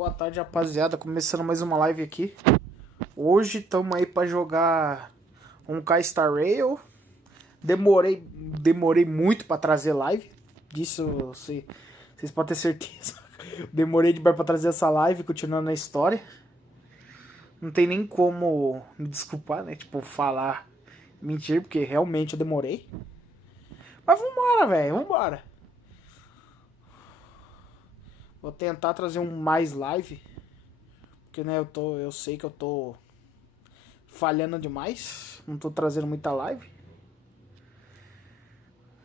Boa tarde, rapaziada. Começando mais uma live aqui. Hoje estamos aí pra jogar Honkai Star Rail. Demorei muito pra trazer live. Disso vocês podem ter certeza. Demorei demais pra trazer essa live, continuando a história. Não tem nem como me desculpar, né? Tipo, falar mentir, porque realmente eu demorei. Mas vambora, velho. Vambora. Vou tentar trazer um mais live. Porque, né, eu sei que eu tô falhando demais. Não tô trazendo muita live.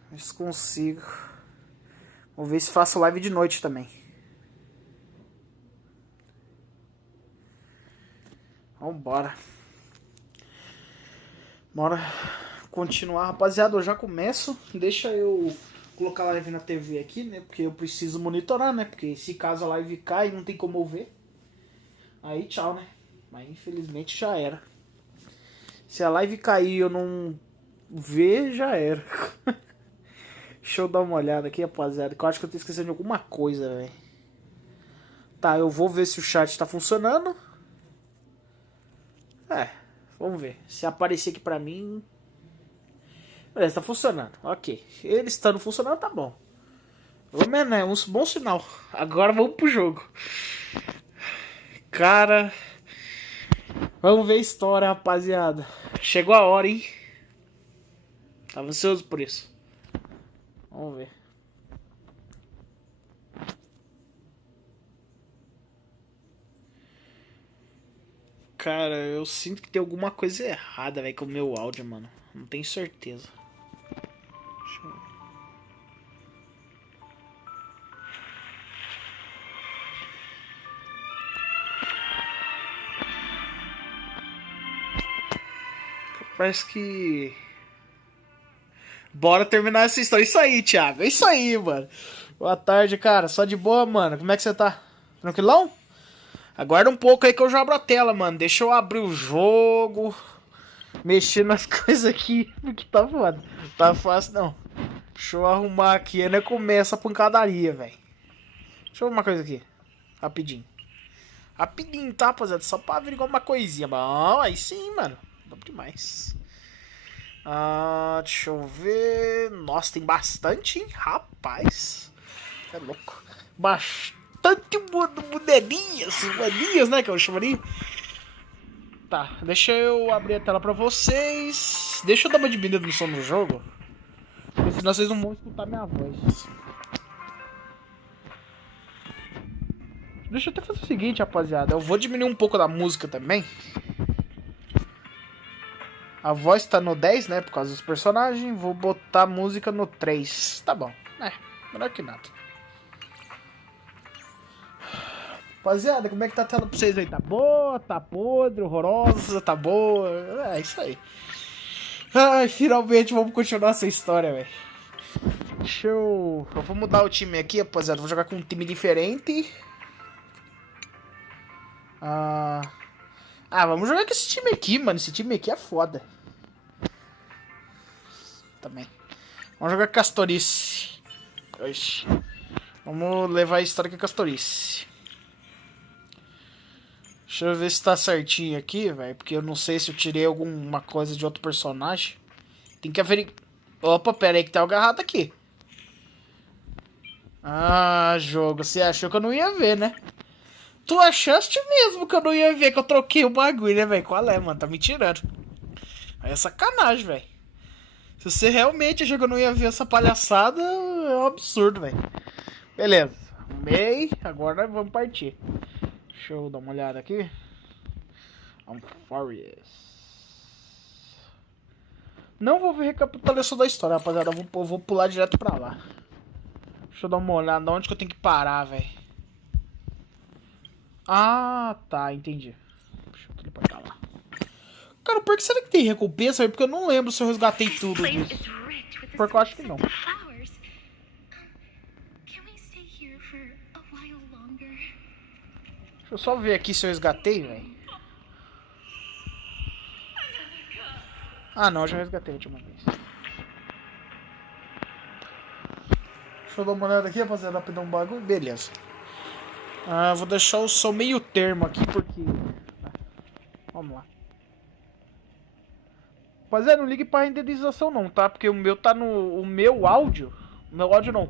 Ver se consigo. Vou ver se faço live de noite também. Vambora. Bora continuar, rapaziada. Eu já começo. Deixa eu colocar a live na TV aqui, né? Porque eu preciso monitorar, né? Porque se caso a live cai, não tem como eu ver. Aí tchau, né? Mas infelizmente já era. Se a live cair e eu não ver, já era. Deixa eu dar uma olhada aqui, rapaziada, que eu acho que eu tô esquecendo de alguma coisa, velho. Tá, eu vou ver se o chat tá funcionando. Vamos ver. Se aparecer aqui pra mim... Beleza, tá funcionando. Ok. Ele estando funcionando, tá bom. Pelo menos é um bom sinal. Agora vamos pro jogo. Cara... Vamos ver a história, rapaziada. Chegou a hora, hein? Tava ansioso por isso. Vamos ver. Cara, eu sinto que tem alguma coisa errada, velho, com o meu áudio, mano. Não tenho certeza. Deixa eu ver. Parece que... Bora terminar essa história. Isso aí, Thiago. É isso aí, mano. Boa tarde, cara. Só de boa, mano. Como é que você tá? Tranquilão? Aguarda um pouco aí que eu já abro a tela, mano. Deixa eu abrir o jogo. Mexer nas coisas aqui. Porque tá foda. Tá fácil, não. Deixa eu arrumar aqui. Ainda começa a pancadaria, velho. Deixa eu ver uma coisa aqui. Rapidinho. Rapidinho, tá, rapaziada? Só pra averiguar uma coisinha. Bom, aí sim, mano. Bom demais. Deixa eu ver. Nossa, tem bastante, hein? Rapaz. É louco. Bastante modelinhas, né? Que eu chamaria. Tá, deixa eu abrir a tela pra vocês. Deixa eu dar uma diminuída no som do jogo. Porque senão vocês não vão escutar minha voz. Deixa eu até fazer o seguinte, rapaziada. Eu vou diminuir um pouco da música também. A voz tá no 10, né? Por causa dos personagens. Vou botar a música no 3. Tá bom. Melhor que nada. Rapaziada, como é que tá a tela pra vocês aí? Tá boa? Tá podre? Horrorosa? Tá boa? É isso aí. Ai, finalmente vamos continuar essa história, velho. Deixa eu vou mudar o time aqui, rapaziada. Vou jogar com um time diferente. Vamos jogar com esse time aqui, mano. Esse time aqui é foda. Também. Vamos jogar com Castorice. Oxi. Vamos levar a história com Castorice. Deixa eu ver se tá certinho aqui, velho. Porque eu não sei se eu tirei alguma coisa de outro personagem. Tem que averiguar. Opa, pera aí que tá agarrado aqui. Jogo. Você achou que eu não ia ver, né? Tu achaste mesmo que eu não ia ver que eu troquei o bagulho, né, velho? Qual é, mano? Tá me tirando. Aí é sacanagem, velho. Se você realmente achou que eu não ia ver essa palhaçada, é um absurdo, velho. Beleza. Arrumei. Agora vamos partir. Deixa eu dar uma olhada aqui. Não vou ver recapitulação da história, rapaziada. Eu vou pular direto pra lá. Deixa eu dar uma olhada onde que eu tenho que parar, velho. Tá, entendi. Deixa eu teleportar lá. Cara, por que será que tem recompensa, velho? Porque eu não lembro se eu resgatei tudo disso. Porque eu acho que não. Deixa eu só ver aqui se eu resgatei, velho. Não, eu já resgatei a última vez. Deixa eu dar uma olhada aqui, rapaziada, rapidão um bagulho. Beleza. Vou deixar o som meio termo aqui, porque... Vamos lá. Rapaziada, não ligue pra renderização não, tá? Porque o meu tá no... O meu áudio... O meu áudio não.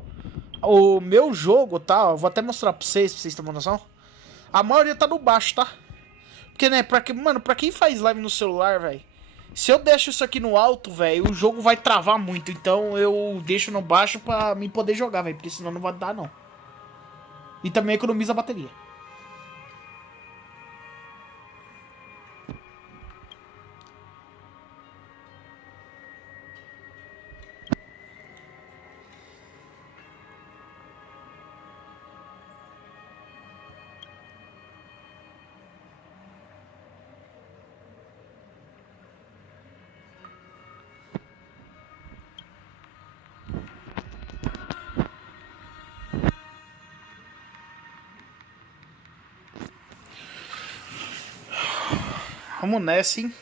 O meu jogo, tá? Eu vou até mostrar pra vocês terem uma noção. A maioria tá no baixo, tá? Porque, né, mano, pra quem faz live no celular, velho, se eu deixo isso aqui no alto, velho, o jogo vai travar muito. Então eu deixo no baixo pra mim poder jogar, velho, porque senão não vai dar, não. E também economiza a bateria. Vamos nessa, hein?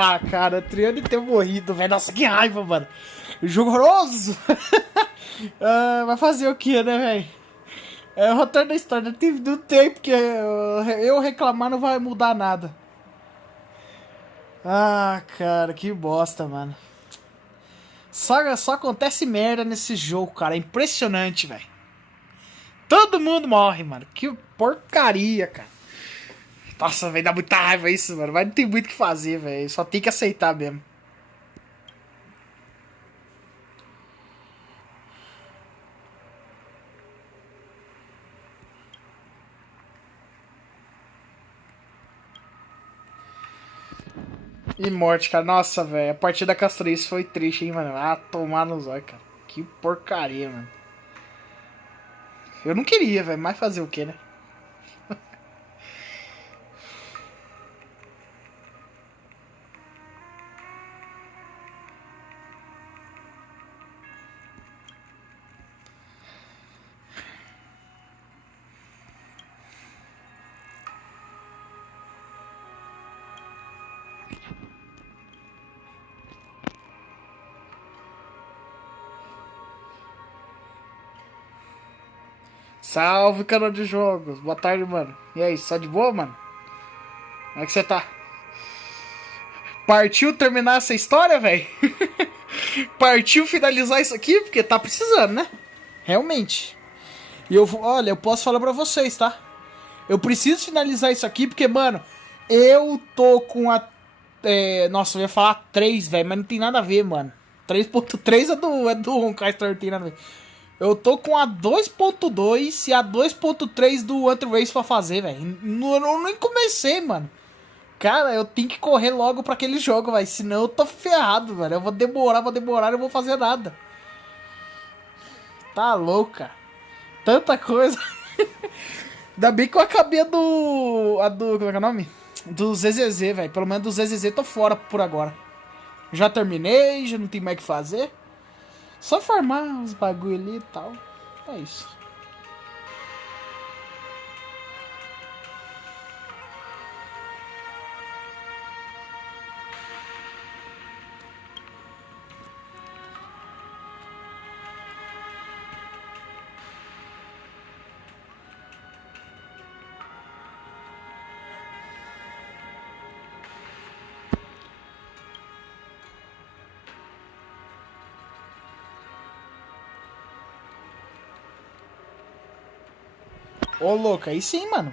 Ah, cara, Triane ter morrido, velho. Nossa, que raiva, mano. Jogo horroroso. Vai fazer o que, né, velho? É o roteiro da história. Não tem, porque eu reclamar não vai mudar nada. Ah, cara, que bosta, mano. Só acontece merda nesse jogo, cara. É impressionante, velho. Todo mundo morre, mano. Que porcaria, cara. Nossa, velho, dá muita raiva isso, mano. Mas não tem muito o que fazer, velho. Só tem que aceitar mesmo. E morte, cara. Nossa, velho. A partida com as três foi triste, hein, mano. Tomar nos olhos, cara. Que porcaria, mano. Eu não queria, velho. Mas fazer o quê, né? Salve, canal de jogos. Boa tarde, mano. E aí, só de boa, mano? Como é que você tá? Partiu terminar essa história, velho? Partiu finalizar isso aqui? Porque tá precisando, né? Realmente. E olha, eu posso falar pra vocês, tá? Eu preciso finalizar isso aqui porque, mano, eu tô com a... nossa, eu ia falar 3, velho, mas não tem nada a ver, mano. 3.3 é do Honkai Star Rail, não tem nada a ver. Eu tô com a 2.2 e a 2.3 do Agradeço pra fazer, velho. Eu nem comecei, mano. Cara, eu tenho que correr logo pra aquele jogo, velho. Senão eu tô ferrado, velho. Eu vou demorar, e não vou fazer nada. Tá louca. Tanta coisa. Ainda bem que eu acabei como é que é o nome? Do ZZZ, velho. Pelo menos do ZZZ tô fora por agora. Já terminei, já não tem mais o que fazer. Só farmar os bagulho ali e tal. É isso. Ô, louco, aí sim, mano.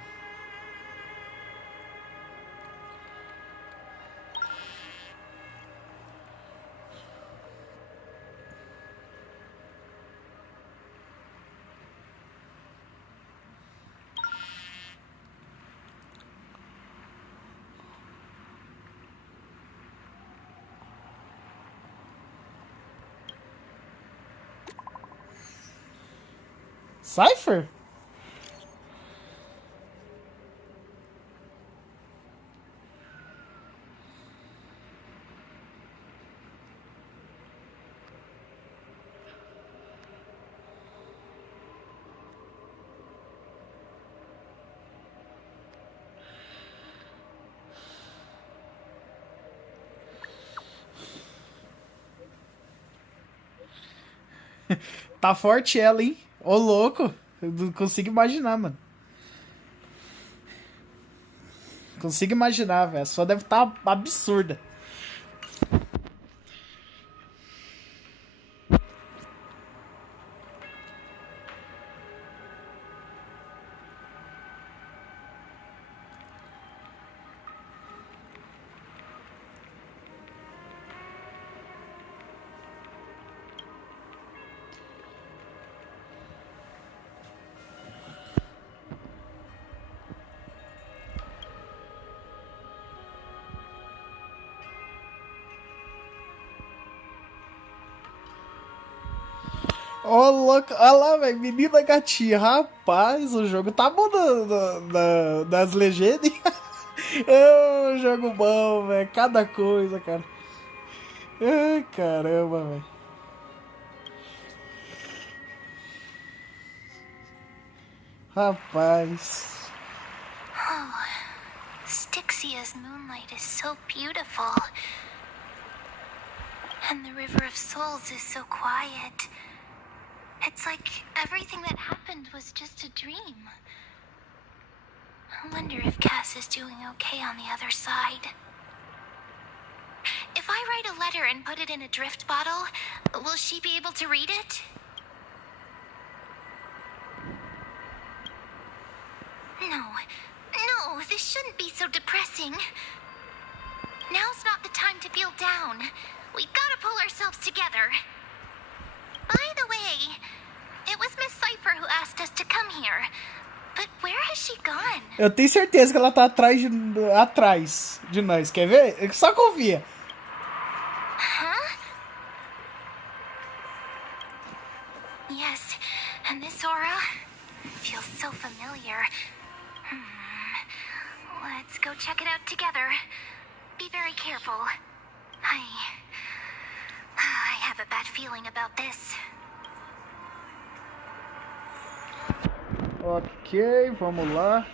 Cypher? Tá forte ela, hein? Ô, louco. Eu não consigo imaginar, mano. Consigo imaginar, velho. A sua deve estar absurda. Ô, louco. Olha lá, velho. Menina gatinha. Rapaz, o jogo tá bom das legendas. Ô, jogo bom, velho. Cada coisa, cara. Ai, caramba, velho. Rapaz. Oh, Styxia's moonlight is so beautiful. And the River of Souls is so quiet. It's like everything that happened was just a dream. I wonder if Cass is doing okay on the other side. If I write a letter and put it in a drift bottle, will she be able to read it? No, this shouldn't be so depressing. Now's not the time to feel down. We gotta pull ourselves together. By the way, it was Miss Cypher who asked us to come here. But where has she gone? Eu tenho certeza que ela tá atrás de nós. Quer ver? Só confia. Huh? Yes, and this aura feels so familiar. Let's go check it out together. Be very careful. I have a bad feeling about this. Ok, vamos lá.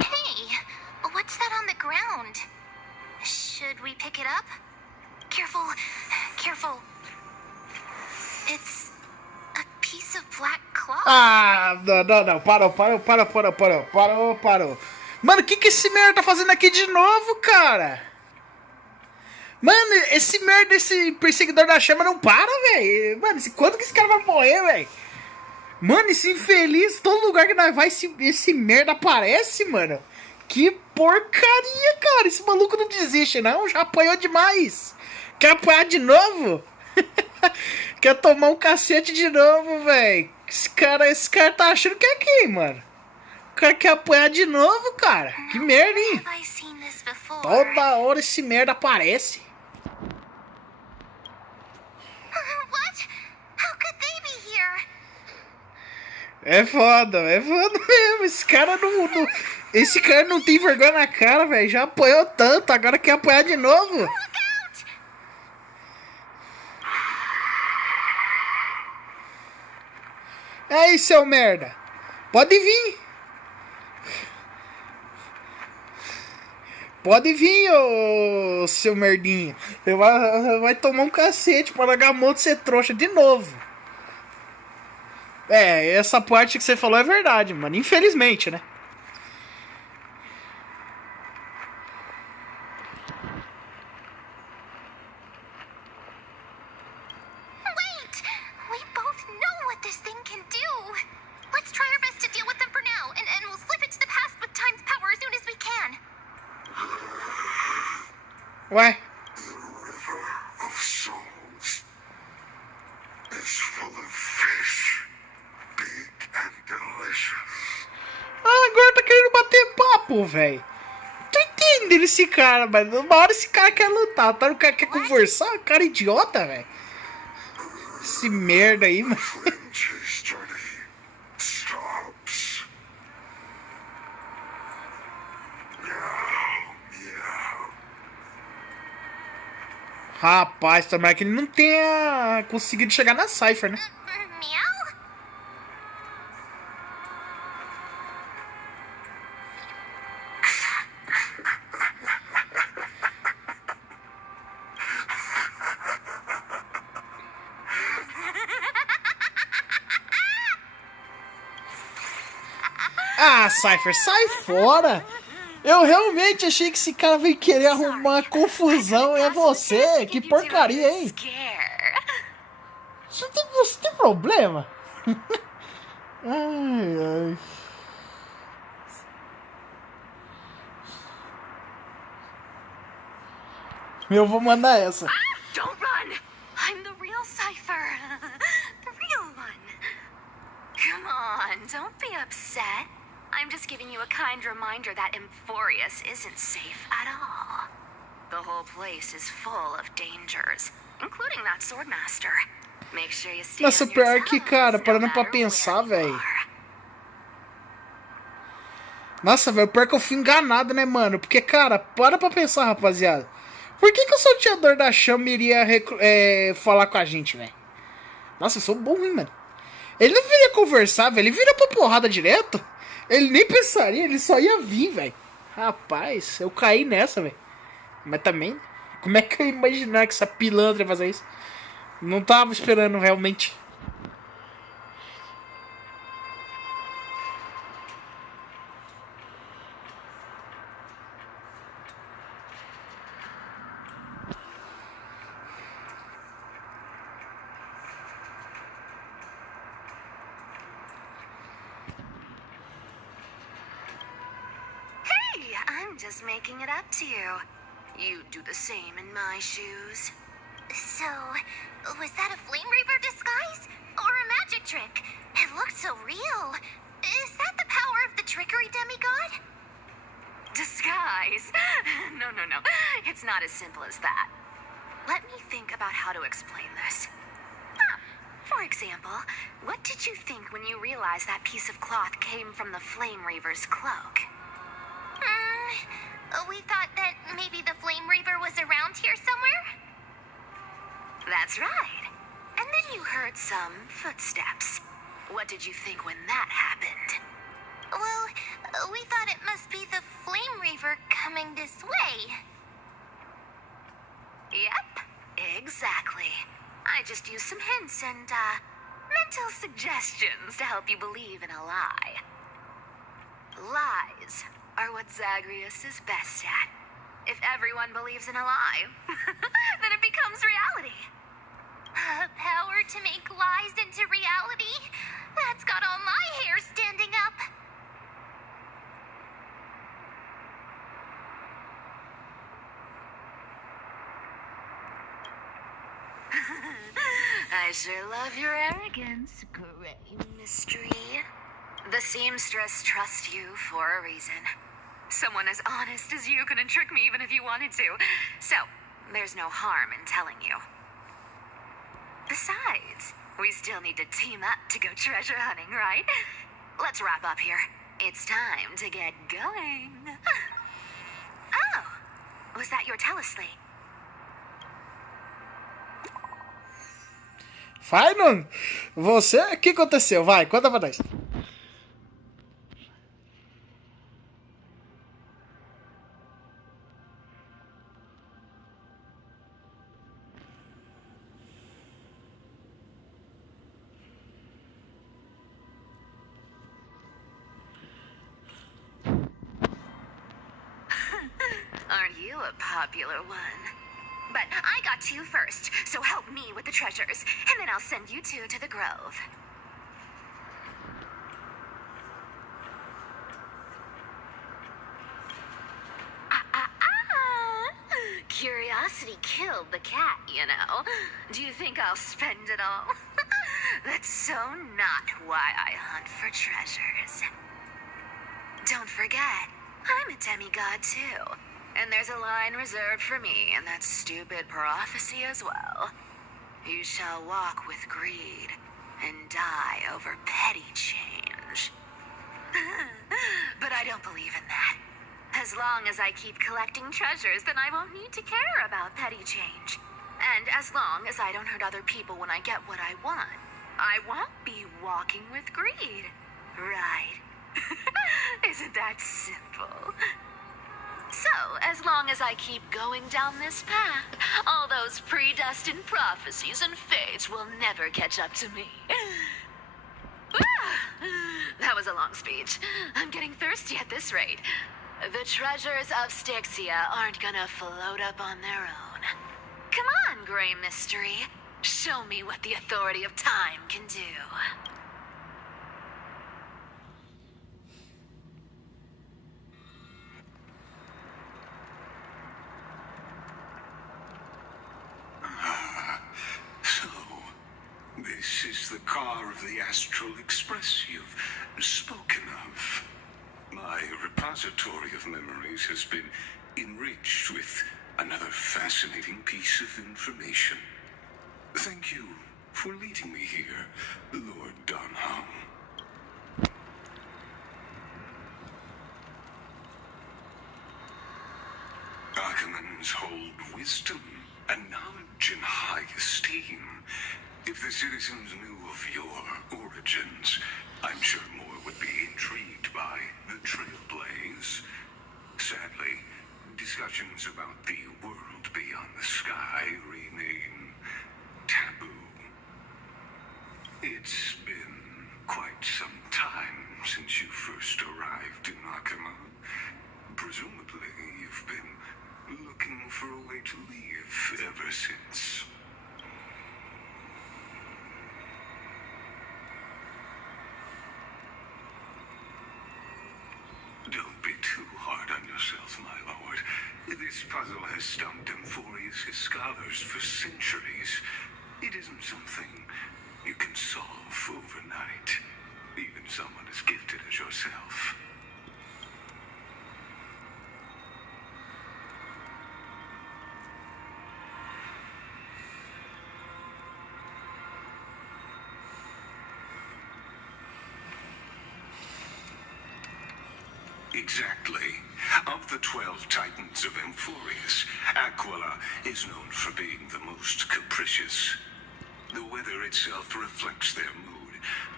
Hey, what's that on the ground? Should we pick it up? Careful, careful. It's a piece of black cloth. Ah, não. Parou. Mano, o que esse merda tá fazendo aqui de novo, cara? Mano, esse merda, esse perseguidor da chama não para, velho. Mano, quando que esse cara vai morrer, velho? Mano, esse infeliz, todo lugar que nós vai, esse merda aparece, mano. Que porcaria, cara. Esse maluco não desiste, não. Já apanhou demais. Quer apanhar de novo? Quer tomar um cacete de novo, velho. Esse cara tá achando que é quem, mano? O cara quer apanhar de novo, cara. Que merda, hein? Toda hora esse merda aparece. What? How could they be here? É foda mesmo. Esse cara não tem vergonha na cara, velho. Já apanhou tanto, agora quer apanhar de novo. Look out! E aí, seu merda? Pode vir. Pode vir, ô seu merdinha. Vai tomar um cacete pra largar a mão de ser trouxa de novo. É, essa parte que você falou é verdade, mano. Infelizmente, né? Wait! We both know what this thing can do. Let's try our best to deal with them for now, and we'll slip into the past with time's power as soon as we can. Ué? Ah, agora tá querendo bater papo, velho. Tô entendendo esse cara, mas uma hora esse cara quer lutar, tá? O cara quer conversar, cara idiota, velho. Esse merda aí, mano. Rapaz, tomara que ele não tenha conseguido chegar na Cypher, né? Meow? Ah, Cypher, sai fora! Eu realmente achei que esse cara veio querer arrumar confusão e é você. Que porcaria, hein? Você tem problema? Ai, ai. Eu vou mandar essa. Don't run! I'm the real Cypher. The real one. Come on, don't be upset. I'm just giving you a kind reminder that Emphorius isn't safe at all. The whole place is full of dangers, including that swordmaster. Make sure you stay Nossa, on your pior que, cara, toes, parando no pra matter pensar, where you velho. are. Nossa, velho, pior que eu fui enganado, né, mano? Porque, cara, para pra pensar, rapaziada. Por que o salteador da chama iria falar com a gente, velho? Nossa, eu sou burro, hein, mano. Ele não viria conversar, velho. Ele vira pra porrada direto. Ele nem pensaria, ele só ia vir, velho. Rapaz, eu caí nessa, velho. Mas também, como é que eu ia imaginar que essa pilantra ia fazer isso? Não tava esperando, realmente. Hey, I'm just making it up to you. You'd do the same in my shoes. So, was that a Flame Reaper disguise? Or a magic trick? It looked so real. Is that the power of the trickery demigod? Disguise? No. It's not as simple as that. Let me think about how to explain this. For example, what did you think when you realized that piece of cloth came from the Flame Reaver's cloak? We thought that maybe the Flame Reaver was around here somewhere? That's right. And then you heard some footsteps. What did you think when that happened? Well, we thought it must be the Flame Reaver coming this way. Yep, exactly. I just used some hints and, mental suggestions to help you believe in a lie. Lies are what Zagreus is best at. If everyone believes in a lie, then it becomes reality. Power to make lies into reality? That's got all my hair standing up. I sure love your arrogance, Gray Mystery. The seamstress trusts you for a reason. Someone as honest as you couldn't trick me even if you wanted to. So, there's no harm in telling you. Besides, we still need to team up to go treasure hunting, right? Let's wrap up here. It's time to get going. Oh, was that your telesleep? Vai, não. Você, o que aconteceu? Vai, conta pra nós. Aren't you a popular one? But I got two first, so help me with the treasures, and then I'll send you two to the grove. Curiosity killed the cat, you know. Do you think I'll spend it all? That's so not why I hunt for treasures. Don't forget, I'm a demigod too. And there's a line reserved for me in that stupid prophecy as well. You shall walk with greed and die over petty change. But I don't believe in that. As long as I keep collecting treasures, then I won't need to care about petty change. And as long as I don't hurt other people when I get what I want, I won't be walking with greed. Right? Isn't that simple? So, as long as I keep going down this path, all those predestined prophecies and fates will never catch up to me. That was a long speech. I'm getting thirsty at this rate. The treasures of Styxia aren't gonna float up on their own. Come on, Gray Mystery. Show me what the authority of time can do. So, this is the car of the Astral Express you've spoken of. My repository of memories has been enriched with another fascinating piece of information. Thank you for leading me here, Lord Donholm. Archimans hold wisdom and knowledge in high esteem. If the citizens knew of your origins, I'm sure more would be intrigued by the Trailblaze. Sadly, discussions about the world beyond the sky remain taboo. It's been quite some time since you first arrived in Akima. Presumably, you've been looking for a way to leave ever since. Don't be too hard on yourself, my lord. This puzzle has stumped Emphorius' scholars for centuries. It isn't something you can solve overnight, even someone as gifted as yourself. Exactly. Of the 12 titans of Emphorius, Aquila is known for being the most capricious. The weather itself reflects their mood.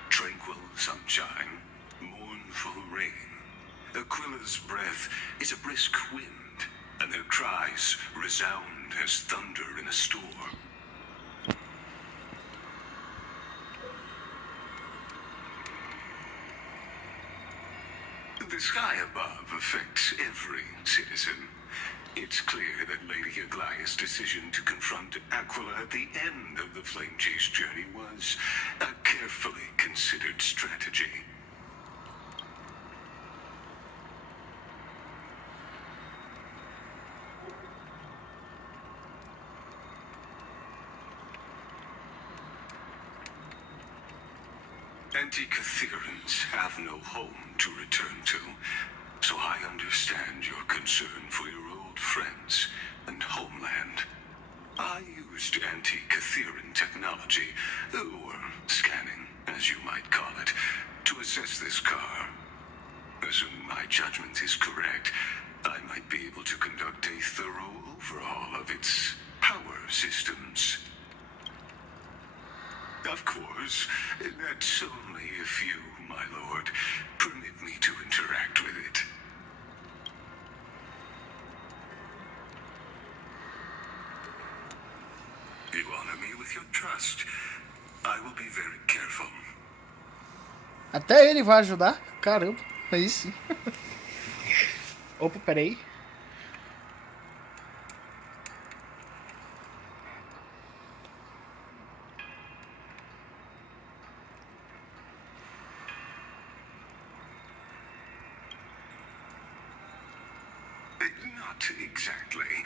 Tranquil sunshine, mournful rain. Aquila's breath is a brisk wind, and their cries resound as thunder in a storm. The sky above affects every citizen. It's clear that Lady Aglaya's decision to confront Aquila at the end of the Flame Chase journey was a carefully considered strategy. Antikytherans have no home to return to, so I understand your concern for your old friends and homeland. I used anti-Kytheran technology, or scanning, as you might call it, to assess this car. Assuming my judgment is correct, I might be able to conduct a thorough overhaul of its power systems. Of course, that's only if you, my lord, permit me to interact with it. You honor me with your trust. I will be very careful. Até ele vai ajudar? Caramba, aí sim. Opa, peraí. Not exactly,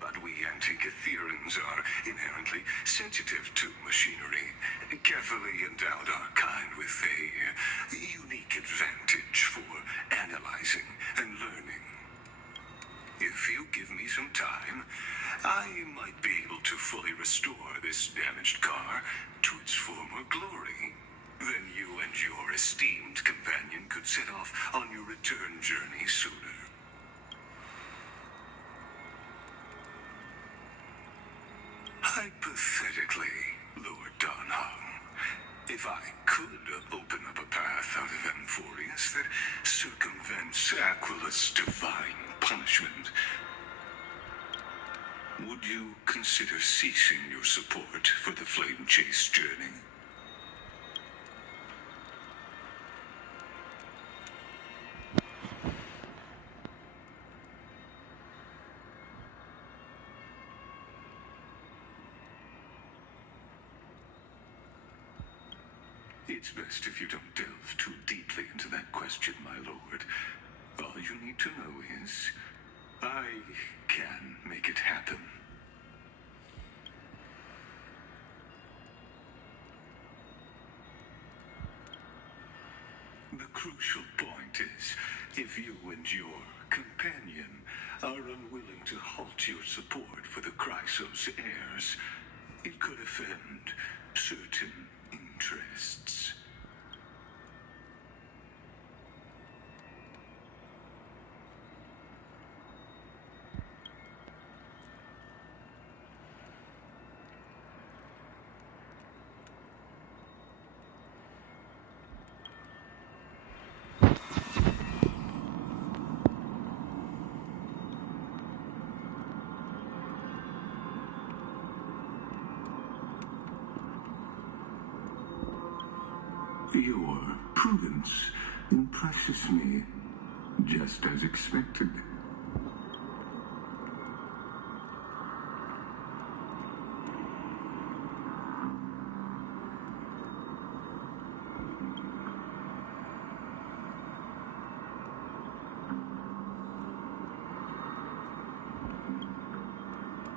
but we Antikytherans are inherently sensitive to machinery. Carefully endowed our kind with a unique advantage for analyzing and learning. If you give me some time, I might be able to fully restore this damaged car to its former glory. Then you and your esteemed companion could set off on your return journey sooner. Hypothetically, Lord Donhong, if I could open up a path out of Amphorius that circumvents Aquila's divine punishment, would you consider ceasing your support for the Flame Chase journey? It's best if you don't delve too deeply into that question, my lord. All you need to know is, I can make it happen. The crucial point is, if you and your companion are unwilling to halt your support for the Chrysos heirs, it could offend certain interests. Your prudence impresses me, just as expected.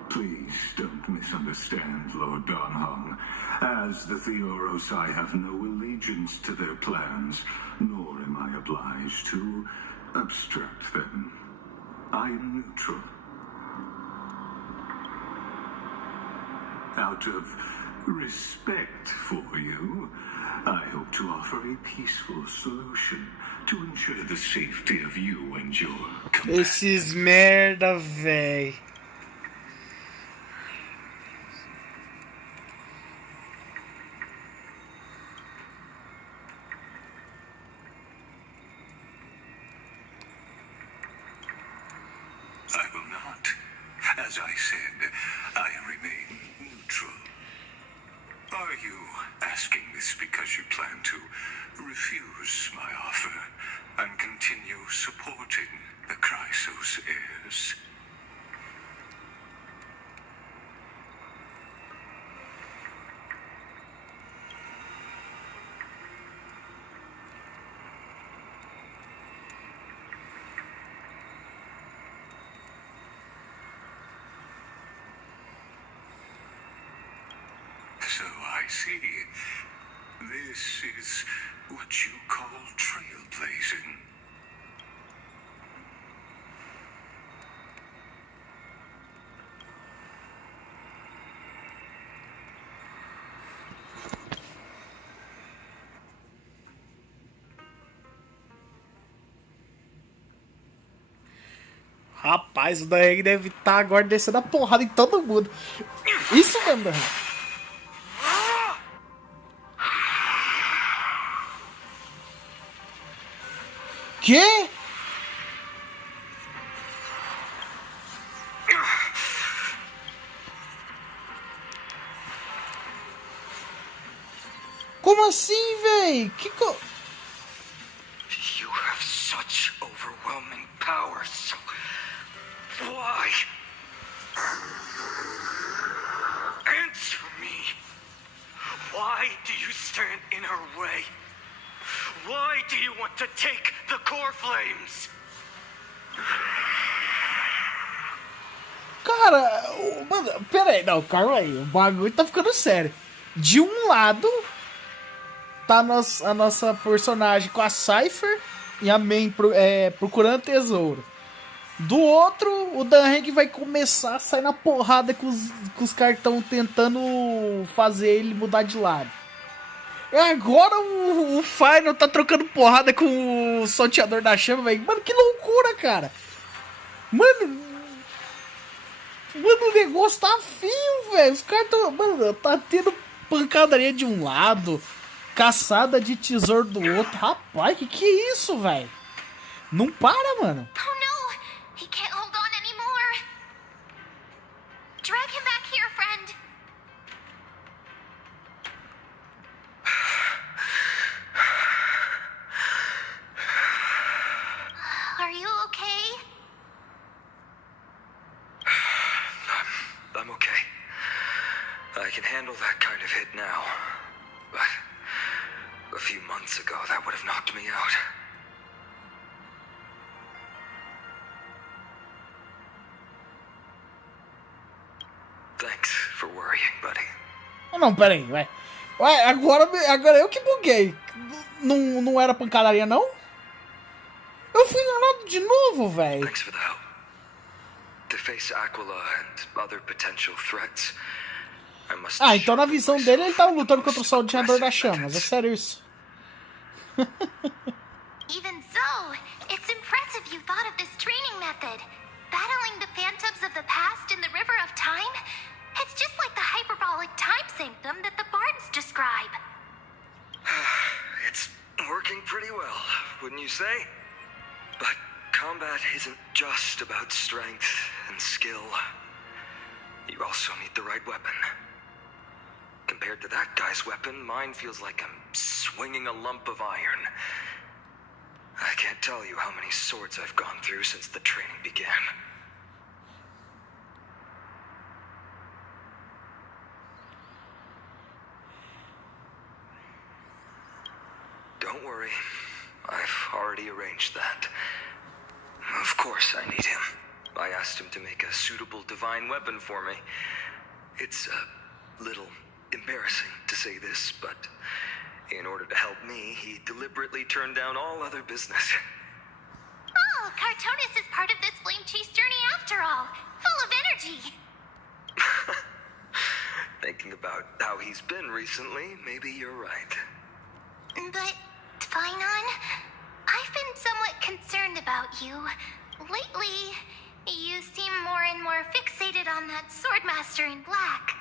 Please don't misunderstand, Lord Donhong. As the Theoros, I have no allegiance to their plans, nor am I obliged to obstruct them. I am neutral. Out of respect for you, I hope to offer a peaceful solution to ensure the safety of you and your companion. Esses merda, véi. I will not. As I said, I remain neutral. Are you asking this because you plan to refuse my offer and continue supporting the Chrysos heirs? So I see. This is what you call trailblazing. Rapaz, o daí deve estar agora descendo a porrada em todo mundo. Isso mesmo, Quê? Como assim, véi? You have such overwhelming power, so why? Answer me. Why do you stand in her way? Why do you want to take the core flames? Cara, mano, pera aí, não, calma aí, o bagulho tá ficando sério. De um lado, tá a nossa personagem com a Cypher e a Main procurando tesouro. Do outro, o Dan Hank vai começar a sair na porrada com os cartão tentando fazer ele mudar de lado. E agora o Final tá trocando porrada com o salteador da chama, velho. Mano, que loucura, cara. Mano, o negócio tá fio, velho. Os caras tão... Mano, tá tendo pancadaria de um lado, caçada de tesouro do outro. Rapaz, que é isso, velho? Não para, mano. Oh no! He can't hold on anymore. Drag him back here, friend. Are you okay? I'm okay. I can handle that kind of hit now. But a few months ago, that would have knocked me out. Thanks for worrying, buddy. Não, pera aí, vai. Ué, agora eu que buguei. Não era pancadaria, não? Eu fui enganado de novo, velho. Thanks for the help. To face Aquila and other potential threats, I must então na visão dele ele tava lutando contra o salteador das chamas. É sério isso. Even so, it's impressive you thought of this training method. Battling the phantoms of the past in the river of time? It's just like the hyperbolic time sanctum that the bards describe. It's working pretty well, wouldn't you say? But combat isn't just about strength and skill. You also need the right weapon. Compared to that guy's weapon, mine feels like I'm swinging a lump of iron. I can't tell you how many swords I've gone through since the training began. Don't worry, I've already arranged that. Of course I need him. I asked him to make a suitable divine weapon for me. It's a little embarrassing to say this, but in order to help me, he deliberately turned down all other business. Oh, Cartonis is part of this flame chase journey after all. Full of energy. Thinking about how he's been recently, maybe you're right. But, Finon, I've been somewhat concerned about you. Lately, you seem more and more fixated on that swordmaster in black.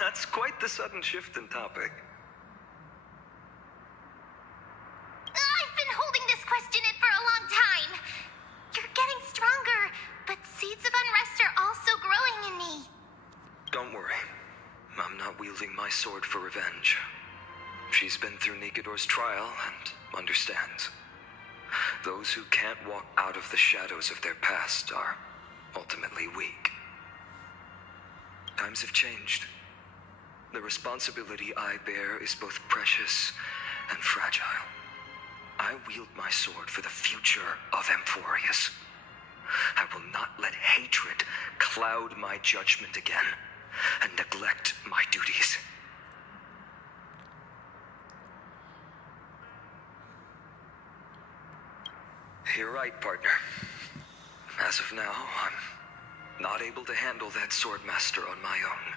That's quite the sudden shift in topic. I've been holding this question in for a long time. You're getting stronger, but seeds of unrest are also growing in me. Don't worry. I'm not wielding my sword for revenge. She's been through Nikodor's trial and understands. Those who can't walk out of the shadows of their past are ultimately weak. Times have changed. The responsibility I bear is both precious and fragile. I wield my sword for the future of Amphorius. I will not let hatred cloud my judgment again and neglect my duties. You're right, partner. As of now, I'm not able to handle that swordmaster on my own.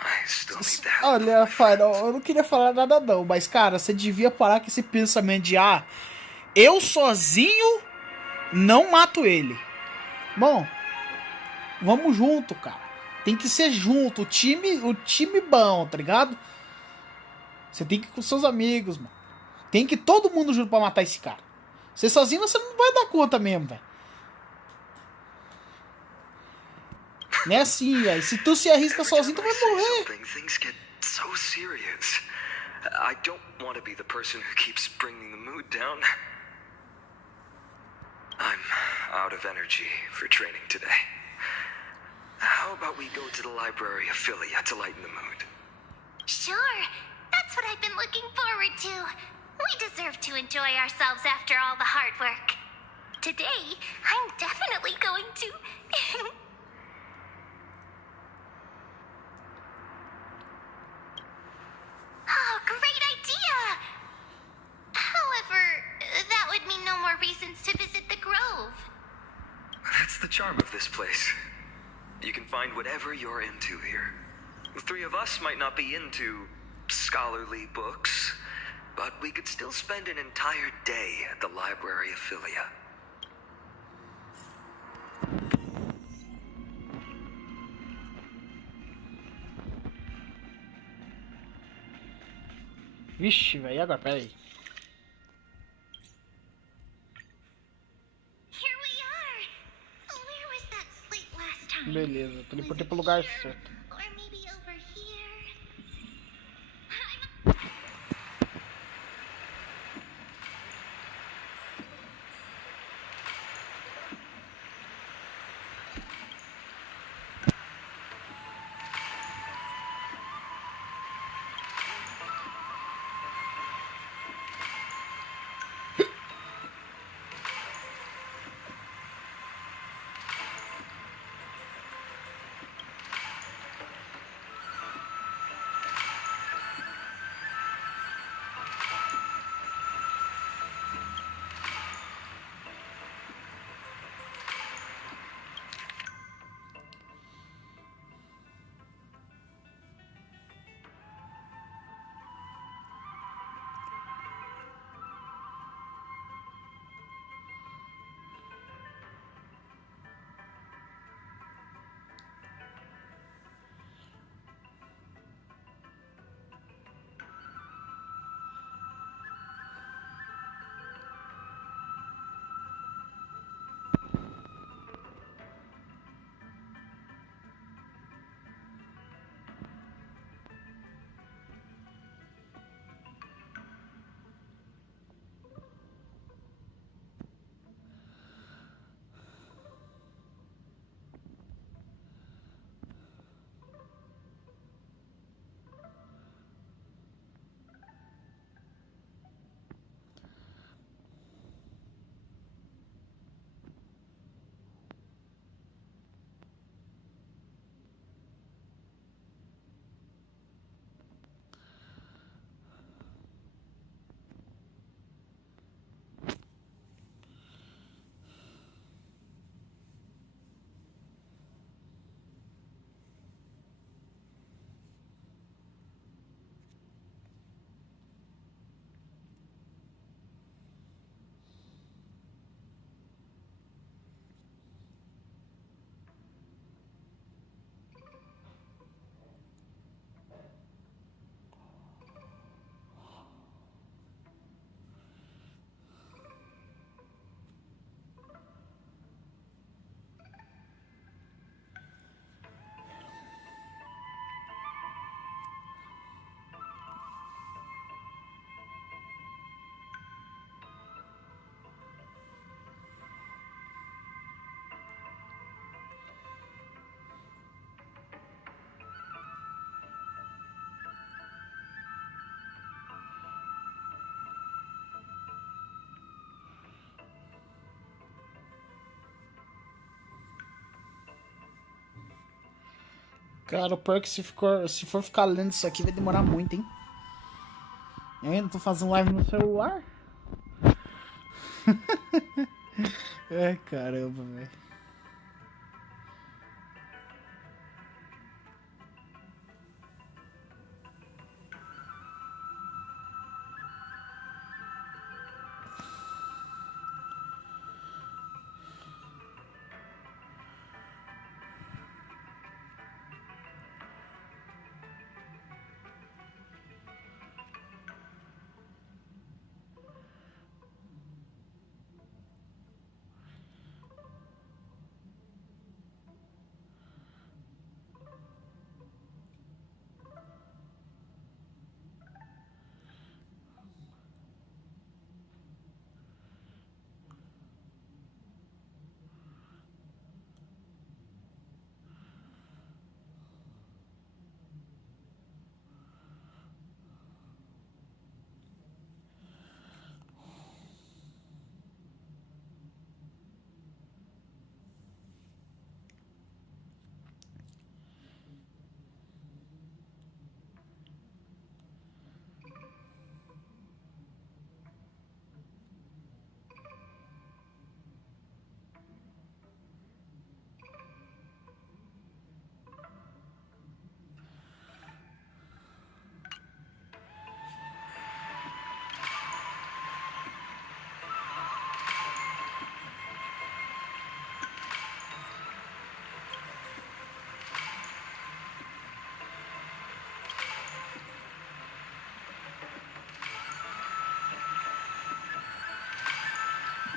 I still need the help. Olha, Final, eu não queria falar nada não, mas cara, você devia parar com esse pensamento de eu sozinho não mato ele. Bom, vamos junto, cara. Tem que ser junto, o time bom, tá ligado? Você tem que ir com seus amigos, mano. Tem que ir todo mundo junto pra matar esse cara. Você sozinho você não vai dar conta mesmo, velho. Não é assim, velho. Se tu se arrisca sozinho, tu vai morrer. Things get so serious. I don't want to be the person who keeps bringing the mood down. I'm out of energy for training today. How about we go to the library of Philia to lighten the mood? Sure, that's what I've been looking forward to. We deserve to enjoy ourselves after all the hard work. Today, I'm definitely going to... Oh, great idea! However, that would mean no more reasons to visit the grove. charm of this place. You can find whatever you're into here. The three of us might not be into scholarly books, but we could still spend an entire day at the Library of Philia. Vixe, velho, agora, peraí. Here we are. Where was that slate last time? Beleza, tô Was botei it pro lugar here? certo. Or maybe over here? Cara, o pior é que se for ficar lendo isso aqui vai demorar muito, hein? Eu ainda tô fazendo live no celular. Ai, caramba, velho.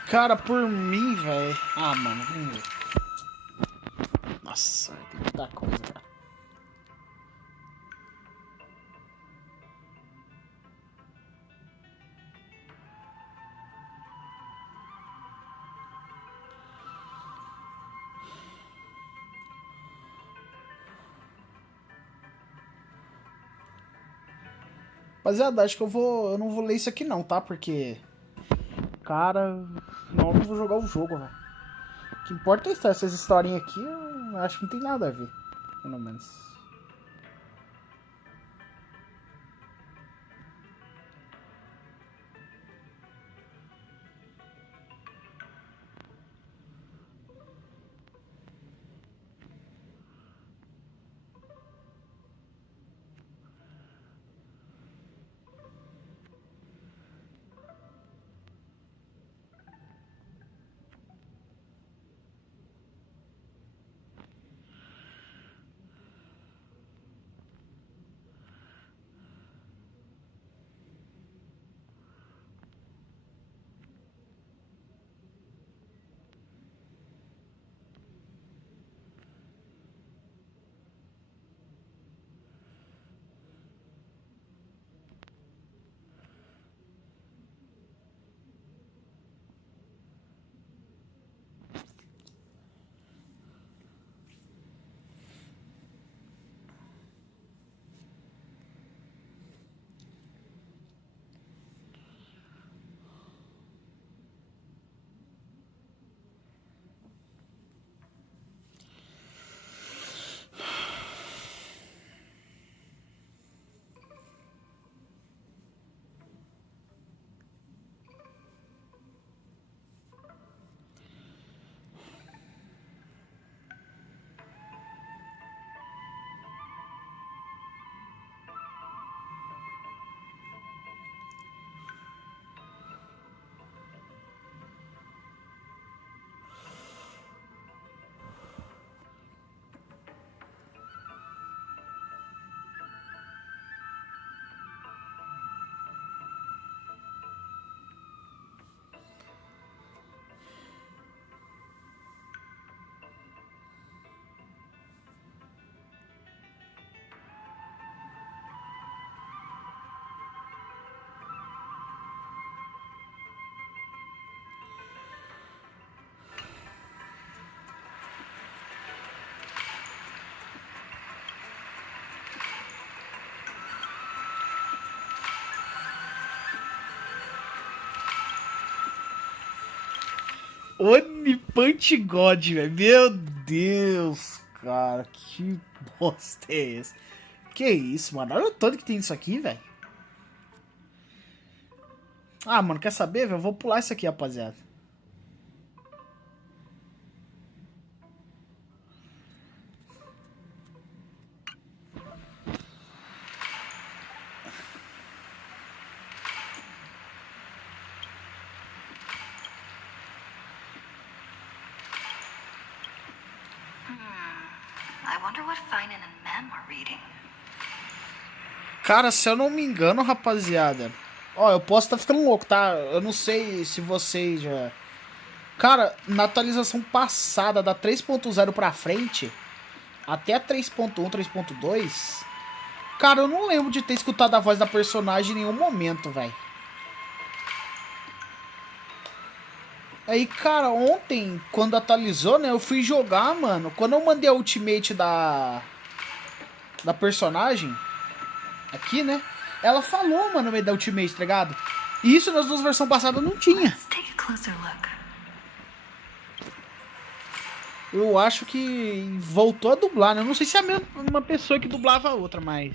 Cara, por mim, velho. Ah, mano, vamos ver. Nossa, tem muita coisa, cara. Rapaziada, acho que eu não vou ler isso aqui não, tá? Porque, cara, não, eu não vou jogar o jogo, velho. O que importa é isso, essas historinhas aqui, eu acho que não tem nada a ver, pelo menos. Onipante God, velho. Meu Deus, cara. Que bosta é essa? Que isso, mano? Olha o tanto que tem isso aqui, velho. Ah, mano, quer saber, velho? Eu vou pular isso aqui, rapaziada. I wonder what Finan and Mem are reading. Cara, se eu não me engano, rapaziada. Ó, eu posso estar ficando louco, tá? Eu não sei se vocês já... Cara, na atualização passada, da 3.0 pra frente, até a 3.1, 3.2... Cara, eu não lembro de ter escutado a voz da personagem em nenhum momento, velho. Aí, cara, ontem, quando atualizou, né, eu fui jogar, mano. Quando eu mandei a ultimate da personagem, aqui, né, ela falou, mano, no meio da ultimate, tá ligado? E isso nas duas versões passadas não tinha. Let's take a closer look. Eu acho que voltou a dublar, né? Eu não sei se é a mesma pessoa que dublava a outra, mas...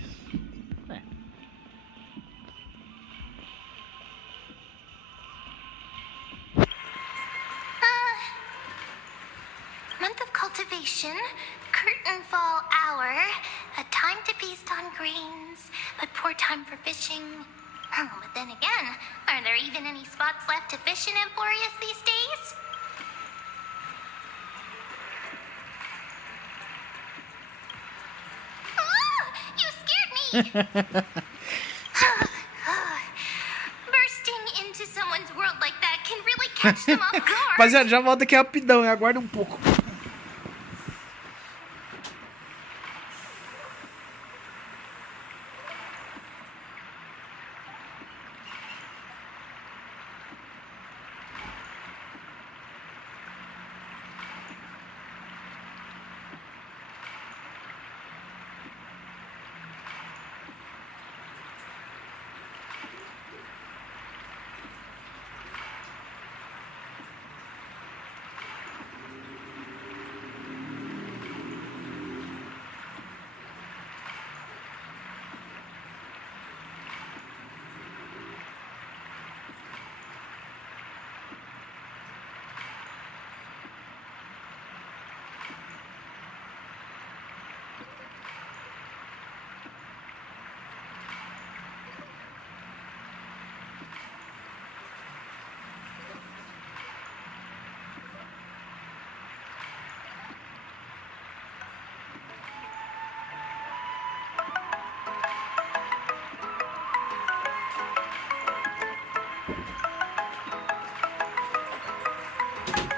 Month of cultivation, curtain fall hour, a time to feast on grains, but poor time for fishing. Oh, but then again, are there even any spots left to fish in Emporius these days? Ah, you scared me! Bursting into someone's world like that can really catch them off guard. Rapaziada, já volta aqui rapidão, aguarda um pouco.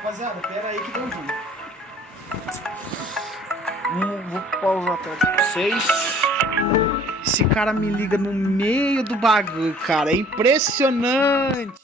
Rapaziada, pera aí que deu um ruim. Vou pausar até aqui pra vocês. Esse cara me liga no meio do bagulho, cara. É impressionante.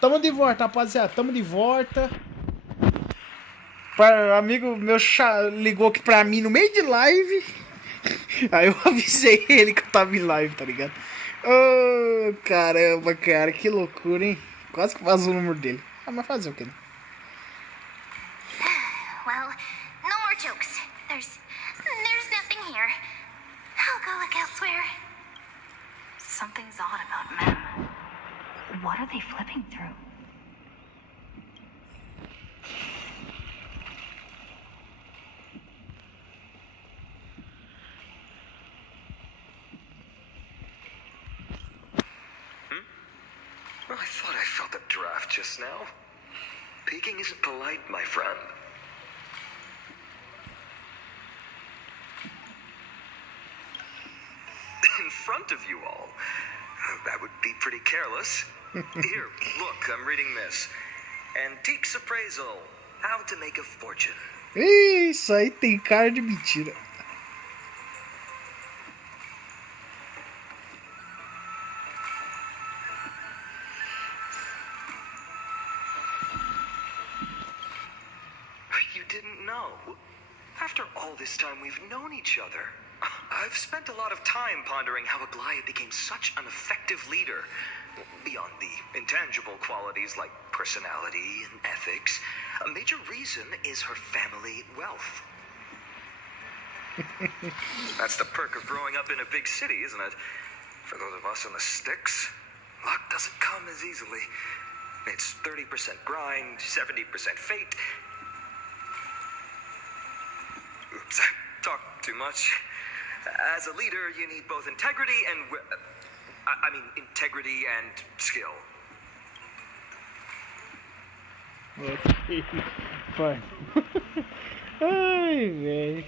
Tamo de volta, rapaziada. Tamo de volta. Amigo meu ligou aqui pra mim no meio de live. Aí eu avisei ele que eu tava em live, tá ligado? Oh, caramba, cara. Que loucura, hein? Quase que vazou o número dele. Ah, mas fazer o quê? Well, no more jokes. There's nothing here. I'll go look elsewhere. Something's odd about men. What are they flipping through? Well, I thought I felt a draft just now. Peeking isn't polite, my friend. In front of you all. That would be pretty careless. Here, look, I'm reading this. Antiques Appraisal. How to make a fortune. Isso aí tem cara de mentira. You didn't know? After all this time we've known each other, I've spent a lot of time pondering how Aglaia became such an effective leader. Beyond the intangible qualities like personality and ethics, a major reason is her family wealth. That's the perk of growing up in a big city, isn't it? For those of us in the sticks, luck doesn't come as easily. It's 30% grind, 70% fate. Oops, I talked too much. As a leader, you need both integrity and... integrity and skill. Ok, fine. Ai, velho.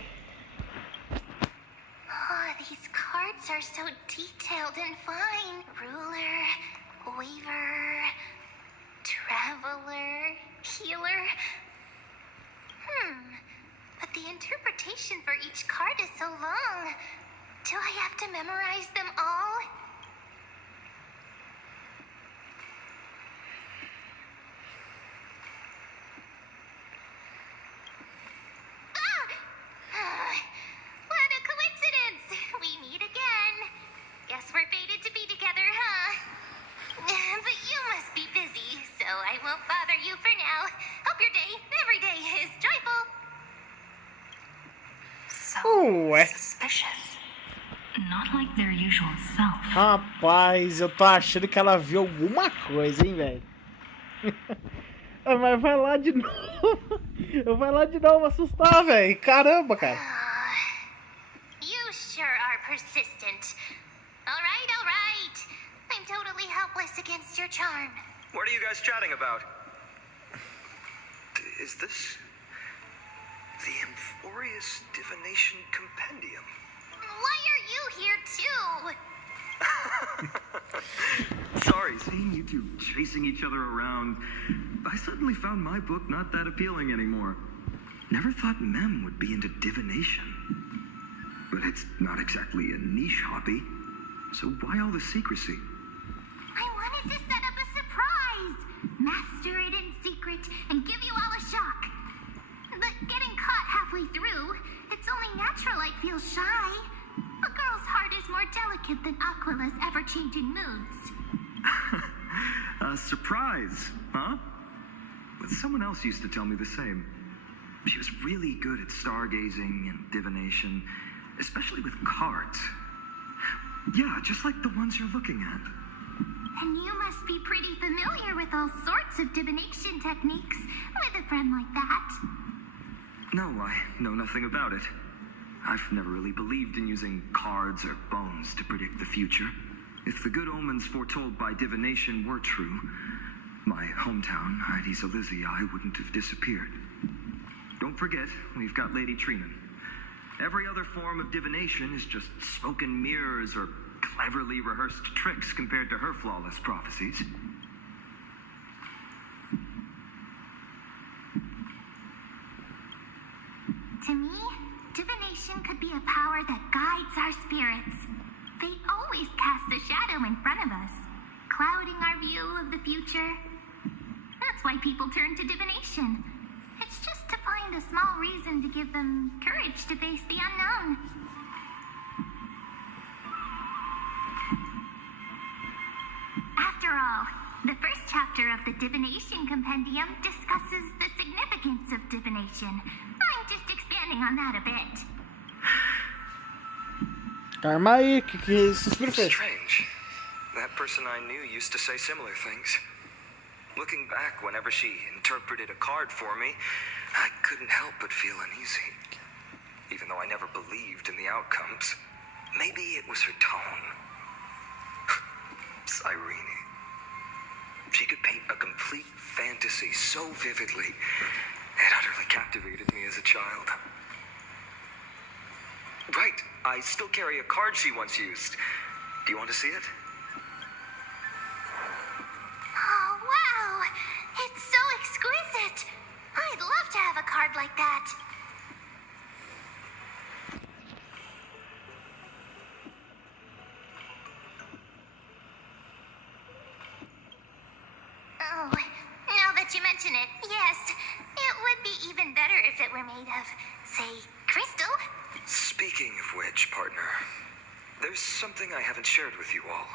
Oh, these cards are so detailed and fine. Ruler, weaver, traveler, healer. But the interpretation for each card is so long. Do I have to memorize them all? What a coincidence! We meet again. Guess we're fated to be together, huh? Ué. Suspicious. Not like their usual self. Rapaz, eu tô achando que ela viu alguma coisa, hein, velho? Mas vai lá de novo. Vai lá de novo assustar, velho. Caramba, cara. You sure are persistent. All right. I'm totally helpless against your charm. What are you guys chatting about? Is this the Amphorious Divination Compendium? Why are you here too? Sorry, seeing you two chasing each other around, I suddenly found my book not that appealing anymore. Never thought Mem would be into divination. But it's not exactly a niche hobby, so why all the secrecy? I wanted to set up a surprise. Master it in secret and give you all a shock. But getting caught halfway through, it's only natural I'd feel shy. A girl's heart is more delicate than Aquila's ever-changing moods. A surprise, huh? But someone else used to tell me the same. She was really good at stargazing and divination, especially with cards. Yeah, just like the ones you're looking at. And you must be pretty familiar with all sorts of divination techniques with a friend like that. No, I know nothing about it. I've never really believed in using cards or bones to predict the future. If the good omens foretold by divination were true, my hometown, Heidi's Elysiae, wouldn't have disappeared. Don't forget, we've got Lady Treenan. Every other form of divination is just smoke and mirrors or cleverly rehearsed tricks compared to her flawless prophecies. To me, divination could be a power that guides our spirits. They always cast a shadow in front of us, clouding our view of the future. That's why people turn to divination. It's just to find a small reason to give them courage to face the unknown. After all, the first chapter of the Divination Compendium discusses the significance of divination. I'm just expanding on that a bit. Calma aí, que suspiro fez? Strange. That person I knew used to say similar things. Looking back, whenever she interpreted a card for me, I couldn't help but feel uneasy. Even though I never believed in the outcomes. Maybe it was her tone. Cyrene. She could paint a complete fantasy so vividly, it utterly captivated me as a child. Right, I still carry a card she once used. Do you want to see it? Oh, wow! It's so exquisite! I'd love to have a card like that. Oh, now that you mention it, yes. It would be even better if it were made of, say, crystal. Speaking of which, partner, there's something I haven't shared with you all.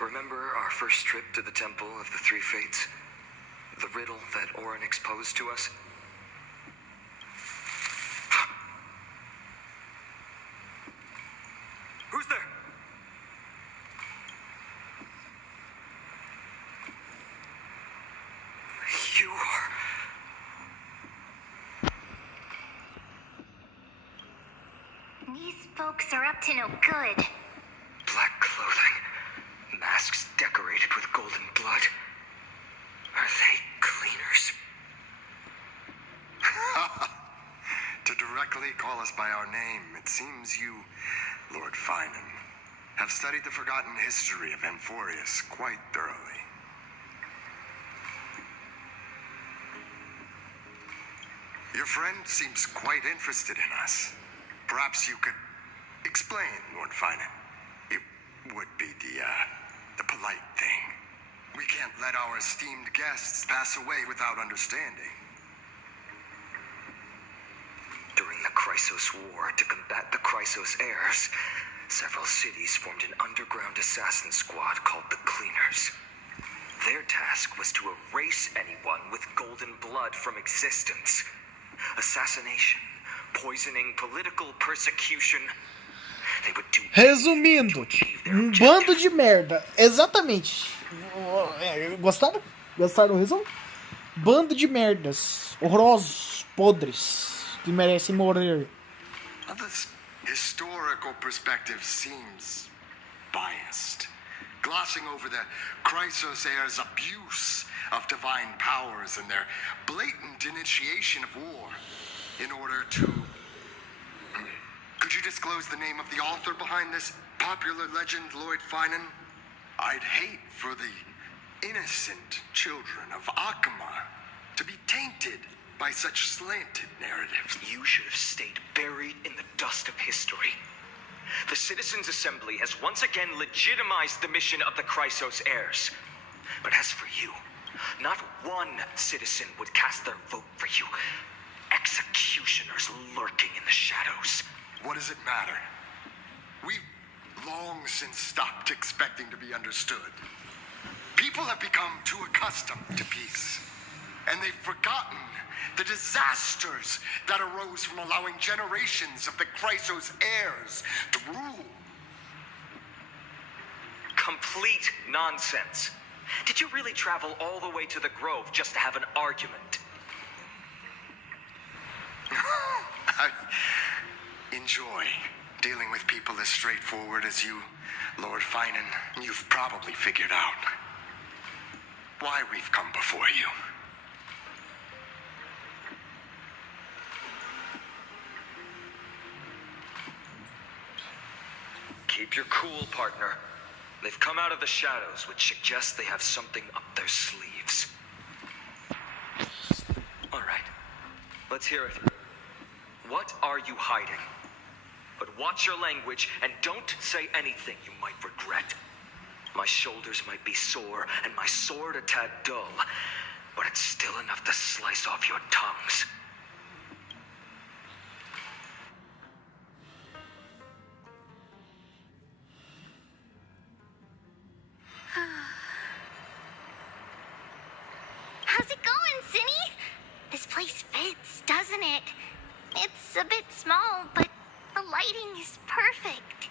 Remember our first trip to the Temple of the Three Fates? The riddle that Orin exposed to us? Who's there? You are... These folks are up to no good. Black clothing, masks decorated with golden blood. Are they cleaners? To directly call us by our name, it seems you, Lord Finan, have studied the forgotten history of Amphorius quite thoroughly. Your friend seems quite interested in us. Perhaps you could explain, Lord Finan. It would be the polite thing. We can't let our esteemed guests pass away without understanding. During the Chrysos War, to combat the Chrysos heirs, several cities formed an underground assassin squad called the Cleaners. Their task was to erase anyone with golden blood from existence. Assassination poisoning, political persecution. They would do Resumindo, bando de merda. Exatamente. Gostaram? Gostaram do resumo? Bando de merdas. Horrorosos, podres, que merecem morrer. Well, this historical perspective seems biased, glossing over the Chrysos heirs' abuse of divine powers and their blatant initiation of war in order to... Could you disclose the name of the author behind this popular legend, Lloyd Finan? I'd hate for the innocent children of Akama to be tainted by such slanted narratives. You should have stayed buried in the dust of history. The Citizens' Assembly has once again legitimized the mission of the Chrysos heirs. But as for you, not one citizen would cast their vote for you. Executioners lurking in the shadows. What does it matter? We've long since stopped expecting to be understood. People have become too accustomed to peace, and they've forgotten the disasters that arose from allowing generations of the Chrysos heirs to rule. Complete nonsense. Did you really travel all the way to the Grove just to have an argument? I enjoy dealing with people as straightforward as you, Lord Finan. You've probably figured out why we've come before you. Keep your cool, partner. They've come out of the shadows, which suggests they have something up their sleeves. All right, let's hear it. What are you hiding? But watch your language and don't say anything you might regret. My shoulders might be sore and my sword a tad dull, but it's still enough to slice off your tongues. How's it going, Zinni? This place fits, doesn't it? It's a bit small, but the lighting is perfect.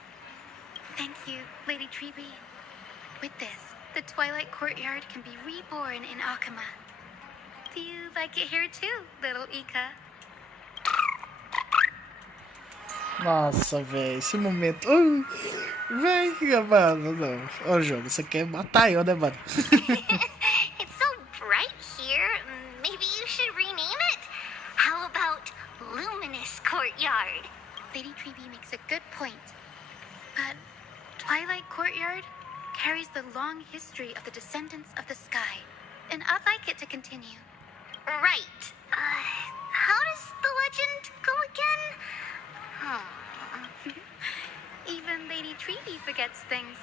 Thank you, Lady Treeby. With this, the Twilight Courtyard can be reborn in Akama. Do you like it here too, little Ika? Nossa, velho, esse momento. Velho, mano, não. Ô, jogo, você quer matar eu, né, mano? It's so bright here. Maybe you should rename it? How about Luminous Courtyard? Lady Treeby makes a good point. But Twilight Courtyard carries the long history of the descendants of the sky, and I'd like it to continue. Right. How does the legend go again? Even Lady Treeby forgets things.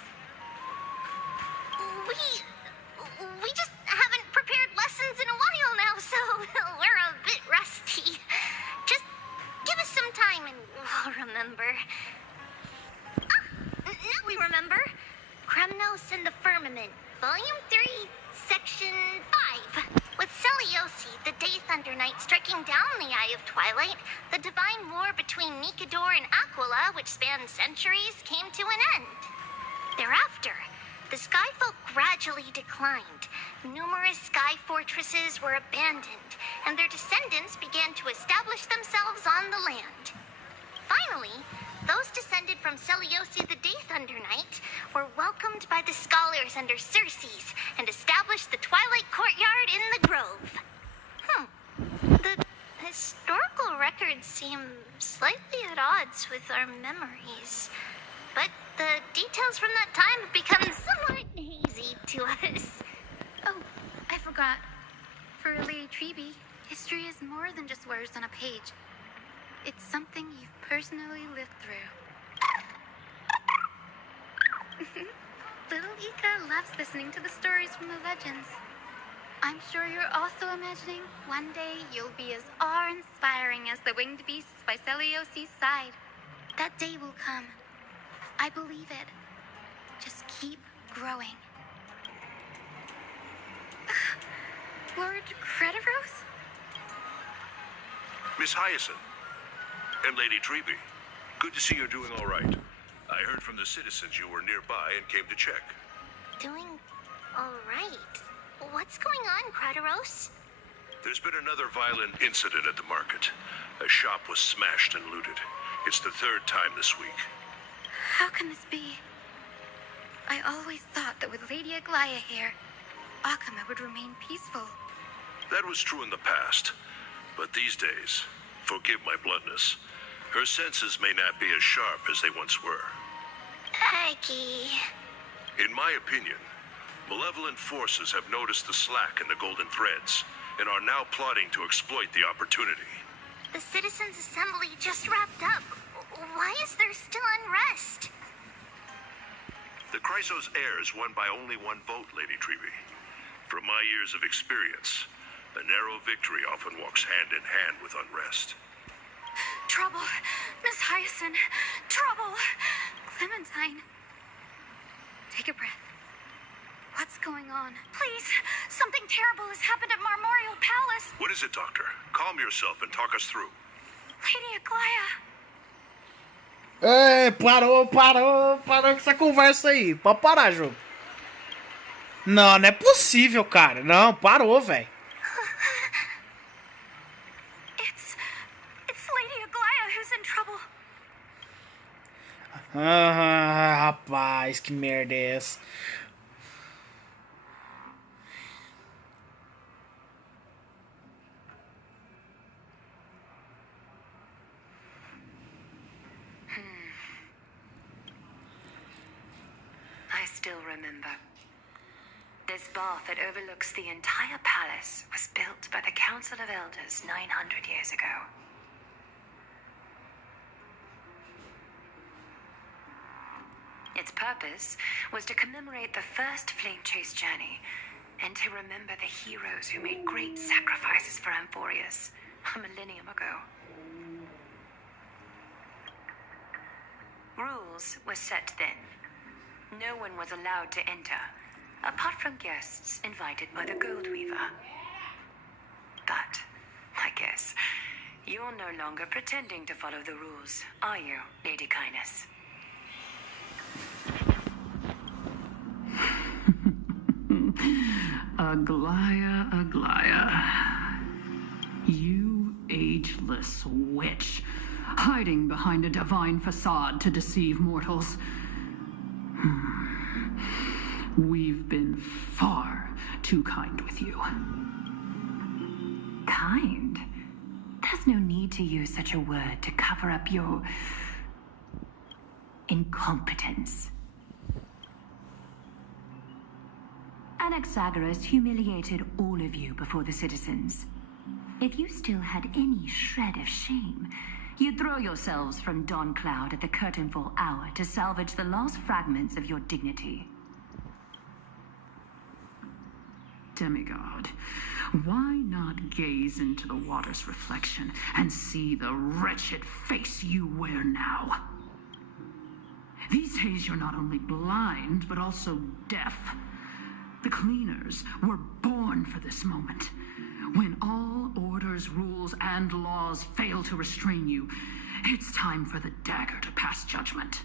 We just haven't prepared lessons in a while now, so we're a bit rusty. Just give us some time and we'll remember. Now we remember. Kremnos and the Firmament, Volume 3, Section 5. With Seliosi, the Day Thunder Knight, striking down the Eye of Twilight, the divine war between Nikador and Aquila, which spanned centuries, came to an end. Thereafter, the Skyfolk gradually declined. Numerous sky fortresses were abandoned, and their descendants began to establish themselves on the land. Finally, those descended from Seliosi the Day Thunder Knight were welcomed by the scholars under Circes and established the Twilight Courtyard in the Grove. The historical records seem slightly at odds with our memories, but the details from that time have become somewhat hazy to us. Oh, I forgot. For Lady Treeby, history is more than just words on a page. It's something you've personally lived through. Little Ika loves listening to the stories from the legends. I'm sure you're also imagining one day you'll be as awe-inspiring as the winged beasts by Seliosi's side. That day will come. I believe it. Just keep growing. Lord Crediros? Miss Hyacinth, And Lady Treby, good to see you're doing all right. I heard from the citizens you were nearby and came to check. Doing all right. What's going on, Crateros? There's been another violent incident at the market. A shop was smashed and looted. It's the third time this week. How can this be? I always thought that with Lady Aglaya here, Akama would remain peaceful. That was true in the past. But these days, forgive my bluntness, her senses may not be as sharp as they once were. Aggie. In my opinion, malevolent forces have noticed the slack in the golden threads and are now plotting to exploit the opportunity. The Citizens' Assembly just wrapped up. Why is there still unrest? The Chrysos heirs won by only one vote, Lady Treby. From my years of experience, a narrow victory often walks hand in hand with unrest. Trouble. Miss Hyacinth. Trouble. Clementine. Take a breath. What's going on? Please, something terrible has happened at Marmorial Palace. What is it, Doctor? Calm yourself and talk us through. Lady Aglaya. É, parou com essa conversa aí. Pode parar, jogo. Não, não é possível, cara. Não, parou, velho. It's Lady Aglaya who's in trouble. Ah, rapaz, que merda é essa? I still remember. This bath that overlooks the entire palace was built by the Council of Elders 900 years ago. Its purpose was to commemorate the first flame chase journey and to remember the heroes who made great sacrifices for Amphorius a millennium ago. Rules were set then. No one was allowed to enter, apart from guests invited by the Gold Weaver. But, I guess, you're no longer pretending to follow the rules, are you, Lady Kindness? Aglaya. You ageless witch, hiding behind a divine facade to deceive mortals. We've been far too kind with you. Kind? There's no need to use such a word to cover up your incompetence. Anaxagoras humiliated all of you before the citizens. If you still had any shred of shame, you'd throw yourselves from dawn cloud at the curtainfall hour to salvage the last fragments of your dignity. Demigod, why not gaze into the water's reflection and see the wretched face you wear now? These days you're not only blind, but also deaf. The cleaners were born for this moment. When all orders, rules, and laws fail to restrain you, it's time for the dagger to pass judgment.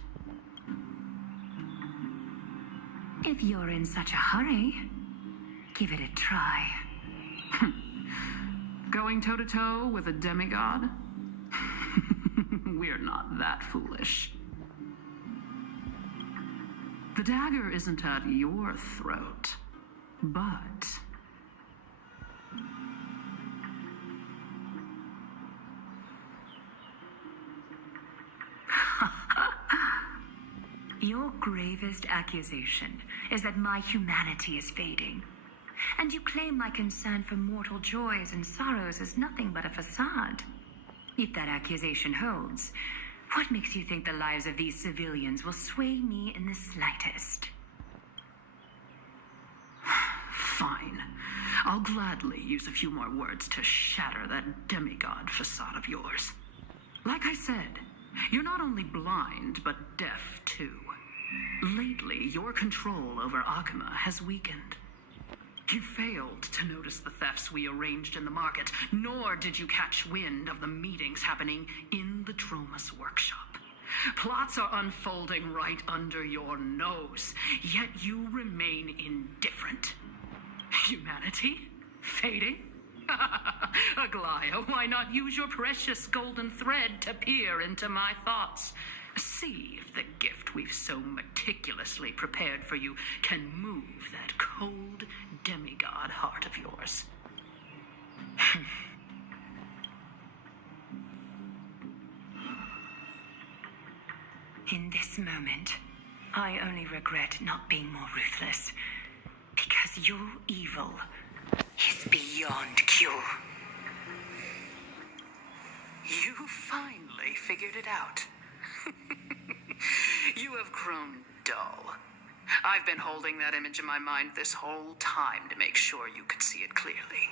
If you're in such a hurry, give it a try. Going toe-to-toe with a demigod? We're not that foolish. The dagger isn't at your throat, but... Your gravest accusation is that my humanity is fading. And you claim my concern for mortal joys and sorrows is nothing but a facade. If that accusation holds, what makes you think the lives of these civilians will sway me in the slightest? Fine. I'll gladly use a few more words to shatter that demigod facade of yours. Like I said, you're not only blind, but deaf too. Lately, your control over Akama has weakened. You failed to notice the thefts we arranged in the market, nor did you catch wind of the meetings happening in the Dromus workshop. Plots are unfolding right under your nose, yet you remain indifferent. Humanity? Fading? Aglaya, why not use your precious golden thread to peer into my thoughts? See if the gift we've so meticulously prepared for you can move that cold demigod heart of yours. In this moment, I only regret not being more ruthless, because your evil is beyond cure. You finally figured it out. You have grown dull. I've been holding that image in my mind this whole time to make sure you could see it clearly.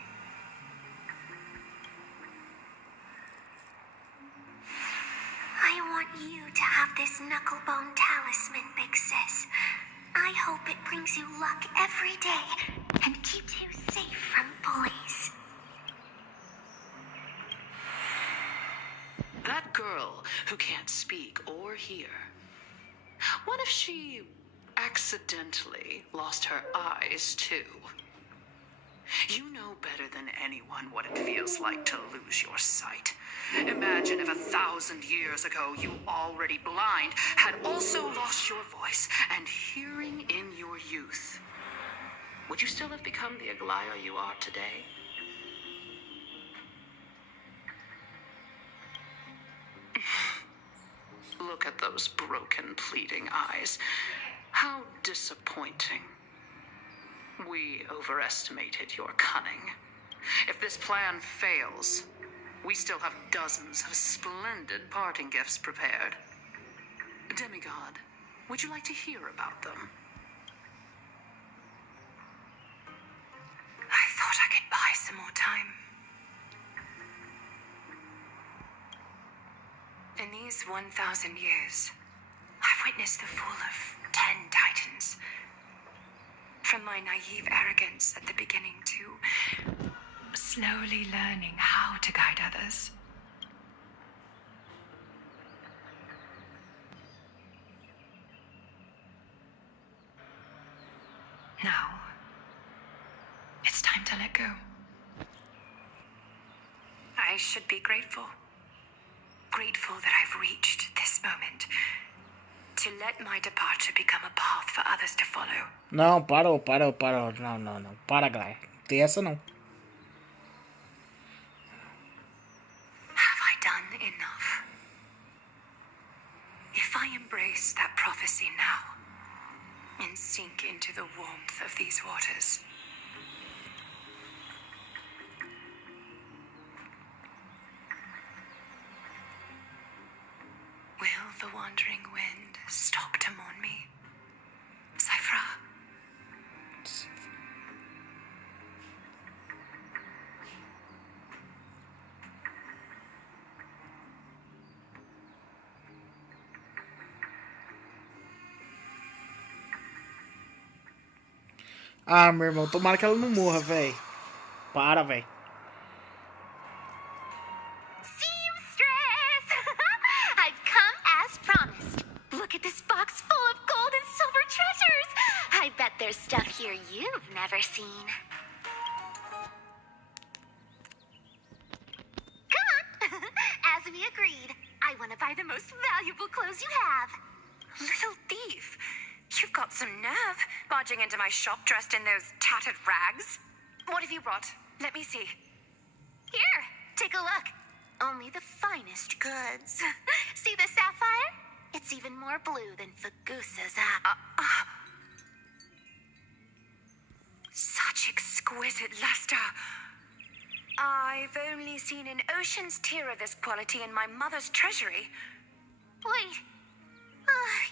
I want you to have this knucklebone talisman, Big Sis. I hope it brings you luck every day and keeps you safe from bullies. That girl who can't speak or hear. What if she accidentally lost her eyes, too? You know better than anyone what it feels like to lose your sight. Imagine if 1,000 years ago you, already blind, had also lost your voice and hearing in your youth. Would you still have become the Aglaya you are today? Look at those broken, pleading eyes. How disappointing. We overestimated your cunning. If this plan fails, we still have dozens of splendid parting gifts prepared. Demigod, would you like to hear about them? I thought I could buy some more time. In these 1,000 years, I've witnessed the fall of 10 titans. From my naive arrogance at the beginning to slowly learning how to guide others. Now, it's time to let go. I should be grateful. Grateful that I've reached this moment. To let my departure become a path for others to follow. Não, parou. Não. Para, Glai. Tem essa não. Have I done enough? If I embrace that prophecy now and sink into the warmth of these waters, will the wandering wind stop to mourn me? Cypher. Ah, meu irmão, tomara que ela não morra, véi. Para, véi. I've come as promised. Look at this box full of gold and silver treasures. I bet there's stuff here you've never seen. Come on. As we agreed, I want to buy the most valuable clothes you have. Little thief. You've got some nerve, barging into my shop dressed in those tattered rags. What have you brought? Let me see. Here, take a look. Only the finest goods. See the sapphire? It's even more blue than Fagusa's Such exquisite luster. I've only seen an ocean's tier of this quality in my mother's treasury. Wait.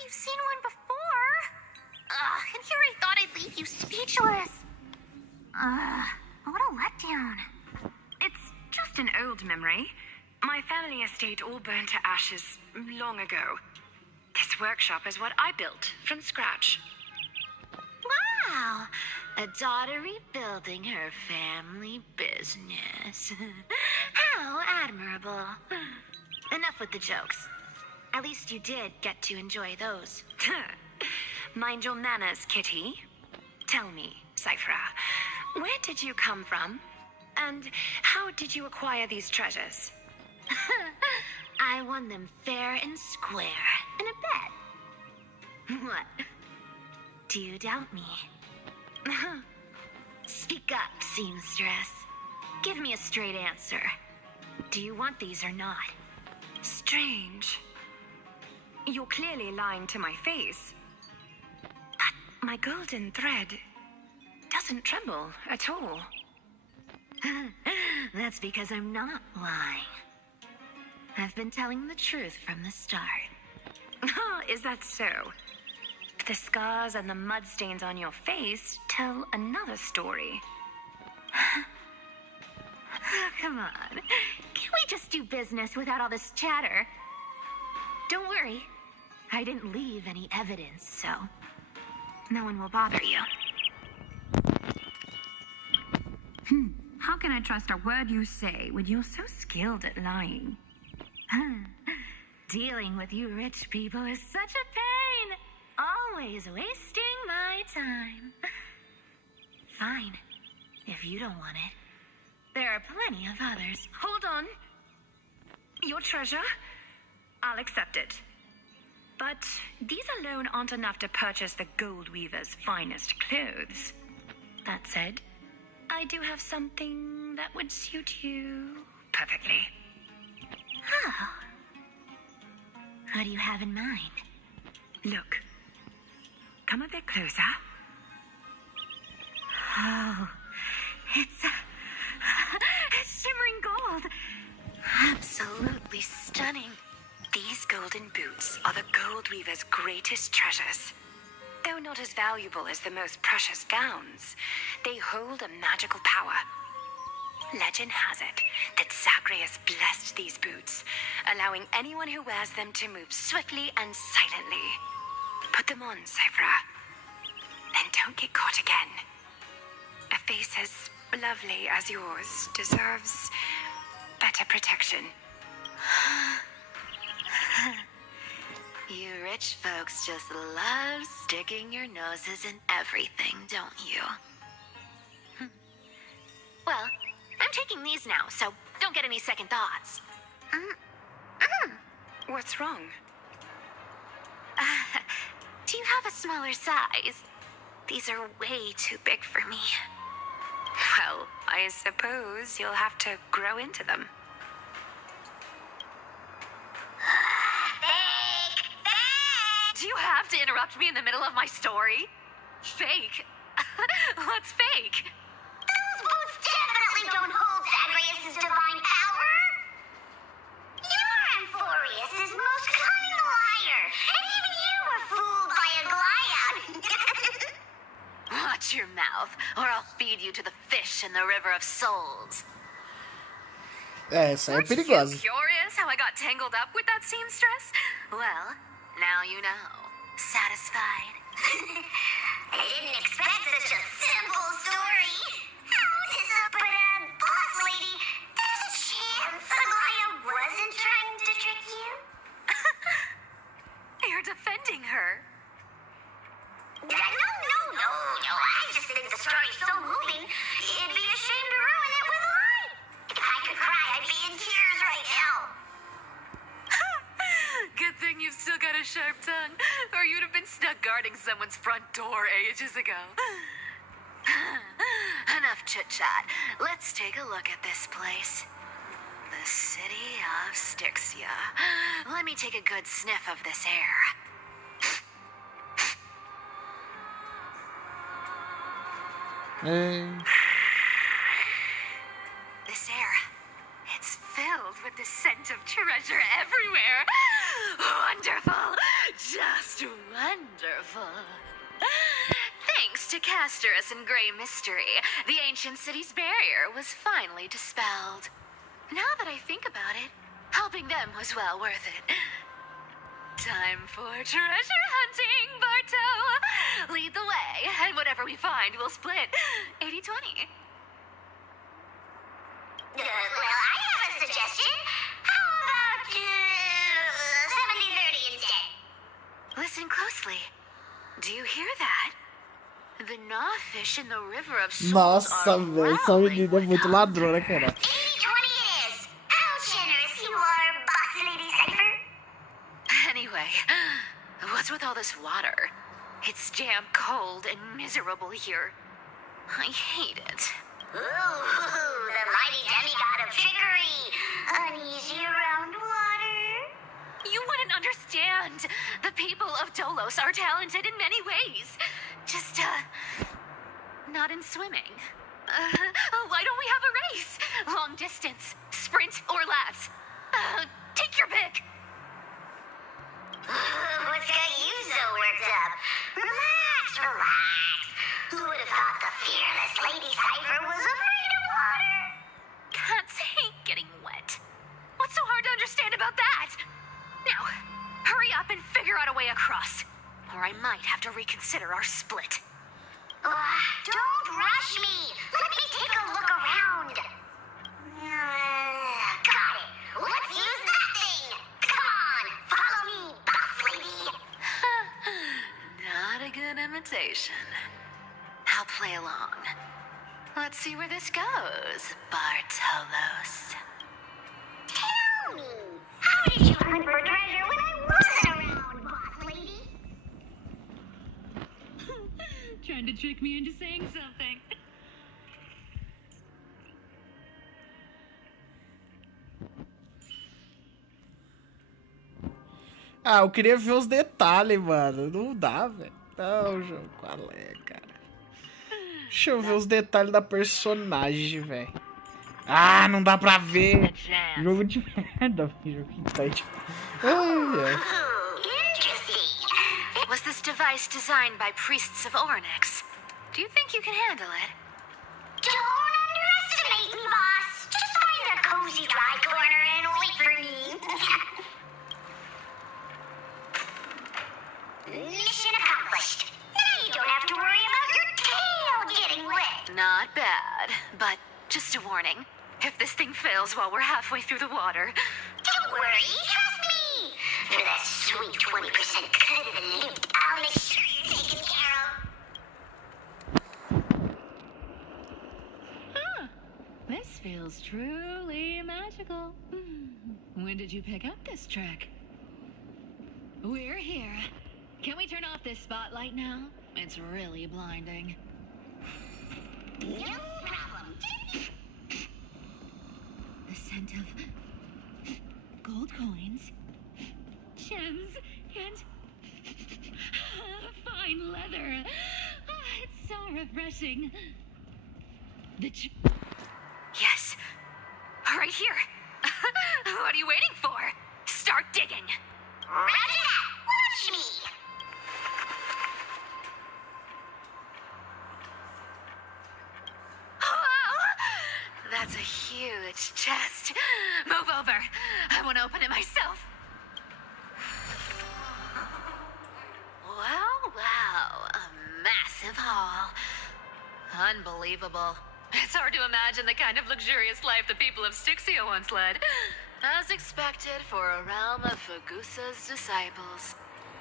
You've seen one before. And here I thought I'd leave you speechless. What a letdown. It's just an old memory. My family estate all burned to ashes long ago. This workshop is what I built from scratch. Wow! Wow, a daughter rebuilding her family business. How admirable. Enough with the jokes. At least you did get to enjoy those. Mind your manners, Kitty. Tell me, Cyphra, where did you come from? And how did you acquire these treasures? I won them fair and square in a bet. What? Do you doubt me? Speak up, seamstress. Give me a straight answer. Do you want these or not? Strange. You're clearly lying to my face. But my golden thread doesn't tremble at all. That's because I'm not lying. I've been telling the truth from the start. Is that so? The scars and the mud stains on your face tell another story. Come on. Can't we just do business without all this chatter? Don't worry. I didn't leave any evidence, so no one will bother you. How can I trust a word you say when you're so skilled at lying? Dealing with you rich people is such a pain. Always wasting my time. Fine, if you don't want it. There are plenty of others. Hold on. Your treasure? I'll accept it. But these alone aren't enough to purchase the gold weaver's finest clothes. That said, I do have something that would suit you perfectly. Oh. What do you have in mind? Look. Come a bit closer. Oh, it's shimmering gold. Absolutely stunning. These golden boots are the gold weaver's greatest treasures. Though not as valuable as the most precious gowns, they hold a magical power. Legend has it that Zagreus blessed these boots, allowing anyone who wears them to move swiftly and silently. Put them on, Cyphra, and don't get caught again. A face as lovely as yours deserves better protection. You rich folks just love sticking your noses in everything, don't you? Well, I'm taking these now, so don't get any second thoughts. What's wrong? Do you have a smaller size? These are way too big for me. Well, I suppose you'll have to grow into them. Do you have to interrupt me in the middle of my story? Fake? What's fake? Those boots definitely don't hold Zagreus' divine power. You're Amphorius' most cunning liar, and even you were fooled by a Glyad. Watch your mouth, or I'll feed you to the fish in the river of souls. Essa é perigosa. Curious how I got tangled up with that seamstress? Well, now you know. Satisfied? I didn't expect such a simple story. But, boss lady, there's a chance Glyad wasn't trying to trick you? You're defending her. No. I just think the story's so moving, it'd be a shame to ruin it with a lie. If I could cry, I'd be in tears right now. Good thing you've still got a sharp tongue, or you'd have been stuck guarding someone's front door ages ago. Enough chit-chat. Let's take a look at this place. The city of Styxia. Let me take a good sniff of this air. This air, it's filled with the scent of treasure everywhere. Wonderful. Just wonderful. Thanks to Castorus and Grey Mystery, the ancient city's barrier was finally dispelled. Now that I think about it, helping them was well worth it. Time for treasure hunting, Barto. lead the way, and whatever we find, we'll split 80-20. Well, I have a suggestion. How about 70-30 instead? Listen closely. Do you hear that? The gnawfish in the river of souls Nossa, are velho, essa menina é muito ladrona, cara. 80-20 it is. How generous you are, boss lady Cypher. Anyway, what's with all this water? It's damn cold and miserable here. I hate it. Ooh, the mighty demigod of trickery. Uneasy around water. You wouldn't understand. The people of Dolos are talented in many ways. Just, not in swimming. Why don't we have a race? Long distance, sprint, or laps? Take your pick. What's got you so worked up? Relax, relax. Who would have thought the fearless Lady Cypher was afraid of water? Cats hate getting wet. What's so hard to understand about that? Now, hurry up and figure out a way across. Or I might have to reconsider our split. Don't rush me. Let me take a look around. Got it. Let's use that thing. Come on, follow me, boss lady. Not a good imitation. I'll play along. Let's see where this goes, Bartolos. Tell me, how did you hunt for treasure when I wasn't around, boss lady? Trying to trick me into saying something. Ah, eu queria ver os detalhes, mano. Não dá, velho. Não, jogo, qual é, cara? Deixa eu ver os detalhes da personagem, velho. Ah, não dá pra ver. Jogo de merda, velho. Jogo de tight. Interesting. Was this device designed by priests of Ornyx? Do you think you can handle it? Don't underestimate me, boss. Just find a cozy dry corner and wait for me. Mission accomplished. Now you don't have to worry about your tail getting wet. Not bad, but just a warning. If this thing fails while we're halfway through the water... Don't worry, trust me. For that sweet 20% cut of the loot, I'll make sure you're taken care of. This feels truly magical. When did you pick up this trick? We're here. Can we turn off this spotlight now? It's really blinding. No problem. The scent of gold coins, gems, and fine leather. It's so refreshing. Yes. Right here. What are you waiting for? Start digging. Roger that. Watch me. That's a huge chest. Move over. I want to open it myself. Wow. A massive haul. Unbelievable. It's hard to imagine the kind of luxurious life the people of Styxia once led. As expected for a realm of Fagusa's disciples.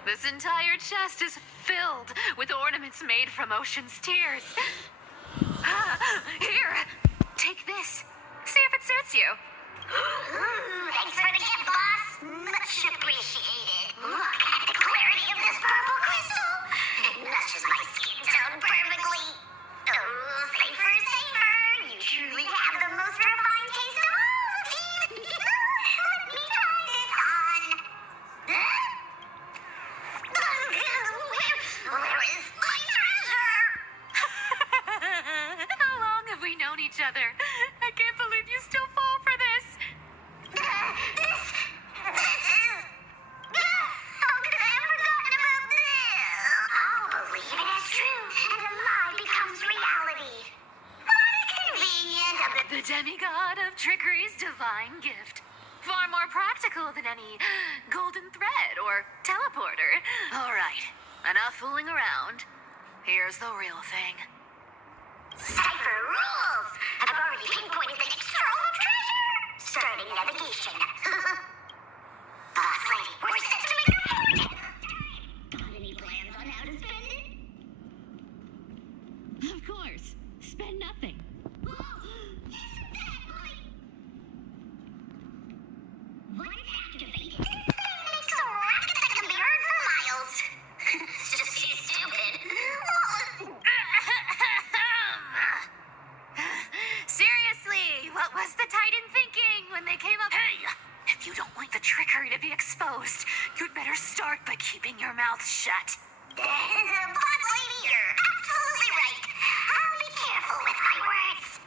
This entire chest is filled with ornaments made from ocean's tears. Here, take this. See if it suits you. Thanks for the gift, boss. Much appreciated. Look at the clarity of this purple crystal. It matches my skin tone perfectly. Oh, safer. You truly have the most refined taste of all. Let me try this on. Where is my treasure? How long have we known each other? I can't believe you still fall for this. This is... How could I have forgotten about this? I'll believe it as true, and a lie becomes reality. What a convenient... The demigod of trickery's divine gift. Far more practical than any golden thread or teleporter. All right, enough fooling around. Here's the real thing. Cipher rules! I've already pinpointed the next trove of treasure! Starting navigation. Boss lady, we're set to make a fortune! Got any plans on how to spend it? Of course. Spend nothing. Isn't that like... Once activated, this thing makes a racket that can be heard for miles. It's just too stupid. Seriously, what was the Titan thinking when they came up? Hey! If you don't want the trickery to be exposed, you'd better start by keeping your mouth shut. Boss lady, you're absolutely right. I'll be careful with my words.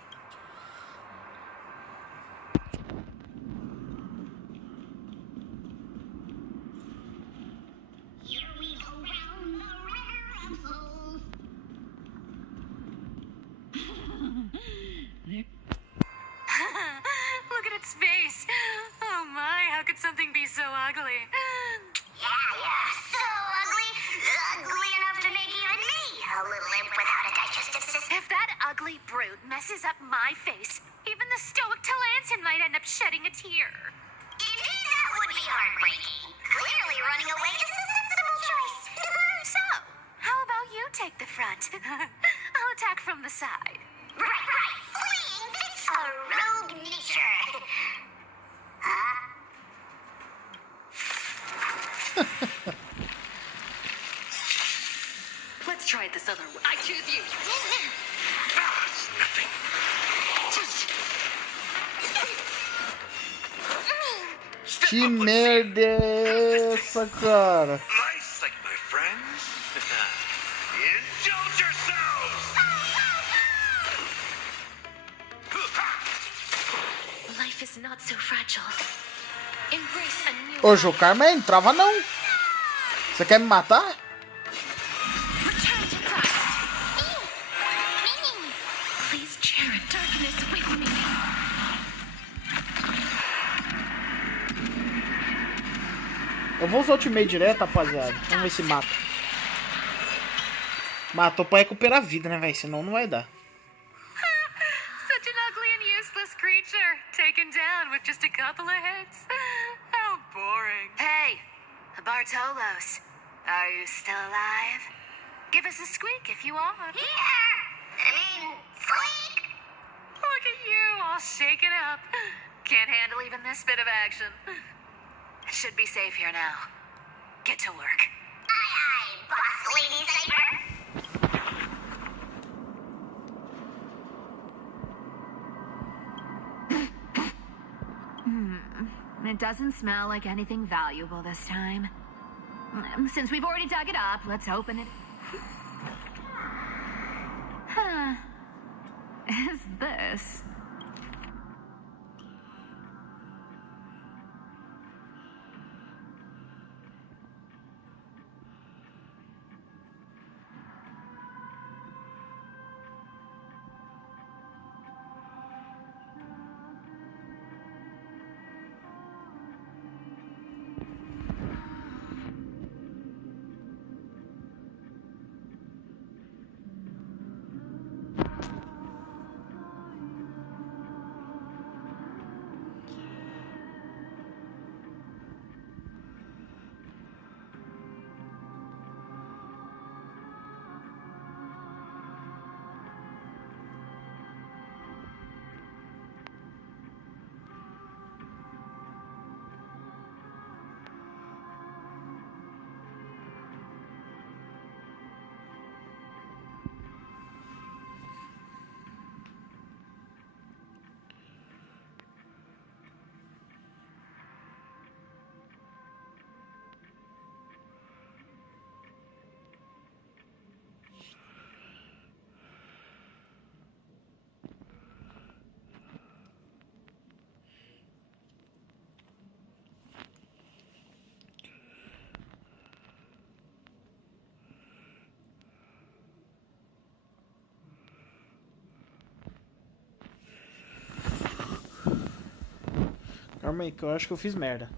Here we go round the river of souls. Look at its face. Oh my, how could something be so ugly? Yeah, so ugly. Ugly enough to make even me a little imp without a digestive system. If that ugly brute messes up my face, even the stoic Talantin might end up shedding a tear. Indeed, that would be heartbreaking. Clearly, running away is the sensible choice. So, how about you take the front? I'll attack from the side. Right. Fleeing fits a rogue nature. Huh? Let's try it this other way. I choose you. It's nothing. Que merda é essa, cara? Nice, like my friends. Indulge yourselves. Life is not so fragile. Embrace a new Ô, Jô, Karma entrava não. Você quer me matar? return to dust. Please share darkness with me. Eu vou usar o ultimate direto, rapaziada. Vamos ver se mata. Matou pra recuperar a vida, né, velho? Senão não vai dar. Such an ugly and useless creature, taken down with just a couple of hits. How boring. Hey, Bartolos, are you still alive? Give us a squeak if you want. Squeak! Look at you, all shaken up. Can't handle even this bit of action. Should be safe here now. Get to work. Aye, boss lady Cipher. It doesn't smell like anything valuable this time. Since we've already dug it up, let's open it. Huh. Is this? Calma aí, que eu acho que eu fiz merda.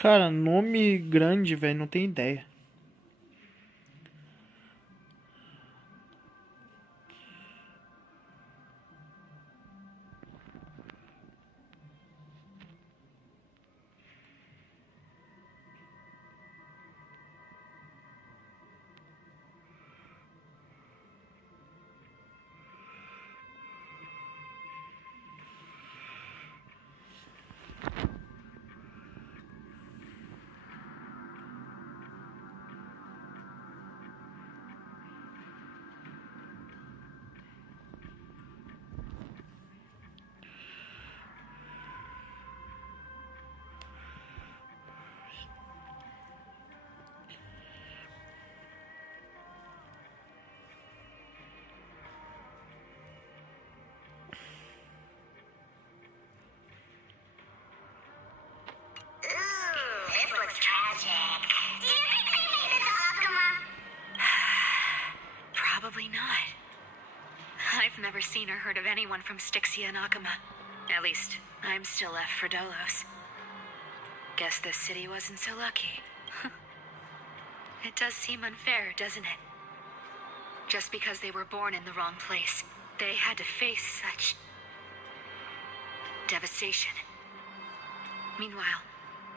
Cara, nome grande, velho, não tem ideia. Probably not. I've never seen or heard of anyone from Styxia and Akama. At least, I'm still left for Dolos. Guess this city wasn't so lucky. It does seem unfair, doesn't it? Just because they were born in the wrong place, they had to face such devastation. Meanwhile,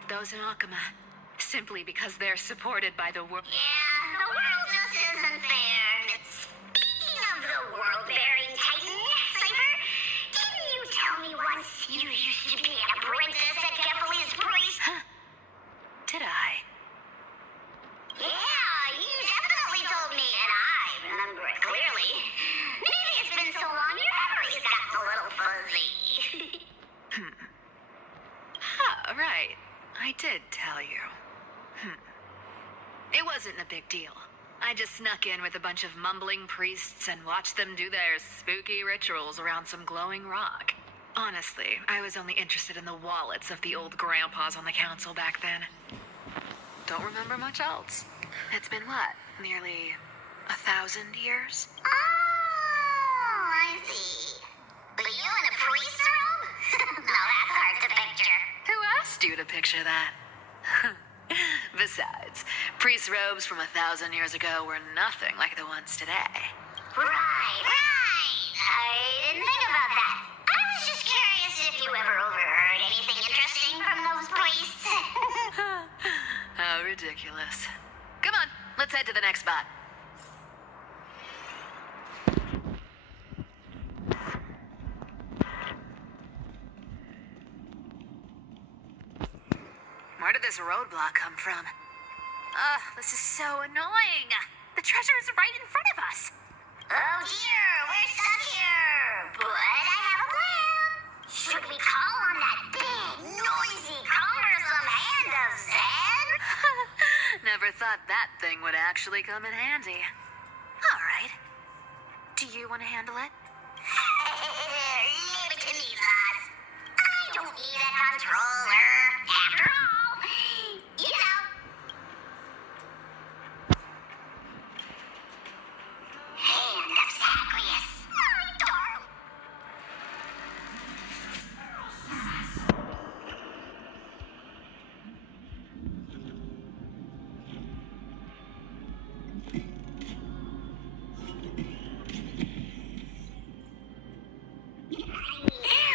those in Akama, simply because they're supported by the world. Yeah, the world just isn't fair. Speaking of the world-bearing titan, Cypher, didn't you tell me once you used to be an apprentice at Kefali's priest? Huh? Did I? Yeah, you definitely told me, and I remember it clearly. Maybe it's been so long your memory's gotten a little fuzzy. Huh, right. I did tell you. It wasn't a big deal. I just snuck in with a bunch of mumbling priests and watched them do their spooky rituals around some glowing rock. Honestly, I was only interested in the wallets of the old grandpas on the council back then. Don't remember much else. It's been what? Nearly 1,000 years? Oh, I see. But you in a priest robe? No, that's hard to picture. Who asked you to picture that? Besides, priest robes from 1,000 years ago were nothing like the ones today. Right. I didn't think about that. I was just curious if you ever overheard anything interesting from those priests. How ridiculous. Come on, let's head to the next spot. Where did this roadblock come from? Ugh, this is so annoying. The treasure is right in front of us. Oh dear, we're stuck here. But I have a plan. Should we call on that big, noisy, cumbersome hand of Zen? Never thought that thing would actually come in handy. All right. Do you want to handle it? Leave it to me, Zaz. I don't need a controller. After all, you know. Hand of Zagreus. My darling.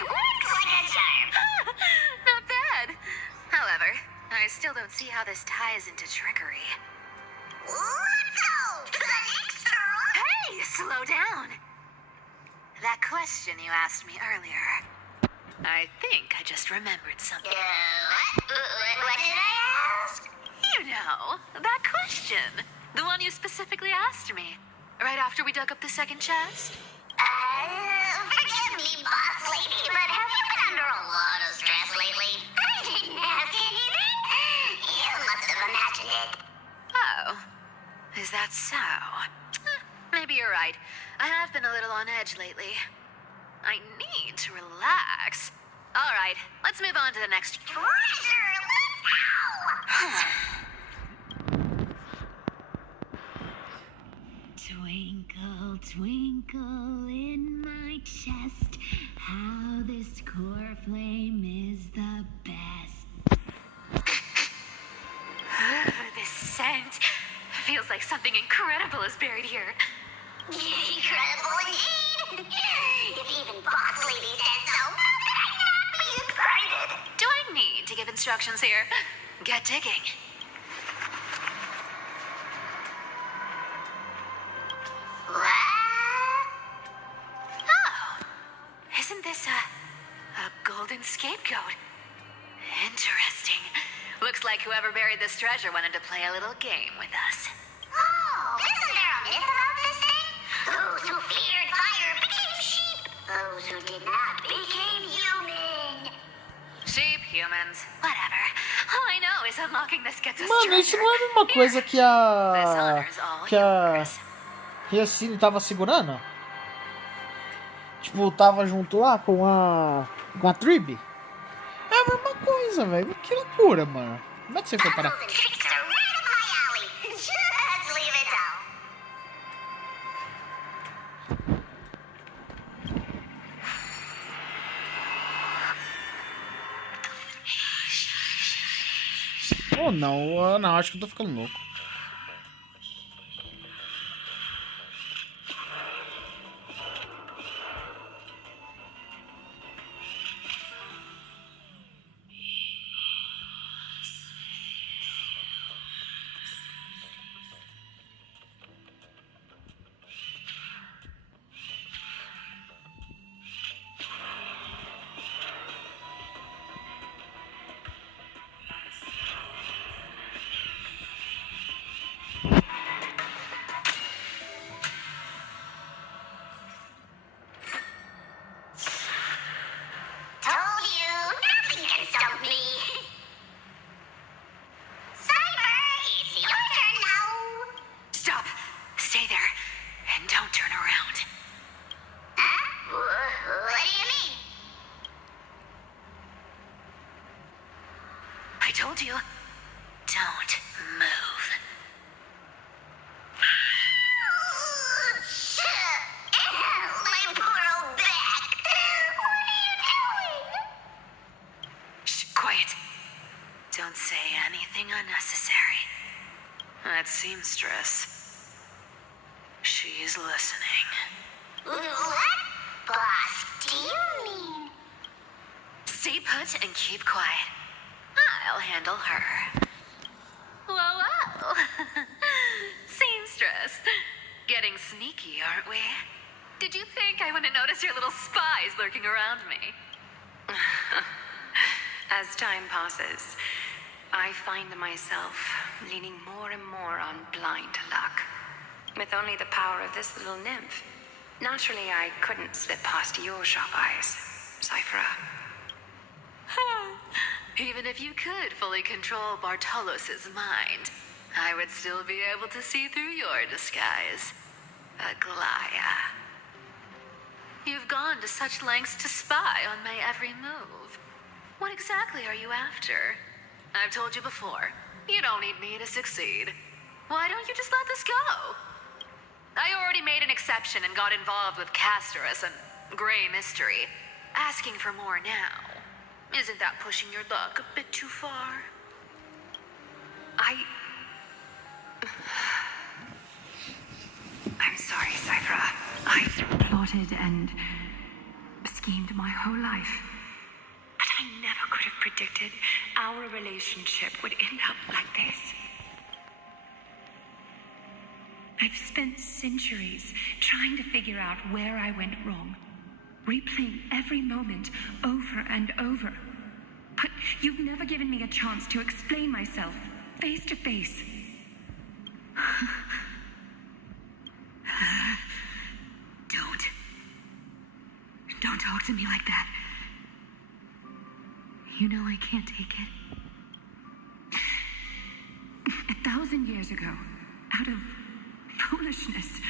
Looks like a charm. Not bad. However, I still don't see how this ties into trickery. Let's go to the next room. Hey, slow down. That question you asked me earlier. I think I just remembered something. What did I ask? You know, that question. The one you specifically asked me. Right after we dug up the second chest. Forgive me, boss lady, but have you been under a lot of stress lately? I didn't ask anything. You must have imagined it. Oh, is that so? Maybe you're right. I have been a little on edge lately. I need to relax. All right, let's move on to the next. Treasure, let's go! Twinkle, twinkle in my chest, how this core flame is the best. scent. Feels like something incredible is buried here. Incredible indeed. If even Boss Lady says so, how could I not be excited? Do I need to give instructions here? Get digging. Oh, isn't this a golden scapegoat? Interesting. Looks like whoever buried this treasure wanted to play a little game with us. Oh, isn't there a myth about this thing? Those who feared fire became sheep. Those who did not became human. Sheep, humans, whatever. All I know is unlocking this gets us Mano, isso treasure. não é a mesma coisa que This a. honor's all Que a. yours. Riacine tava segurando? Tipo, tava junto lá com a. Com a Tribe? É a mesma coisa, velho. Que loucura, mano. Como é que você foi parar? Puzzles and tricks are right up my alley. Just leave it down. Ou não, não, acho que eu tô ficando louco. Told you, nothing can stump me. Cyber, it's your turn now. Stop. Stay there. And don't turn around. Huh? What do you mean? I told you. Don't move. My poor old back. What are you doing? Shh, quiet. Don't say anything unnecessary. That seamstress. She's listening. What boss do you mean? Stay put and keep quiet. I'll handle her. Whoa, whoa. Seamstress. Getting sneaky, aren't we? Did you think I wouldn't notice your little spies lurking around me? As time passes, I find myself leaning more and more on blind luck. With only the power of this little nymph, naturally I couldn't slip past your sharp eyes, Cyphera. Even if you could fully control Bartolos's mind, I would still be able to see through your disguise. Aglaya. You've gone to such lengths to spy on my every move. What exactly are you after? I've told you before, you don't need me to succeed. Why don't you just let this go? I already made an exception and got involved with Castorus and Grey Mystery. Asking for more now. Isn't that pushing your luck a bit too far? I'm sorry, Cyphera. I plotted and schemed my whole life. But I never could have predicted our relationship would end up like this. I've spent centuries trying to figure out where I went wrong, replaying every moment over and over. But you've never given me a chance to explain myself face to face. Don't talk to me like that. You know I can't take it. 1,000 years ago, out of foolishness,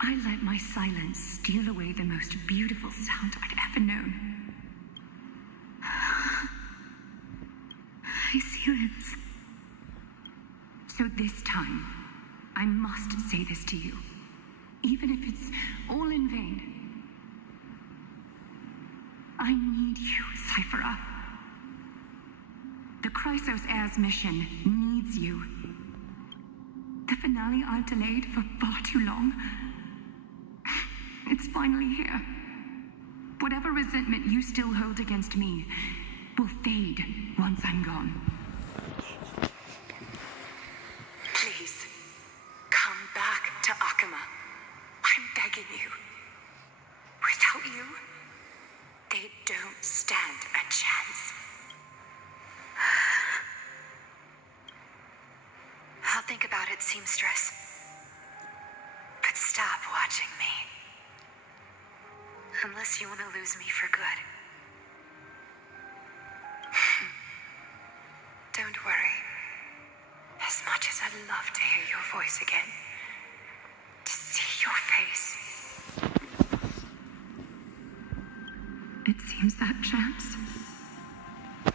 I let my silence steal away the most beautiful sound I'd ever known. I see lips. So this time, I must say this to you, even if it's all in vain. I need you, Cyphera. The Chrysos Air's mission needs you. The finale I've delayed for far too long. It's finally here. Whatever resentment you still hold against me will fade once I'm gone. Please, come back to Akama. I'm begging you. Without you, they don't stand a chance. I'll think about it, seamstress. But stop watching me. Unless you want to lose me for good. Don't worry. As much as I'd love to hear your voice again, to see your face. It seems that chance.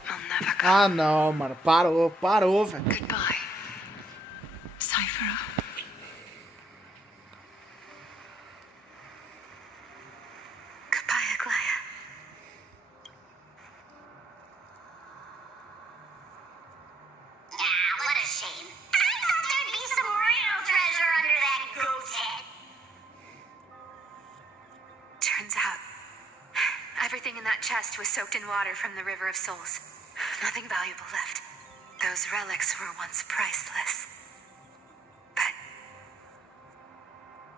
I'll never come. Ah, não, mano. Parou, velho. Goodbye, Cypher. Goodbye, Aglaya. What a shame. I thought there'd be some real treasure under that goat's head. Turns out, everything in that chest was soaked in water from the River of Souls. Nothing valuable left. Those relics were once priceless. But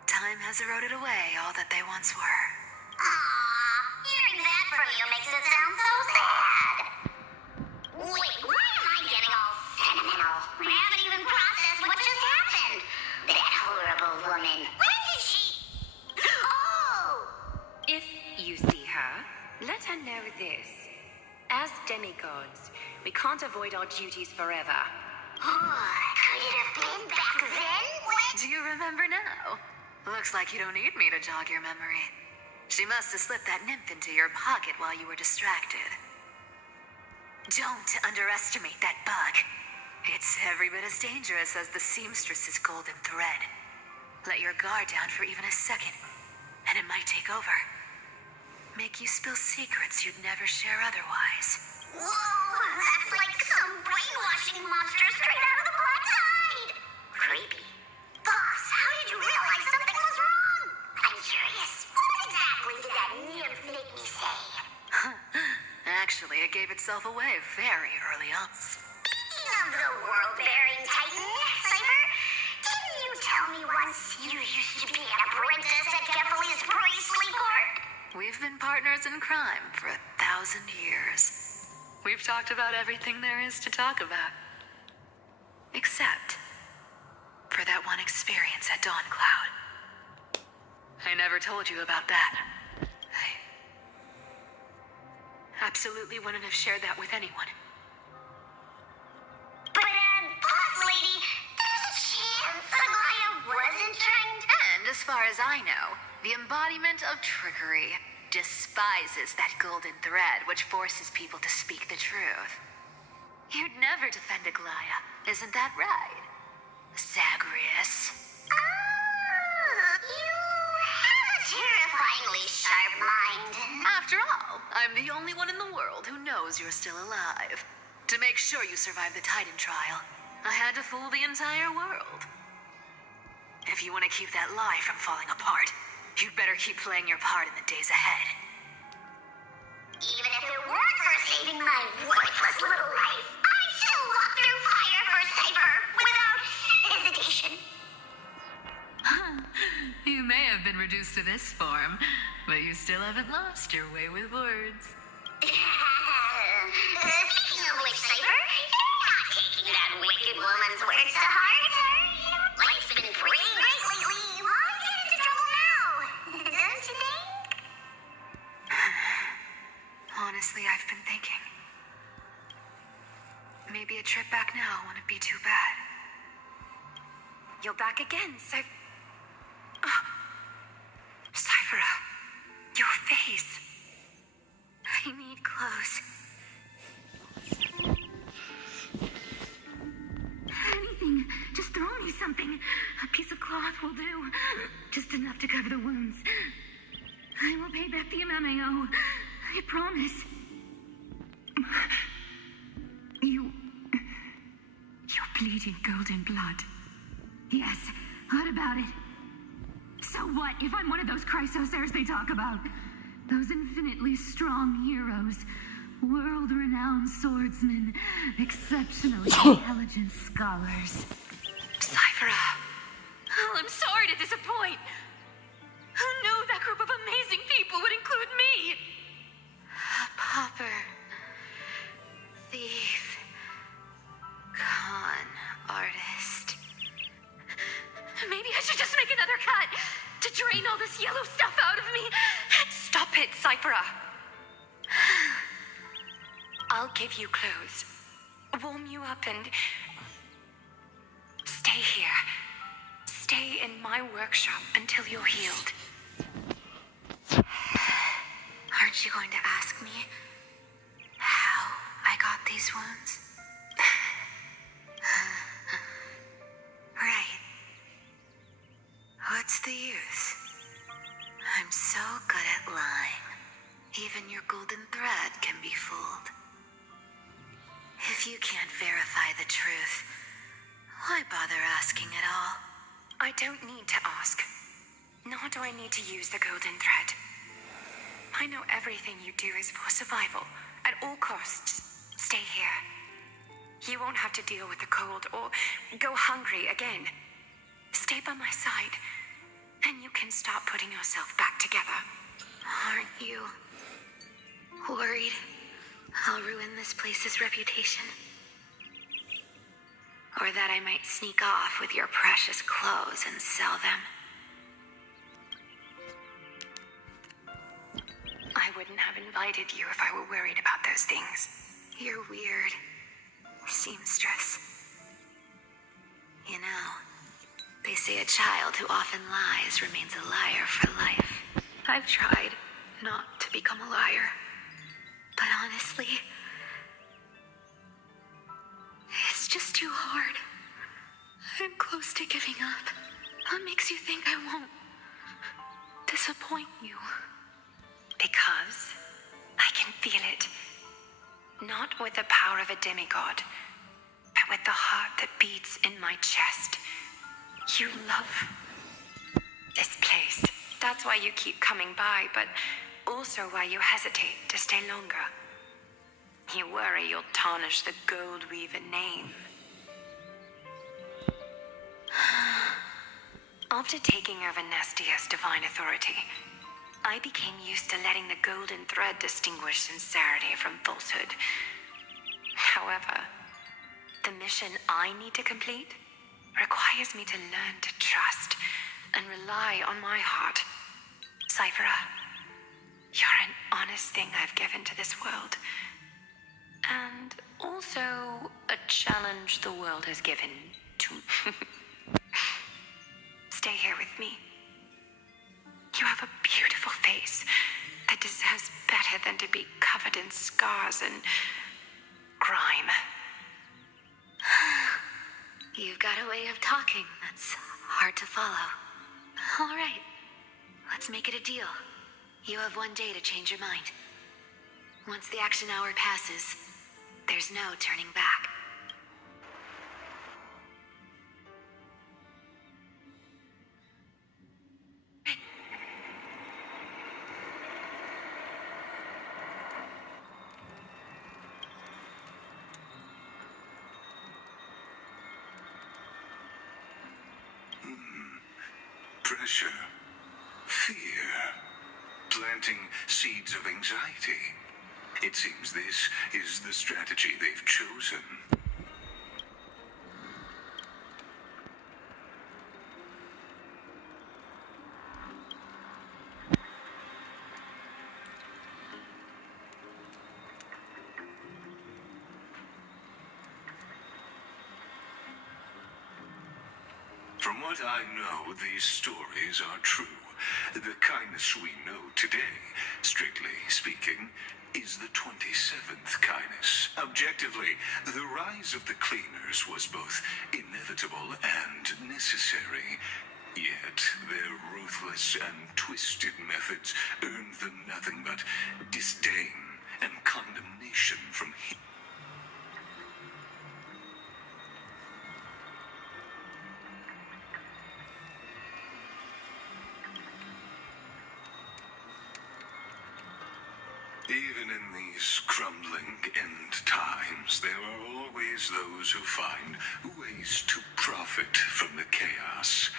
time has eroded away all that they once were. Aww, hearing that from you makes it sound so sad. Wait, why am I getting all sentimental? I haven't even processed what just happened. That horrible woman. Where is she? Oh! If you see her, let her know this. As demigods, we can't avoid our duties forever. Could it have been back then? When? Do you remember now? Looks like you don't need me to jog your memory. She must have slipped that nymph into your pocket while you were distracted. Don't underestimate that bug. It's every bit as dangerous as the seamstress's golden thread. Let your guard down for even a second, and it might take over. Make you spill secrets you'd never share otherwise. Whoa, that's like some brainwashing monster straight out of the Black Tide. Creepy. Boss, how did you realize something was wrong? I'm curious. What exactly did that nymph make me say? Actually, it gave itself away very early on. Speaking of the world-bearing titan, Cypher, didn't you tell me once you used to be an apprentice at Kefali's priestly court? We've been partners in crime for 1,000 years. We've talked about everything there is to talk about. Except for that one experience at Dawn Cloud. I never told you about that. I absolutely wouldn't have shared that with anyone. But, boss lady, there's a chance Aglaya wasn't trying to... And as far as I know, the embodiment of trickery despises that golden thread which forces people to speak the truth. You'd never defend Aglaya, isn't that right, Zagreus? You have a terrifyingly sharp mind. After all, I'm the only one in the world who knows you're still alive. To make sure you survive the Titan trial, I had to fool the entire world. If you want to keep that lie from falling apart, you'd better keep playing your part in the days ahead. Even if it weren't for saving my worthless little life, I'd still walk through fire for Cypher without hesitation. You may have been reduced to this form, but you still haven't lost your way with words. Speaking of which, Cypher, you're not taking that wicked woman's words to heart. Life's been pretty great lately. Why get into trouble now? Don't you think? Honestly, I've been thinking. Maybe a trip back now wouldn't be too bad. You're back again, Cyphera, your face. I need clothes. Anything. Just throw me something. A piece of cloth will do. Just enough to cover the wounds. I will pay back the amount I owe. I promise. You're bleeding golden blood. Yes, what about it? So what if I'm one of those chrysosairs they talk about? Those infinitely strong heroes, world-renowned swordsmen, exceptionally intelligent scholars. Cyphera. Oh, I'm sorry to disappoint. Who knew that group of amazing people would include me? A pauper, thief, con artist. Maybe I should just make another cut to drain all this yellow stuff out of me. Stop it, Cyphera. I'll give you clothes, warm you up, and stay here. Stay in my workshop until you're healed. Aren't you going to ask me how I got these wounds? Right. What's the use? I'm so good at lying. Even your golden thread can be fooled. If you can't verify the truth, why bother asking at all? I don't need to ask. Nor do I need to use the golden thread. I know everything you do is for survival. At all costs, stay here. You won't have to deal with the cold or go hungry again. Stay by my side, and you can start putting yourself back together. Aren't you worried I'll ruin this place's reputation? Or that I might sneak off with your precious clothes and sell them? I wouldn't have invited you if I were worried about those things. You're weird, seamstress. You know, they say a child who often lies remains a liar for life. I've tried not to become a liar, but honestly, it's just too hard. I'm close to giving up. What makes you think I won't disappoint you? Because I can feel it. Not with the power of a demigod, but with the heart that beats in my chest. You love this place. That's why you keep coming by, but also why you hesitate to stay longer. You worry you'll tarnish the Gold Weaver name. After taking over Nestia's divine authority, I became used to letting the golden thread distinguish sincerity from falsehood. However, the mission I need to complete requires me to learn to trust and rely on my heart. Cyphera, you're an honest thing I've given to this world. And also a challenge the world has given to Stay here with me. You have a beautiful face that deserves better than to be covered in scars and grime. You've got a way of talking that's hard to follow. All right, let's make it a deal. You have 1 day to change your mind. Once the action hour passes, there's no turning back. Pressure, fear, planting seeds of anxiety. It seems this is the strategy they've chosen. From what I know, these stories are true. The kindness we know today, strictly speaking, is the 27th kindness. Objectively, the rise of the cleaners was both inevitable and necessary. Yet their ruthless and twisted methods earned them nothing but disdain and condemnation from him. Even in these crumbling end times, there are always those who find ways to profit from the chaos.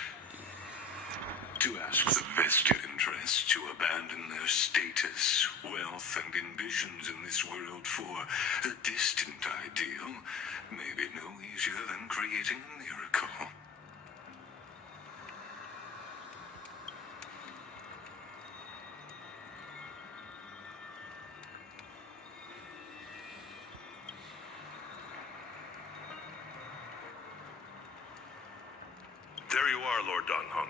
To ask the vested interests to abandon their status, wealth, and ambitions in this world for a distant ideal may be no easier than creating a miracle. There you are, Lord Donghung.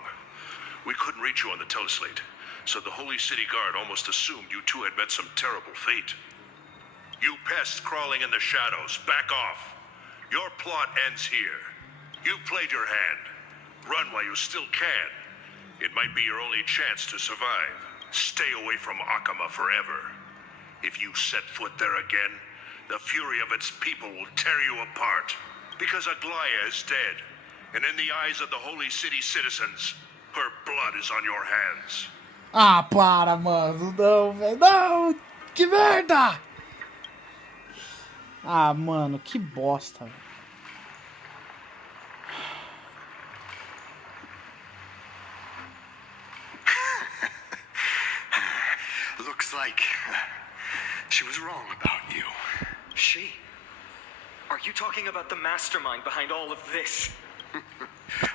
We couldn't reach you on the teleslate, so the Holy City Guard almost assumed you two had met some terrible fate. You pests crawling in the shadows, back off. Your plot ends here. You played your hand. Run while you still can. It might be your only chance to survive. Stay away from Akama forever. If you set foot there again, the fury of its people will tear you apart. Because Aglaya is dead, and in the eyes of the Holy City citizens, her blood is on your hands. Ah, para, mano. Não, velho. Não! Que merda! Ah, mano, que bosta, velho. Looks like she was wrong about you. She? Are you talking about the mastermind behind all of this?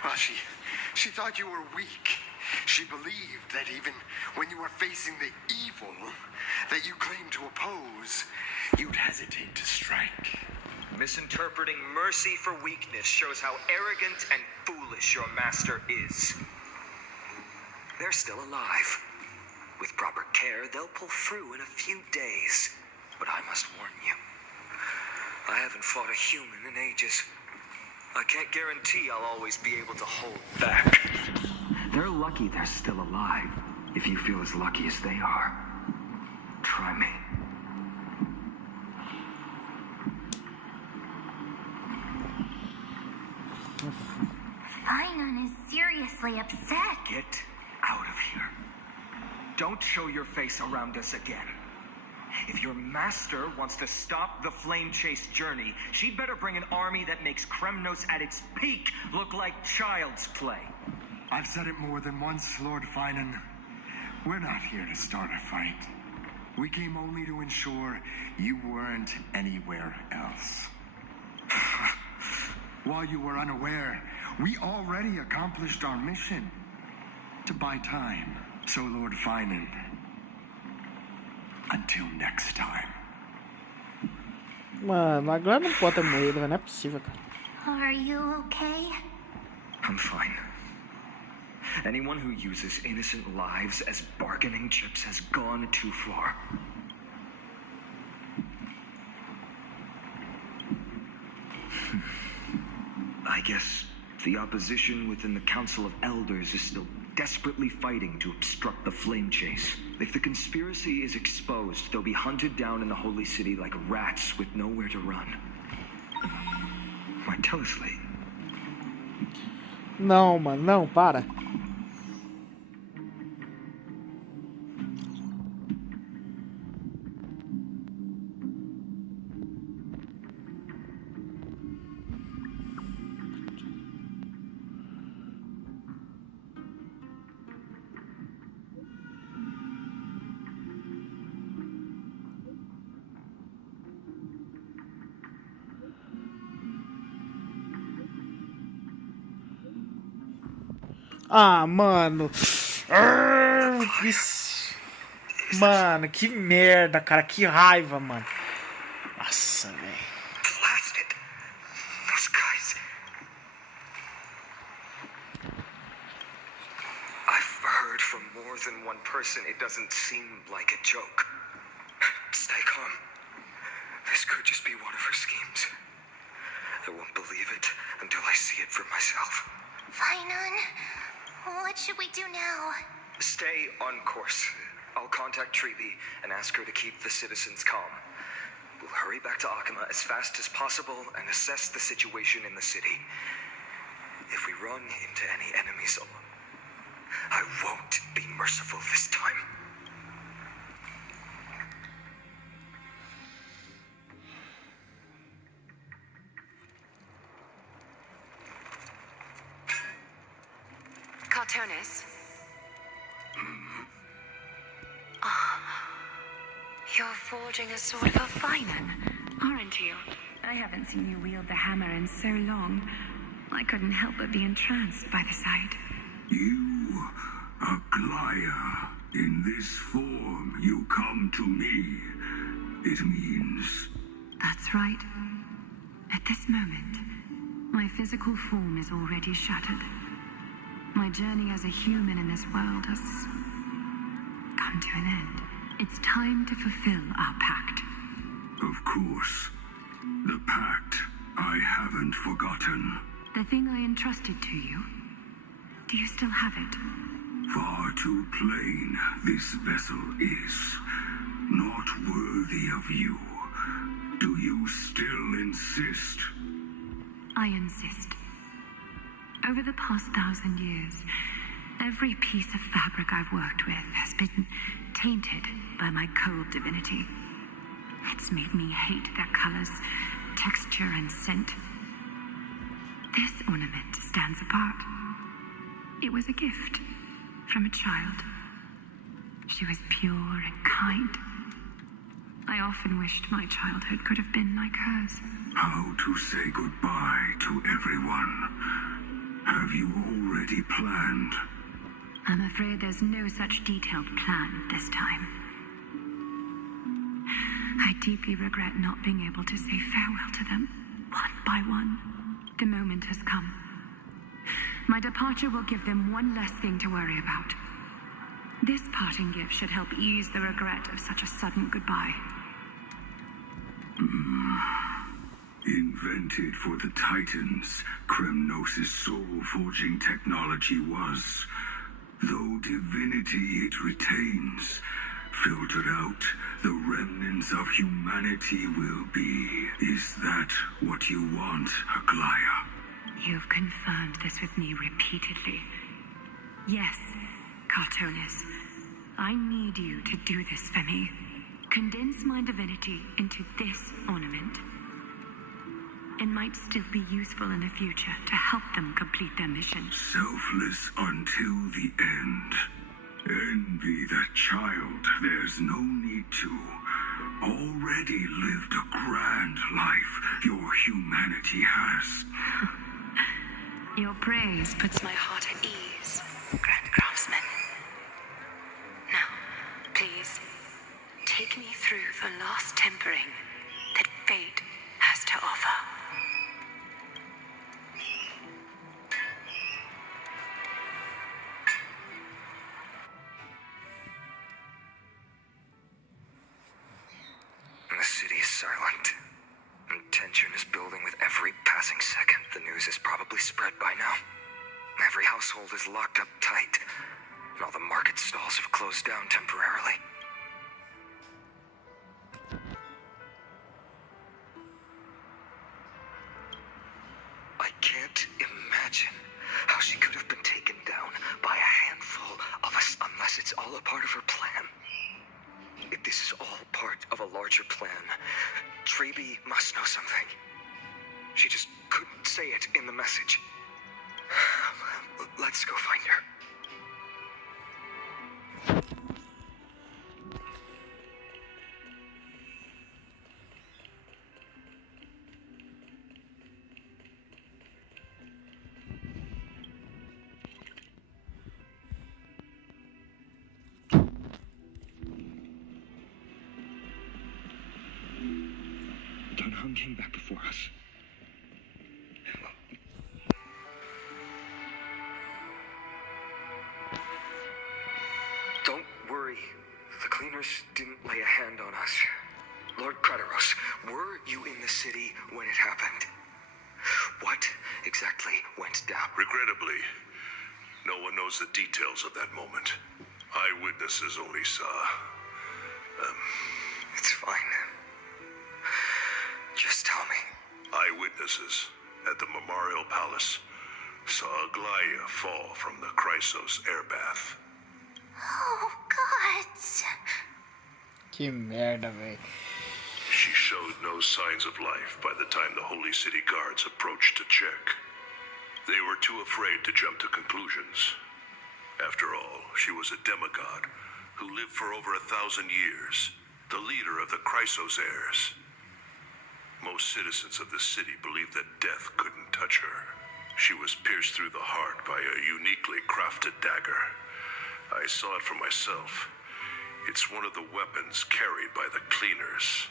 Well, she thought you were weak. She believed that even when you were facing the evil that you claimed to oppose, you'd hesitate to strike. Misinterpreting mercy for weakness shows how arrogant and foolish your master is. They're still alive. With proper care, they'll pull through in a few days. But I must warn you, I haven't fought a human in ages. I can't guarantee I'll always be able to hold back. They're lucky they're still alive. If you feel as lucky as they are, try me. Finon is seriously upset. Get out of here. Don't show your face around us again. If your master wants to stop the flame chase journey, she'd better bring an army that makes Kremnos at its peak look like child's play. I've said it more than once, Lord Finon. We're not here to start a fight. We came only to ensure you weren't anywhere else. While you were unaware, we already accomplished our mission. To buy time. So, Lord Finon, until next time. Mano, agora não pode ter morrido, velho. Não é possível, cara. Are you okay? I'm fine. Anyone who uses innocent lives as bargaining chips has gone too far. I guess the opposition within the Council of Elders is still desperately fighting to obstruct the flame chase. If the conspiracy is exposed, they'll be hunted down in the Holy City like rats with nowhere to run. My teleslate. Não, mano, não, para. Ah, mano. Mano, que merda, cara. Que raiva, mano. Nossa, velho. Blasted. Those guys. I've heard from more than one person it doesn't seem like a joke. Stay calm. This could just be one of her schemes. I won't believe it until I see it for myself. Finon, what should we do now? Stay on course. I'll contact Treeby and ask her to keep the citizens calm. We'll hurry back to Akama as fast as possible and assess the situation in the city. If we run into any enemies, I won't be merciful this time. Cartoonist. You're forging a sword of a fine one, aren't you? I haven't seen you wield the hammer in so long. I couldn't help but be entranced by the sight. You, Aglaya, in this form you come to me. It means... That's right. At this moment, my physical form is already shattered. My journey as a human in this world has come to an end. It's time to fulfill our pact. Of course. The pact I haven't forgotten. The thing I entrusted to you, do you still have it? Far too plain this vessel is. Not worthy of you. Do you still insist? I insist. Over the past 1,000 years, every piece of fabric I've worked with has been tainted by my cold divinity. It's made me hate their colors, texture, and scent. This ornament stands apart. It was a gift from a child. She was pure and kind. I often wished my childhood could have been like hers. How to say goodbye to everyone? Have you already planned? I'm afraid there's no such detailed plan this time. I deeply regret not being able to say farewell to them, one by one. The moment has come. My departure will give them one less thing to worry about. This parting gift should help ease the regret of such a sudden goodbye. Invented for the Titans, Kremnos' soul-forging technology was, though divinity it retains, filtered out, the remnants of humanity will be. Is that what you want, Aglaya? You've confirmed this with me repeatedly. Yes, Cartoonist. I need you to do this for me. Condense my divinity into this ornament. It might still be useful in the future to help them complete their mission. Selfless until the end. Envy that child, there's no need to. Already lived a grand life your humanity has. Your praise puts my heart at ease, Grand Craftsman. Now, please, take me through the last tempering that fate has to offer. The city is silent. And tension is building with every passing second. The news is probably spread by now. Every household is locked up tight. And all the market stalls have closed down temporarily. I can't imagine how she could have been taken down by a handful of us unless it's all a part of her plan. If this is all part of a larger plan, Treby must know something. She just couldn't say it in the message. Let's go find her. Dunham came back before us. Don't worry. The cleaners didn't lay a hand on us. Lord Krateros, were you in the city when it happened? What exactly went down? Regrettably, no one knows the details of that moment. Eyewitnesses only saw... It's fine. Just tell me. Eyewitnesses at the Memorial Palace saw Aglaya fall from the Chrysos air bath. Oh, God. Que merda, velho. She showed no signs of life by the time the Holy City guards approached to check. They were too afraid to jump to conclusions. After all, she was a demigod who lived for over 1,000 years, the leader of the Chrysos heirs. Most citizens of the city believed that death couldn't touch her. She was pierced through the heart by a uniquely crafted dagger. I saw it for myself. It's one of the weapons carried by the cleaners.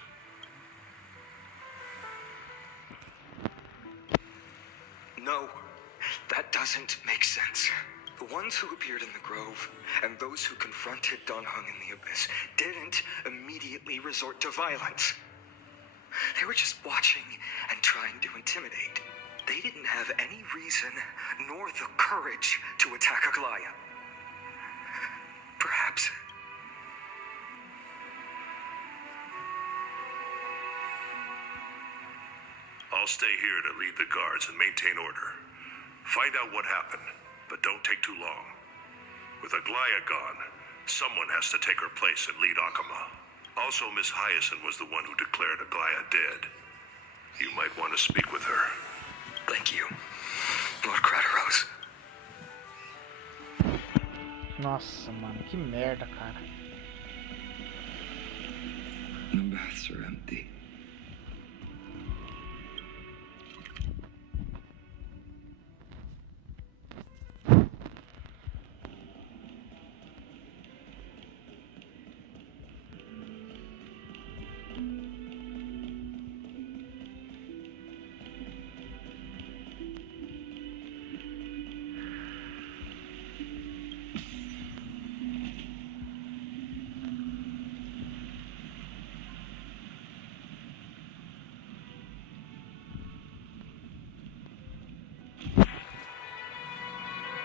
No, that doesn't make sense. The ones who appeared in the grove and those who confronted Dunhung in the abyss didn't immediately resort to violence. They were just watching and trying to intimidate. They didn't have any reason nor the courage to attack Aglaya. Perhaps. I'll stay here to lead the guards and maintain order. Find out what happened, but don't take too long. With Aglaya gone, someone has to take her place and lead Akama. Also, Miss Hyacinth was the one who declared Aglaya dead. You might want to speak with her. Thank you, Lord Crateros. Nossa, mano, que merda, cara. No baths are empty.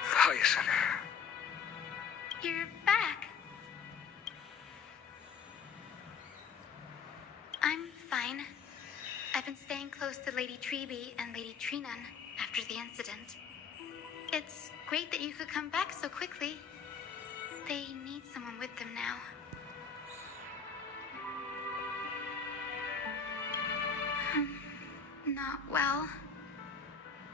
Hyacinth. You're back. I'm fine. I've been staying close to Lady Treeby and Lady Trinan after the incident. It's great that you could come back so quickly. They need someone with them now. Not well.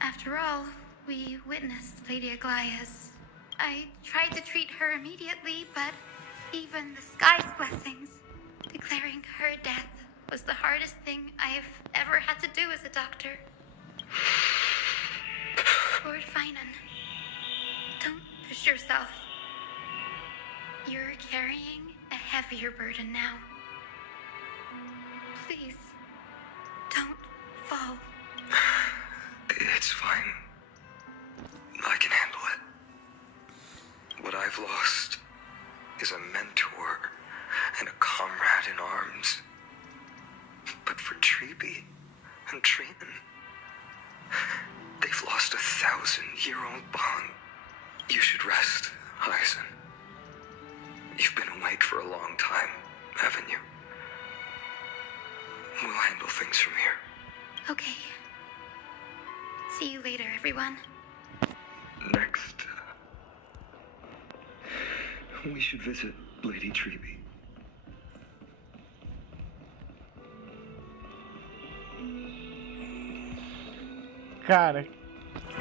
After all, we witnessed Lady Aglaya's. I tried to treat her immediately, but even the sky's blessings, declaring her death was the hardest thing I've ever had to do as a doctor. Lord Finan, don't push yourself. You're carrying a heavier burden now. Please, don't fall. It's fine. I can handle it. What I've lost is a mentor and a comrade in arms. But for Treeby and Trinan, they've lost a 1,000-year-old bond. You should rest, Hyacinth. You've been awake for a long time, haven't you? We'll handle things from here. Okay. See you later, everyone. Next, we should visit Lady Treeby. Cara,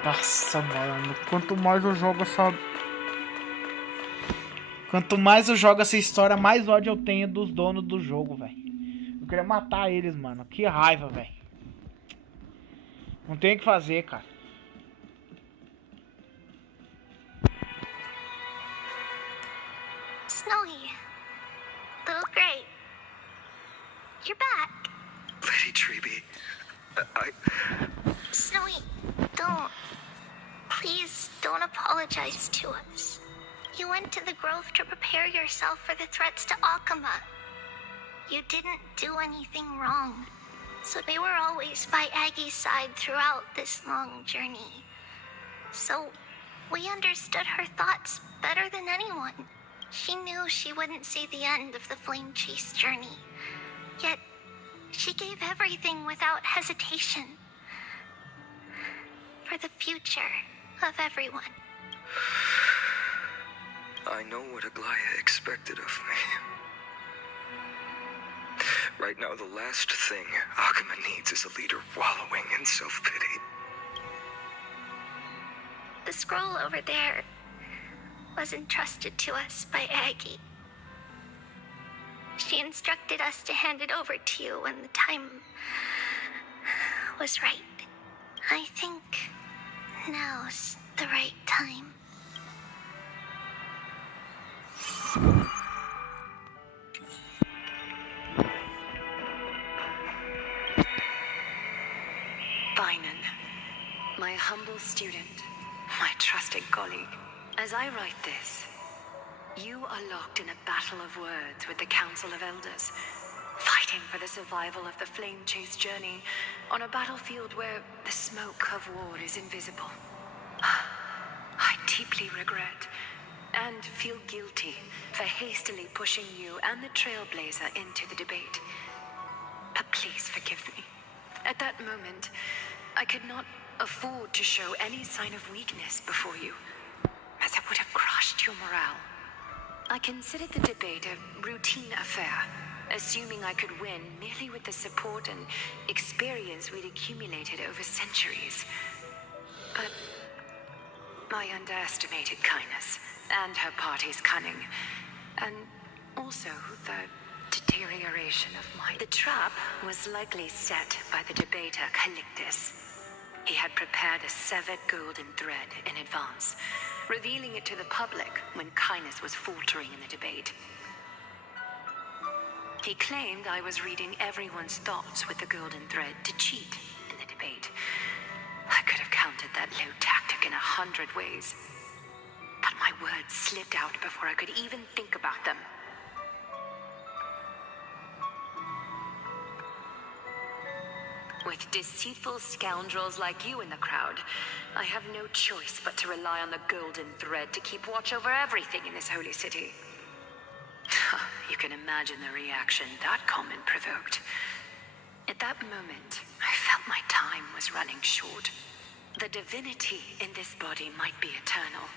nossa, mano, quanto mais eu jogo essa história, mais ódio eu tenho dos donos do jogo, velho. Eu queria matar eles, mano. Que raiva, velho. Não tem o que fazer, cara. Snowy. Little Gray. You're back. Lady Treeby, Snowy, please don't apologize to us. You went to the grove to prepare yourself for the threats to Akama. You didn't do anything wrong. So we were always by Aggie's side throughout this long journey. So we understood her thoughts better than anyone. She knew she wouldn't see the end of the Flame Chase journey. Yet, she gave everything without hesitation. For the future of everyone. I know what Aglaya expected of me. Right now, the last thing Akama needs is a leader wallowing in self-pity. The scroll over there. was entrusted to us by Aggie. She instructed us to hand it over to you when the time was right. I think now's the right time. Finan, my humble student, my trusted colleague. As I write this, you are locked in a battle of words with the Council of Elders, fighting for the survival of the flame-chased journey on a battlefield where the smoke of war is invisible. I deeply regret and feel guilty for hastily pushing you and the Trailblazer into the debate. But please forgive me. At that moment, I could not afford to show any sign of weakness before you, as it would have crushed your morale. I considered the debate a routine affair, assuming I could win merely with the support and experience we'd accumulated over centuries. But I underestimated Kindness and her party's cunning, and also the deterioration of my... The trap was likely set by the debater Calictus. He had prepared a severed golden thread in advance, revealing it to the public when Kindness was faltering in the debate. He claimed I was reading everyone's thoughts with the golden thread to cheat in the debate. I could have countered that low tactic in 100 ways, but my words slipped out before I could even think about them. With deceitful scoundrels like you in the crowd, I have no choice but to rely on the golden thread to keep watch over everything in this holy city. You can imagine the reaction that comment provoked. At that moment, I felt my time was running short. The divinity in this body might be eternal,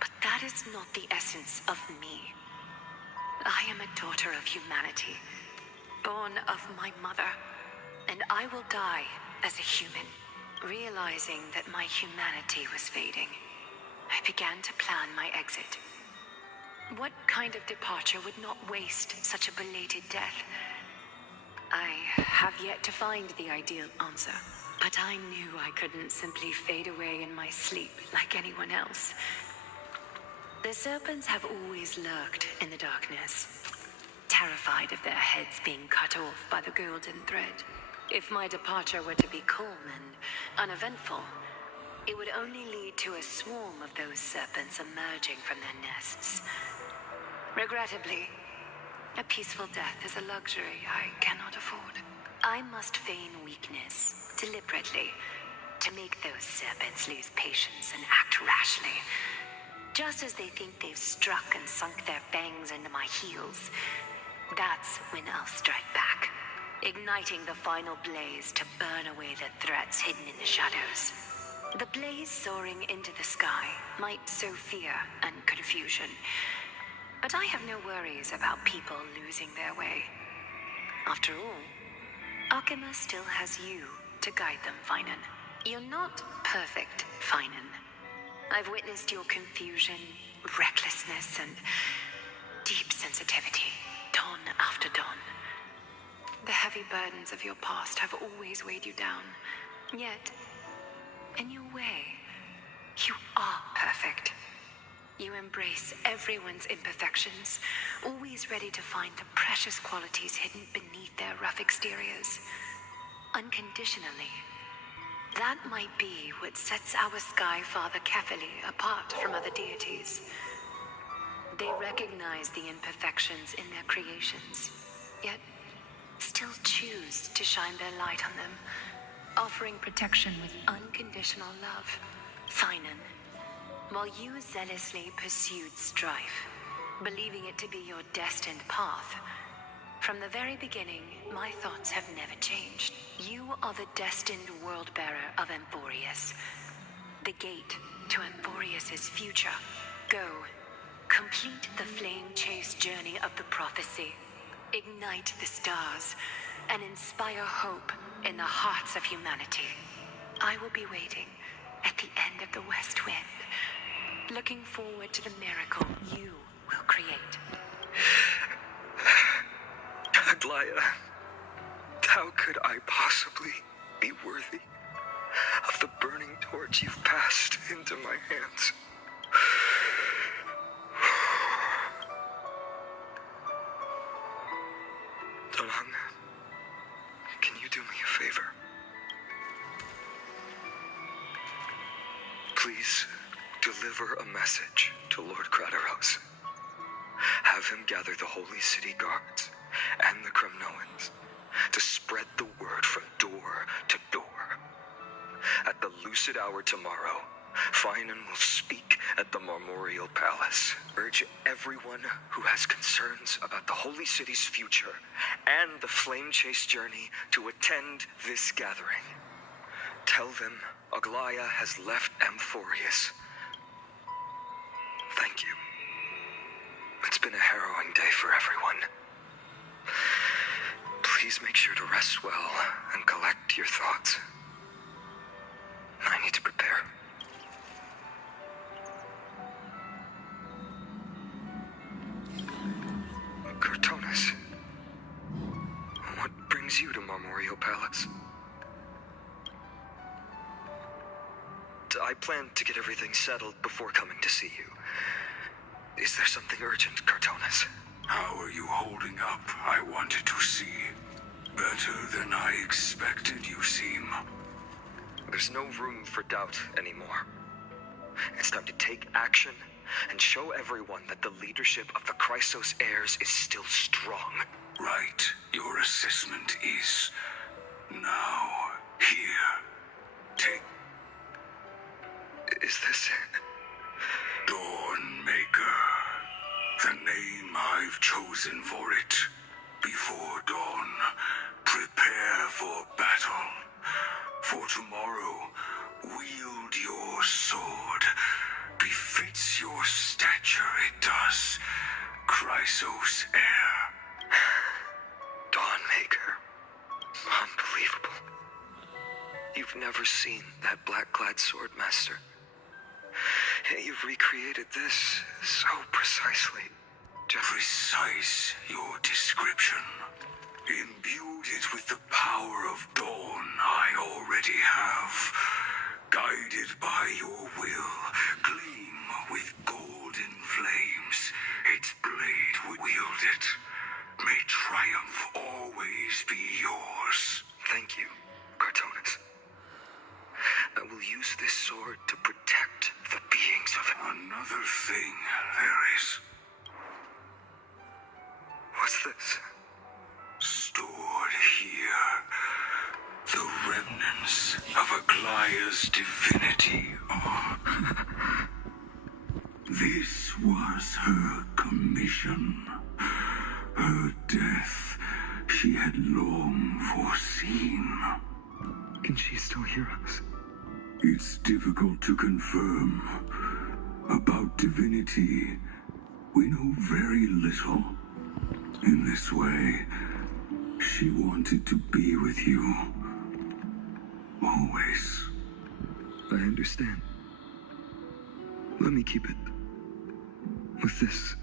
but that is not the essence of me. I am a daughter of humanity, born of my mother. And I will die as a human. Realizing that my humanity was fading, I began to plan my exit. What kind of departure would not waste such a belated death? I have yet to find the ideal answer, but I knew I couldn't simply fade away in my sleep like anyone else. The serpents have always lurked in the darkness, terrified of their heads being cut off by the golden thread. If my departure were to be calm and uneventful, it would only lead to a swarm of those serpents emerging from their nests. Regrettably, a peaceful death is a luxury I cannot afford. I must feign weakness deliberately to make those serpents lose patience and act rashly. Just as they think they've struck and sunk their fangs into my heels, that's when I'll strike back, igniting the final blaze to burn away the threats hidden in the shadows. The blaze soaring into the sky might sow fear and confusion, but I have no worries about people losing their way. After all, Arkema still has you to guide them, Finan. You're not perfect, Finan. I've witnessed your confusion, recklessness, and deep sensitivity, dawn after dawn. The heavy burdens of your past have always weighed you down. Yet, in your way, you are perfect. You embrace everyone's imperfections, always ready to find the precious qualities hidden beneath their rough exteriors. Unconditionally. That might be what sets our Sky Father Kefili apart from other deities. They recognize the imperfections in their creations, yet still choose to shine their light on them, offering protection with unconditional love. Finan, while you zealously pursued strife, believing it to be your destined path, from the very beginning, my thoughts have never changed. You are the destined world-bearer of Emphorius, the gate to Emphorius's future. Go, complete the flame-chased journey of the prophecy. Ignite the stars, and inspire hope in the hearts of humanity. I will be waiting at the end of the West Wind, looking forward to the miracle you will create. Aglaya, how could I possibly be worthy of the burning torch you've passed into my hands? Donang, can you do me a favor? Please deliver a message to Lord Krateros. Have him gather the Holy City guards and the Kremnoans to spread the word from door to door. At the lucid hour tomorrow, Finan will speak at the Memorial Palace. Urge everyone who has concerns about the Holy City's future and the Flame Chase journey to attend this gathering. Tell them Aglaya has left Amphorius. Thank you. It's been a harrowing day for everyone. Please make sure to rest well and collect your thoughts. I need to prepare. Cortonis, what brings you to Memorial Palace? I plan to get everything settled before coming to see you. Is there something urgent, Cortonis? How are you holding up? I wanted to see. Better than I expected, you seem. There's no room for doubt anymore. It's time to take action and show everyone that the leadership of the Chrysos heirs is still strong. Right. Your assessment is now here. Take. Is this it? Dawnmaker. The name I've chosen for it. Before dawn, prepare for battle. For tomorrow, wield your sword. Befits your stature, it does. Chrysos heir. Dawnmaker. Unbelievable. You've never seen that black-clad sword master. Yet you've recreated this so precisely. Precise your description. Imbued it with the power of dawn I already have. Guided by your will, gleam with golden flames. Its blade wielded. May triumph always be yours. Thank you, Cortonis. I will use this sword to protect the beings of it. Another thing there is. What's this? Stored here, the remnants of Aglaya's divinity are. This was her commission. Her death she had long foreseen. Can she still hear us? It's difficult to confirm. About divinity, we know very little. In this way, she wanted to be with you. Always. I understand. Let me keep it. With this,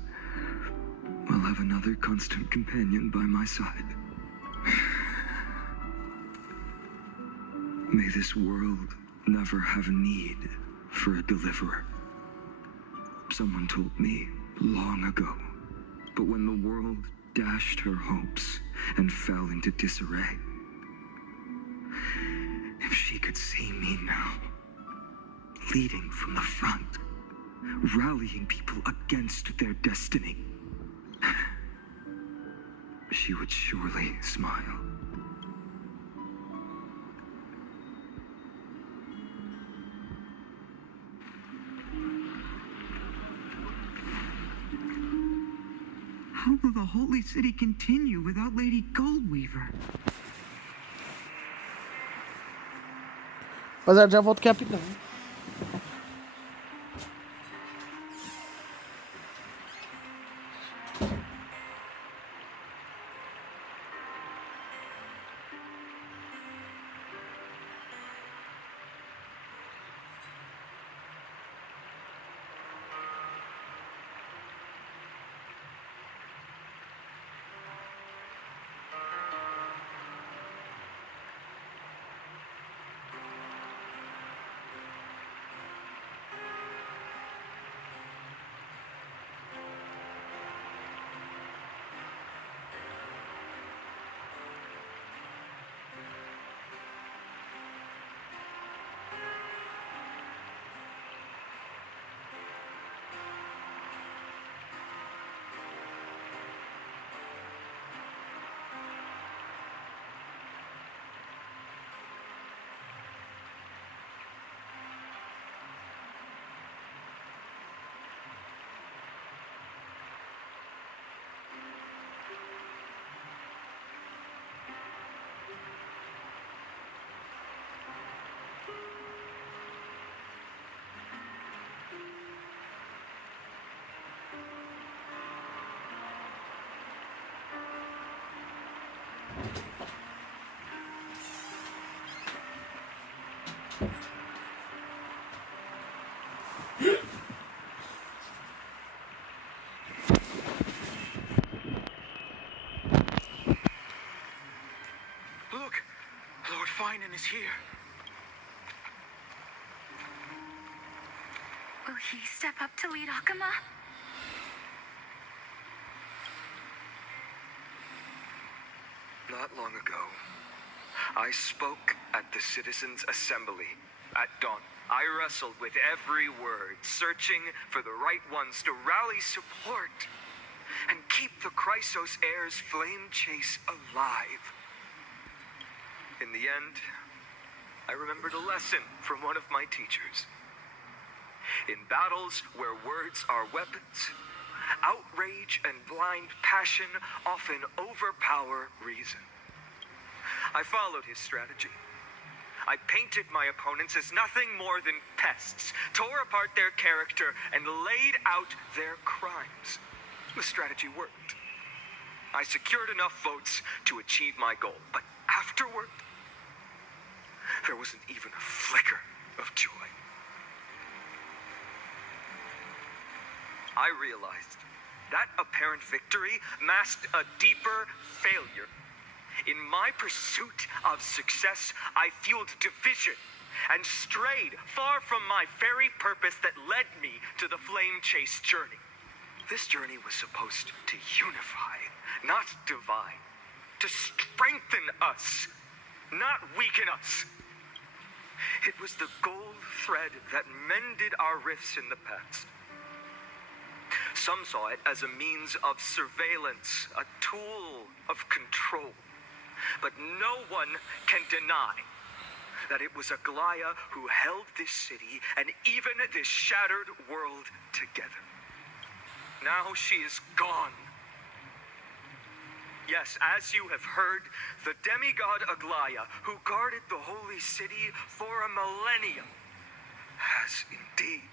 I'll have another constant companion by my side. May this world never have need for a deliverer. Someone told me long ago, but when the world dashed her hopes and fell into disarray, if she could see me now, leading from the front, rallying people against their destiny, she would surely smile. How will the Holy City continue without Lady Goldweaver? Rapaziada, já volto aqui rapidão. Look, Lord Finan is here. Will he step up to lead Akama? Not long ago, I spoke at the Citizens' Assembly at dawn. I wrestled with every word, searching for the right ones to rally support and keep the Chrysos Heir's flame chase alive. In the end, I remembered a lesson from one of my teachers. In battles where words are weapons, outrage and blind passion often overpower reason. I followed his strategy. I painted my opponents as nothing more than pests, tore apart their character, and laid out their crimes. The strategy worked. I secured enough votes to achieve my goal, but afterward, there wasn't even a flicker of joy. I realized that apparent victory masked a deeper failure. In my pursuit of success, I fueled division and strayed far from my very purpose that led me to the flame chase journey. This journey was supposed to unify, not divide, to strengthen us, not weaken us. It was the gold thread that mended our rifts in the past. Some saw it as a means of surveillance, a tool of control. But no one can deny that it was Aglaya who held this city and even this shattered world together. Now she is gone. Yes, as you have heard, the demigod Aglaya, who guarded the holy city for a millennium, has indeed.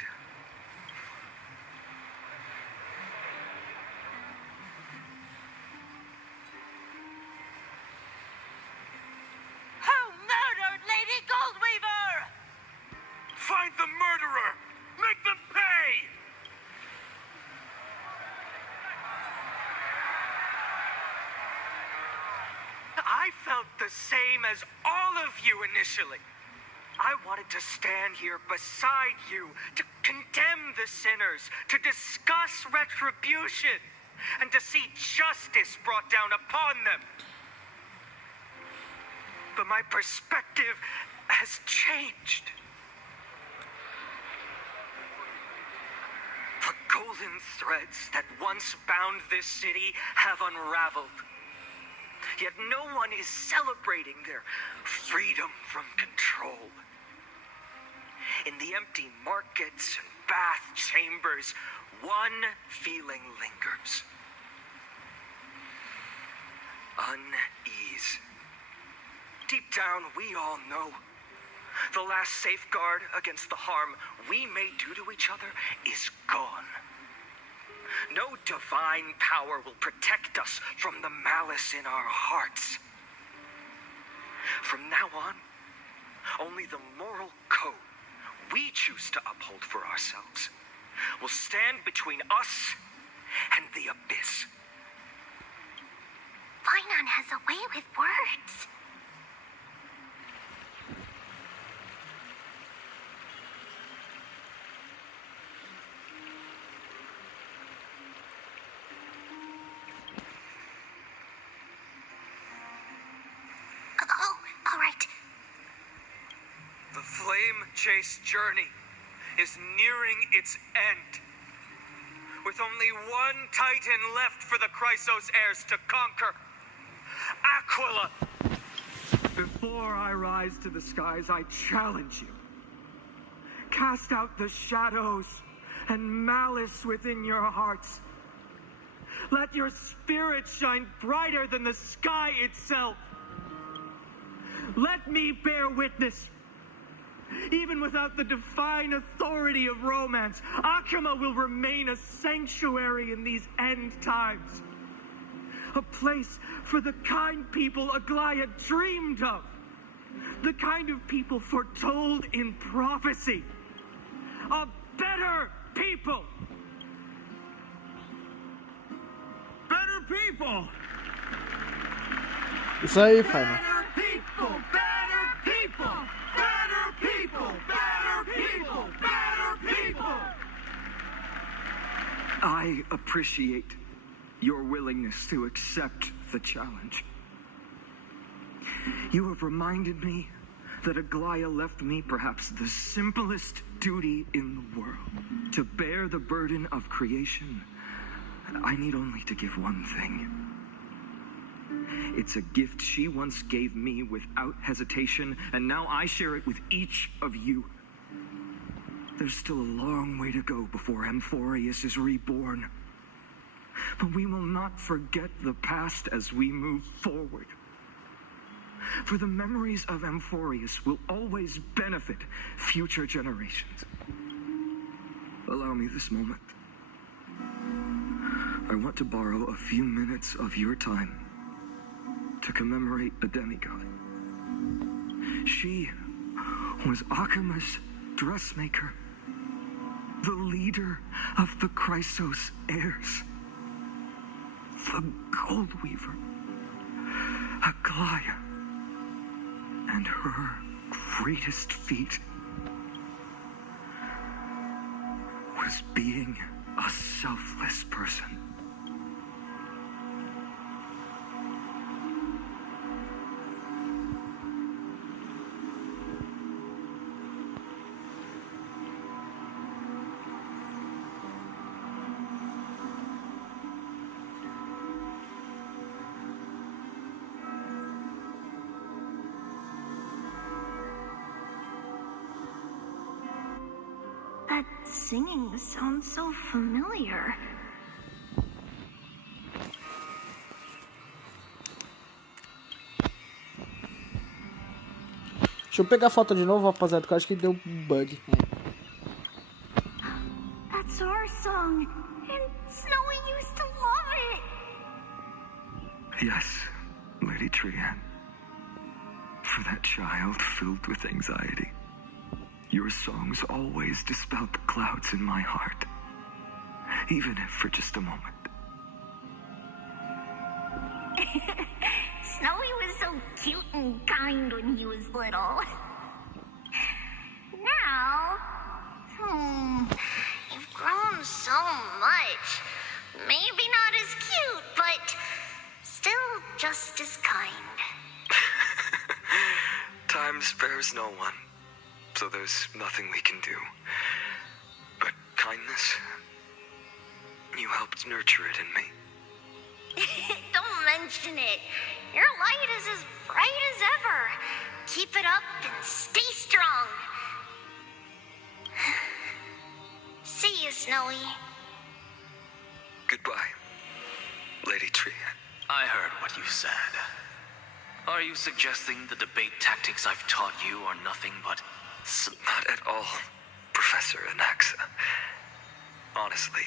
Who murdered Lady Goldweaver? Find the murderer! Make them pay! I felt the same as all of you initially. I wanted to stand here beside you, to condemn the sinners, to discuss retribution, and to see justice brought down upon them. But my perspective has changed. The golden threads that once bound this city have unraveled. Yet no one is celebrating their freedom from control. In the empty markets and bath chambers, one feeling lingers. Unease. Deep down, we all know the last safeguard against the harm we may do to each other is gone. No divine power will protect us from the malice in our hearts. From now on, only the moral code we choose to uphold for ourselves will stand between us and the abyss. Finan has a way with words. Oh, all right. The flame chase journey is nearing its end. With only one Titan left for the Chrysos heirs to conquer. Aquila! Before I rise to the skies, I challenge you. Cast out the shadows and malice within your hearts. Let your spirit shine brighter than the sky itself. Let me bear witness. Even without the divine authority of romance, Akama will remain a sanctuary in these end times. A place for the kind people Aglaia dreamed of. The kind of people foretold in prophecy. A better people. Better people! Isso aí, Final. Better people! Better people! Better people! Better people! Better people! I appreciate your willingness to accept the challenge. You have reminded me that Aglaia left me perhaps the simplest duty in the world. To bear the burden of creation, I need only to give one thing. It's a gift she once gave me without hesitation, and now I share it with each of you. There's still a long way to go before Amphorius is reborn. But we will not forget the past as we move forward. For the memories of Amphorius will always benefit future generations. Allow me this moment. I want to borrow a few minutes of your time to commemorate a demigod. She was Akima's dressmaker, the leader of the Chrysos heirs, the gold weaver, Aglaia, and her greatest feat was being a selfless person. That singing sounds so familiar. Deixa eu pegar a foto de novo, rapaziada, porque eu acho que deu bug. That's our song, and Snowy used to love it. Yes, Lady Trian. For that child filled with anxiety, your songs always dispelled the clouds in my heart, even if for just a moment. Snowy was so cute and kind when he was little. Now, you've grown so much. Maybe not as cute, but still just as kind. Time spares no one, so there's nothing we can do. But kindness, you helped nurture it in me. Don't mention it. Your light is as bright as ever. Keep it up and stay strong. See you, Snowy. Goodbye, Lady Trian. I heard what you said. Are you suggesting the debate tactics I've taught you are nothing but... Not at all, Professor Anaxa. Honestly,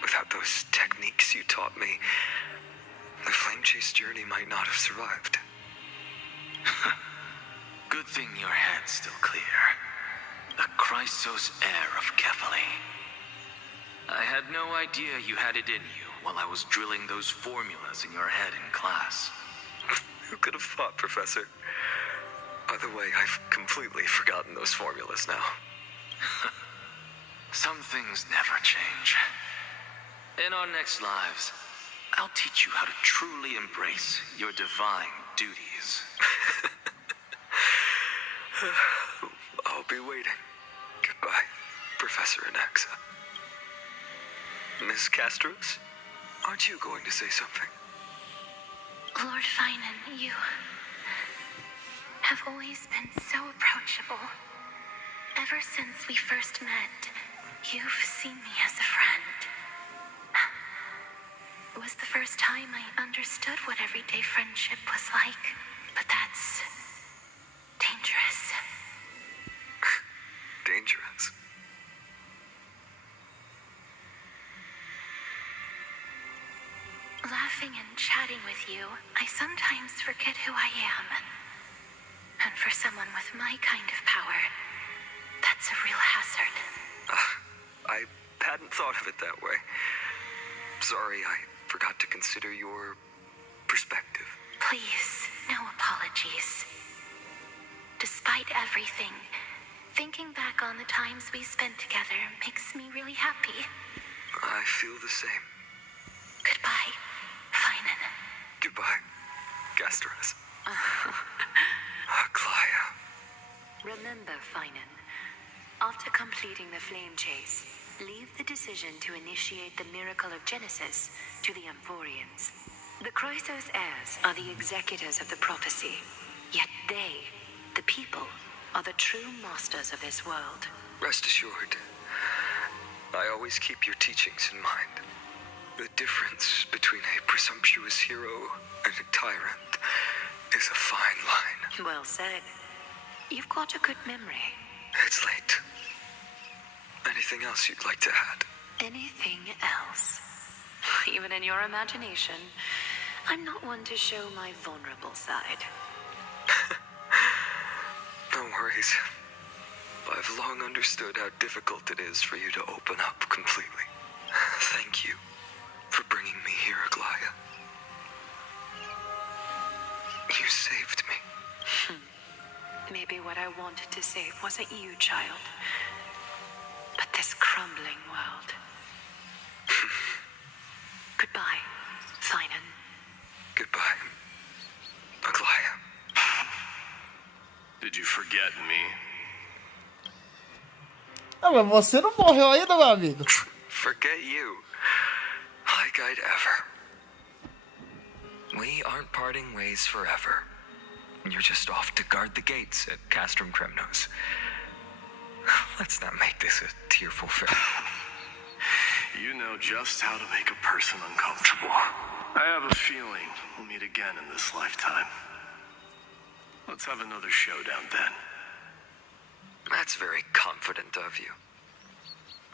without those techniques you taught me, the Flame Chase journey might not have survived. Good thing your head's still clear. The Chrysos heir of Kefali. I had no idea you had it in you while I was drilling those formulas in your head in class. Who could have thought, Professor? By the way, I've completely forgotten those formulas now. Some things never change. In our next lives, I'll teach you how to truly embrace your divine duties. I'll be waiting. Goodbye, Professor Anaxa. Miss Castros, aren't you going to say something? Lord Finan, you have always been so approachable. Ever since we first met, you've seen me as a friend. It was the first time I understood what everyday friendship was like, but that's dangerous. Dangerous? Laughing and chatting everything. Thinking back on the times we spent together makes me really happy. I feel the same. Goodbye, Finan. Goodbye, Gasterus. Aglaia. Remember, Finan, after completing the flame chase, leave the decision to initiate the miracle of Genesis to the Amphorians. The Chrysos heirs are the executors of the prophecy, yet they, the people, are the true masters of this world. Rest assured, I always keep your teachings in mind. The difference between a presumptuous hero and a tyrant is a fine line. Well said. You've got a good memory. It's late. Anything else you'd like to add? Anything else? Even in your imagination, I'm not one to show my vulnerable side. No worries. I've long understood how difficult it is for you to open up completely. Thank you for bringing me here, Aglaia. You saved me. Maybe what I wanted to save wasn't you, child, but this crumbling world. Goodbye, Finan. Goodbye, Aglaia. Did you forget me? Ah, mas você não morreu ainda, meu amigo. Forget you. Like I'd ever. We aren't parting ways forever. You're just off to guard the gates at Castrum Kremnos. Let's not make this a tearful affair. You know just how to make a person uncomfortable. I have a feeling we'll meet again in this lifetime. Let's have another showdown then. That's very confident of you.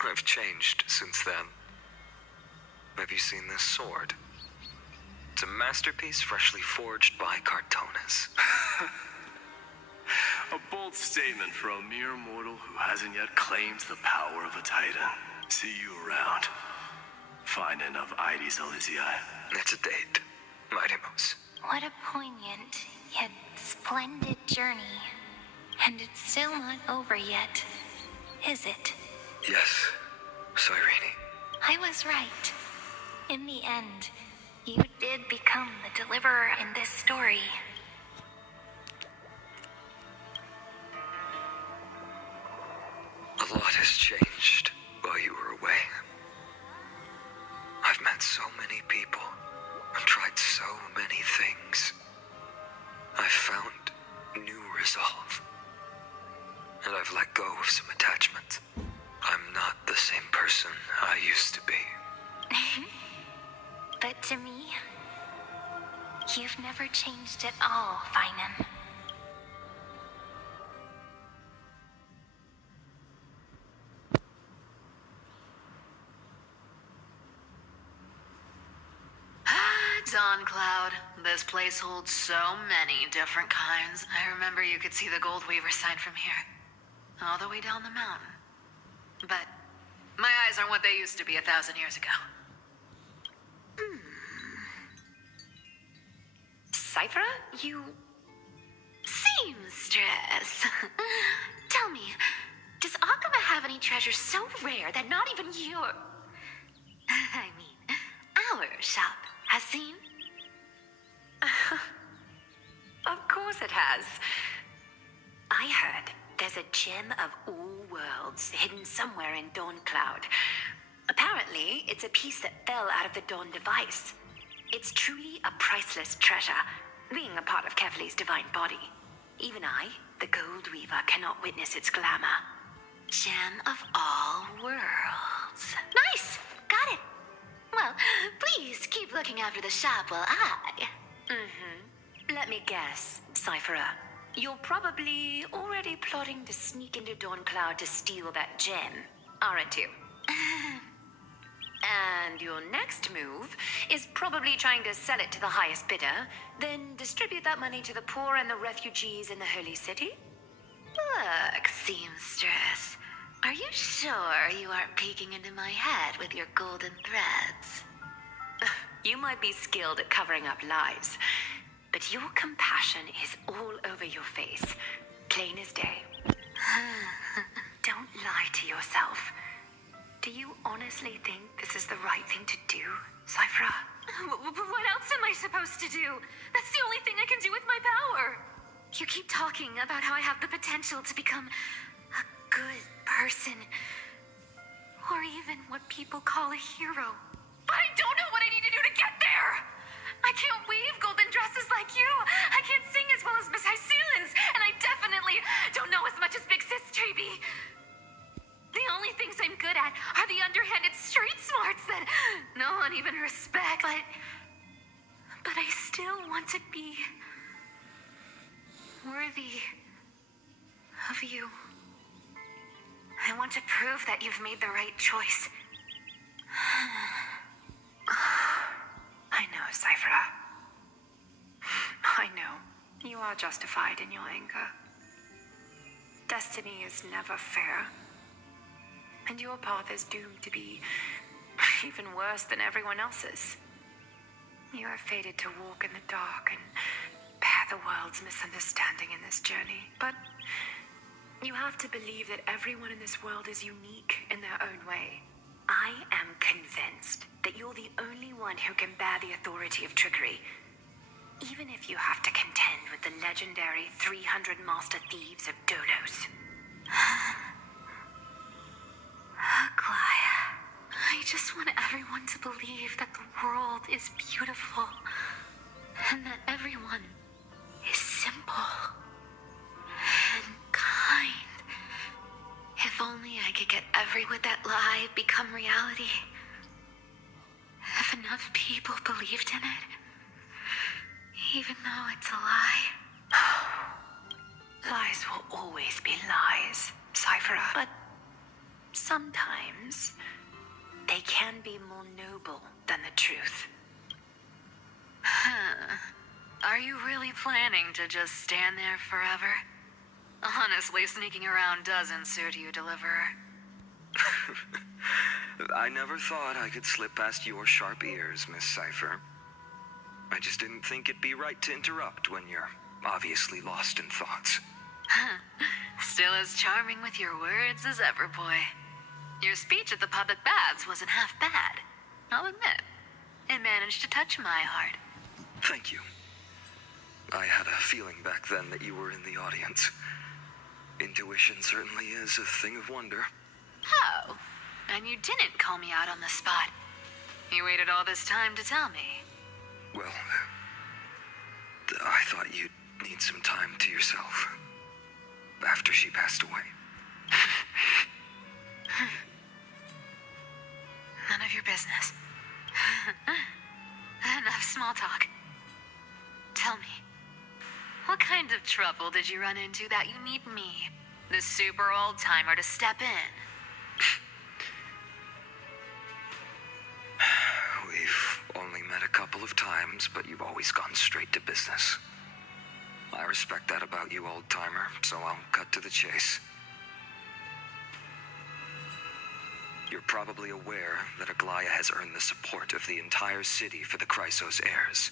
I've changed since then. Have you seen this sword? It's a masterpiece freshly forged by Cartonis. A bold statement for a mere mortal who hasn't yet claimed the power of a titan. See you around. Finan of Ides Elysiae. It's a date, Mightimos. What a poignant, yet splendid journey. And it's still not over yet, is it? Yes, Cyrene. I was right. In the end, you did become the deliverer in this story. A lot has changed while you were away. I've met so many people. I've tried so many things. I've found new resolve. And I've let go of some attachments. I'm not the same person I used to be. But to me, you've never changed at all, Finan. Dawn Cloud. This place holds so many different kinds. I remember you could see the Gold Weaver sign from here, all the way down the mountain. But my eyes aren't what they used to be 1,000 years ago. Cyphera, you... Seamstress. Tell me, does Akama have any treasures so rare that not even your... I mean, our shop has seen? Of course it has. I heard there's a gem of all worlds hidden somewhere in Dawn Cloud. Apparently, it's a piece that fell out of the Dawn device. It's truly a priceless treasure, being a part of Kefali's divine body. Even I, the Gold Weaver, cannot witness its glamour. Gem of all worlds. Nice! Got it! Well, please keep looking after the shop while I... Let me guess, Cyphera. You're probably already plotting to sneak into Dawn Cloud to steal that gem, aren't you? And your next move is probably trying to sell it to the highest bidder, then distribute that money to the poor and the refugees in the Holy City? Look, Seamstress. Are you sure you aren't peeking into my head with your golden threads? You might be skilled at covering up lies, but your compassion is all over your face, plain as day. Don't lie to yourself. Do you honestly think this is the right thing to do, Cypher? What else am I supposed to do? That's the only thing I can do with my power. You keep talking about how I have the potential to become a good person. Or even what people call a hero. But I don't know what I need to do to get there! I can't weave golden dresses like you. I can't sing as well as Miss Hyceelins. And I definitely don't know as much as Big Sis Treby. The only things I'm good at are the underhanded street smarts that no one even respects. But I still want to be worthy of you. I want to prove that you've made the right choice. I know, Cypher. I know. You are justified in your anger. Destiny is never fair. And your path is doomed to be even worse than everyone else's. You are fated to walk in the dark and bear the world's misunderstanding in this journey. But you have to believe that everyone in this world is unique in their own way. I am convinced that you're the only one who can bear the authority of trickery. Even if you have to contend with the legendary 300 master thieves of Dodos. Aglaia, I just want everyone to believe that the world is beautiful. And that everyone is simple. And kind. If only I could get every word that lie become reality. If enough people believed in it. Even though it's a lie. Lies will always be lies, Cypher. But sometimes they can be more noble than the truth. Are you really planning to just stand there forever? Honestly, sneaking around doesn't suit you, Deliverer. I never thought I could slip past your sharp ears, Miss Cypher. I just didn't think it'd be right to interrupt when you're obviously lost in thoughts. Still as charming with your words as ever, boy. Your speech at the public baths wasn't half bad. I'll admit. It managed to touch my heart. Thank you. I had a feeling back then that you were in the audience. Intuition certainly is a thing of wonder. Oh, and you didn't call me out on the spot. You waited all this time to tell me. Well, I thought you'd need some time to yourself after she passed away. None of your business. Enough small talk. Tell me, what kind of trouble did you run into that you need me, the super old-timer, to step in? We've only met a couple of times, but you've always gone straight to business. I respect that about you, old-timer, so I'll cut to the chase. You're probably aware that Aglaia has earned the support of the entire city for the Chrysos heirs.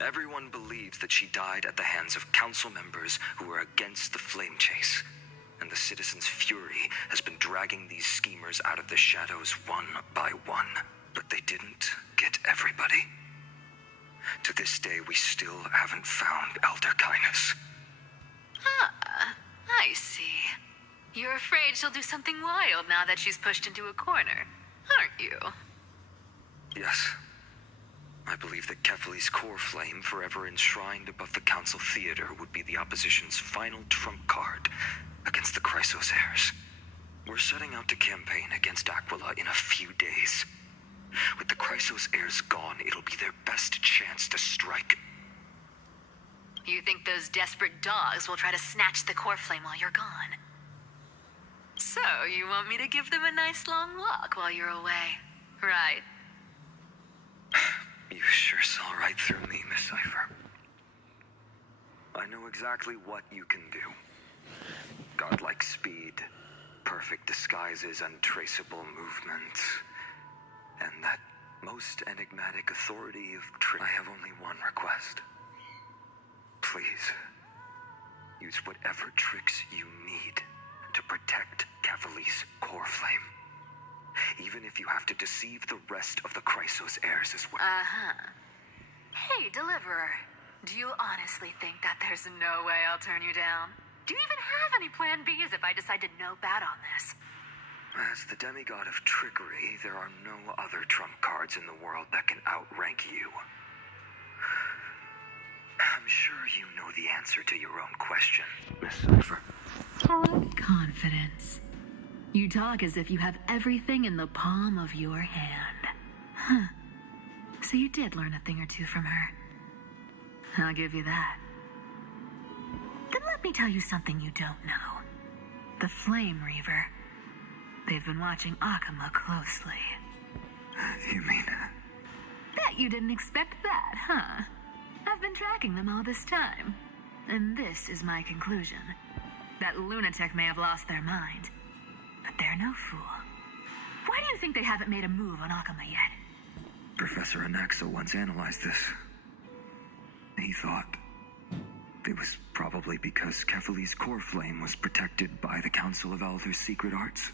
Everyone believes that she died at the hands of council members who were against the flame chase, and the citizens' fury has been dragging these schemers out of the shadows one by one. But they didn't get everybody. To this day, we still haven't found Elder Kynus. Ah, I see. You're afraid she'll do something wild now that she's pushed into a corner, aren't you? Yes. I believe that Kefali's core flame, forever enshrined above the council theater, would be the opposition's final trump card against the Chrysos heirs. We're setting out to campaign against Aquila in a few days. With the Chrysos heirs gone, it'll be their best chance to strike. You think those desperate dogs will try to snatch the core flame while you're gone? So, you want me to give them a nice long walk while you're away, right? You sure saw right through me, Miss Cypher. I know exactly what you can do. Godlike speed, perfect disguises, untraceable movements, and that most enigmatic authority of I have only one request. Please, use whatever tricks you need to protect Cavali's core flame. Even if you have to deceive the rest of the Chrysos heirs as well. Hey, Deliverer. Do you honestly think that there's no way I'll turn you down? Do you even have any plan Bs if I decide to no bat on this? As the demigod of trickery, there are no other trump cards in the world that can outrank you. I'm sure you know the answer to your own question, Miss Cipher. Confidence. You talk as if you have everything in the palm of your hand. Huh. So you did learn a thing or two from her. I'll give you that. Then let me tell you something you don't know. The Flame Reaver. They've been watching Akama closely. You mean? Bet you didn't expect that, huh? I've been tracking them all this time. And this is my conclusion. That lunatic may have lost their mind, but they're no fool. Why do you think they haven't made a move on Akama yet? Professor Anaxa once analyzed this. He thought it was probably because Kefali's core flame was protected by the Council of Elders' secret arts.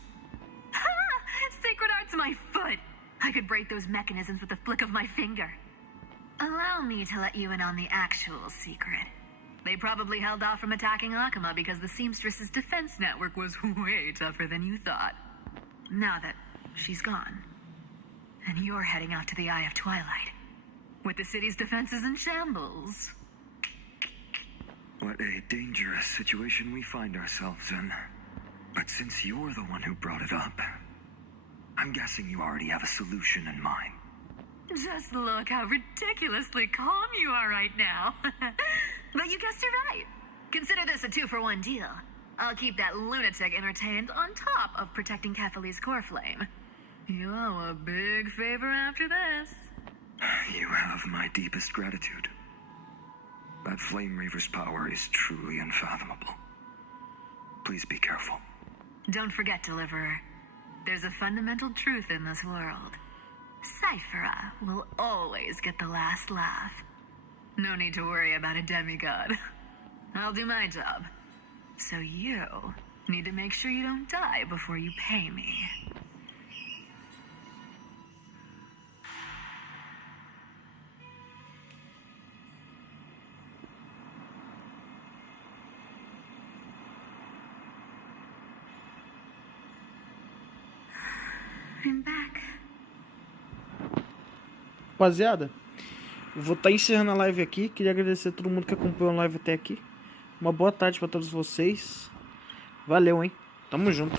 Ha! Secret arts my foot! I could break those mechanisms with the flick of my finger. Allow me to let you in on the actual secret. They probably held off from attacking Akama because the Seamstress's defense network was way tougher than you thought. Now that she's gone, and you're heading out to the Eye of Twilight, with the city's defenses in shambles. What a dangerous situation we find ourselves in. But since you're the one who brought it up, I'm guessing you already have a solution in mind. Just look how ridiculously calm you are right now. But you guessed it right. Consider this a 2-for-1 deal. I'll keep that lunatic entertained on top of protecting Kefali's core flame. You owe a big favor after this. You have my deepest gratitude. That Flame Reaver's power is truly unfathomable. Please be careful. Don't forget, Deliverer. There's a fundamental truth in this world. Cyphera will always get the last laugh. No need to worry about a demigod. I'll do my job. So you need to make sure you don't die before you pay me. I'm back. Rapaziada, eu vou estar encerrando a live aqui. Queria agradecer a todo mundo que acompanhou a live até aqui. Uma boa tarde para todos vocês. Valeu, hein? Tamo junto.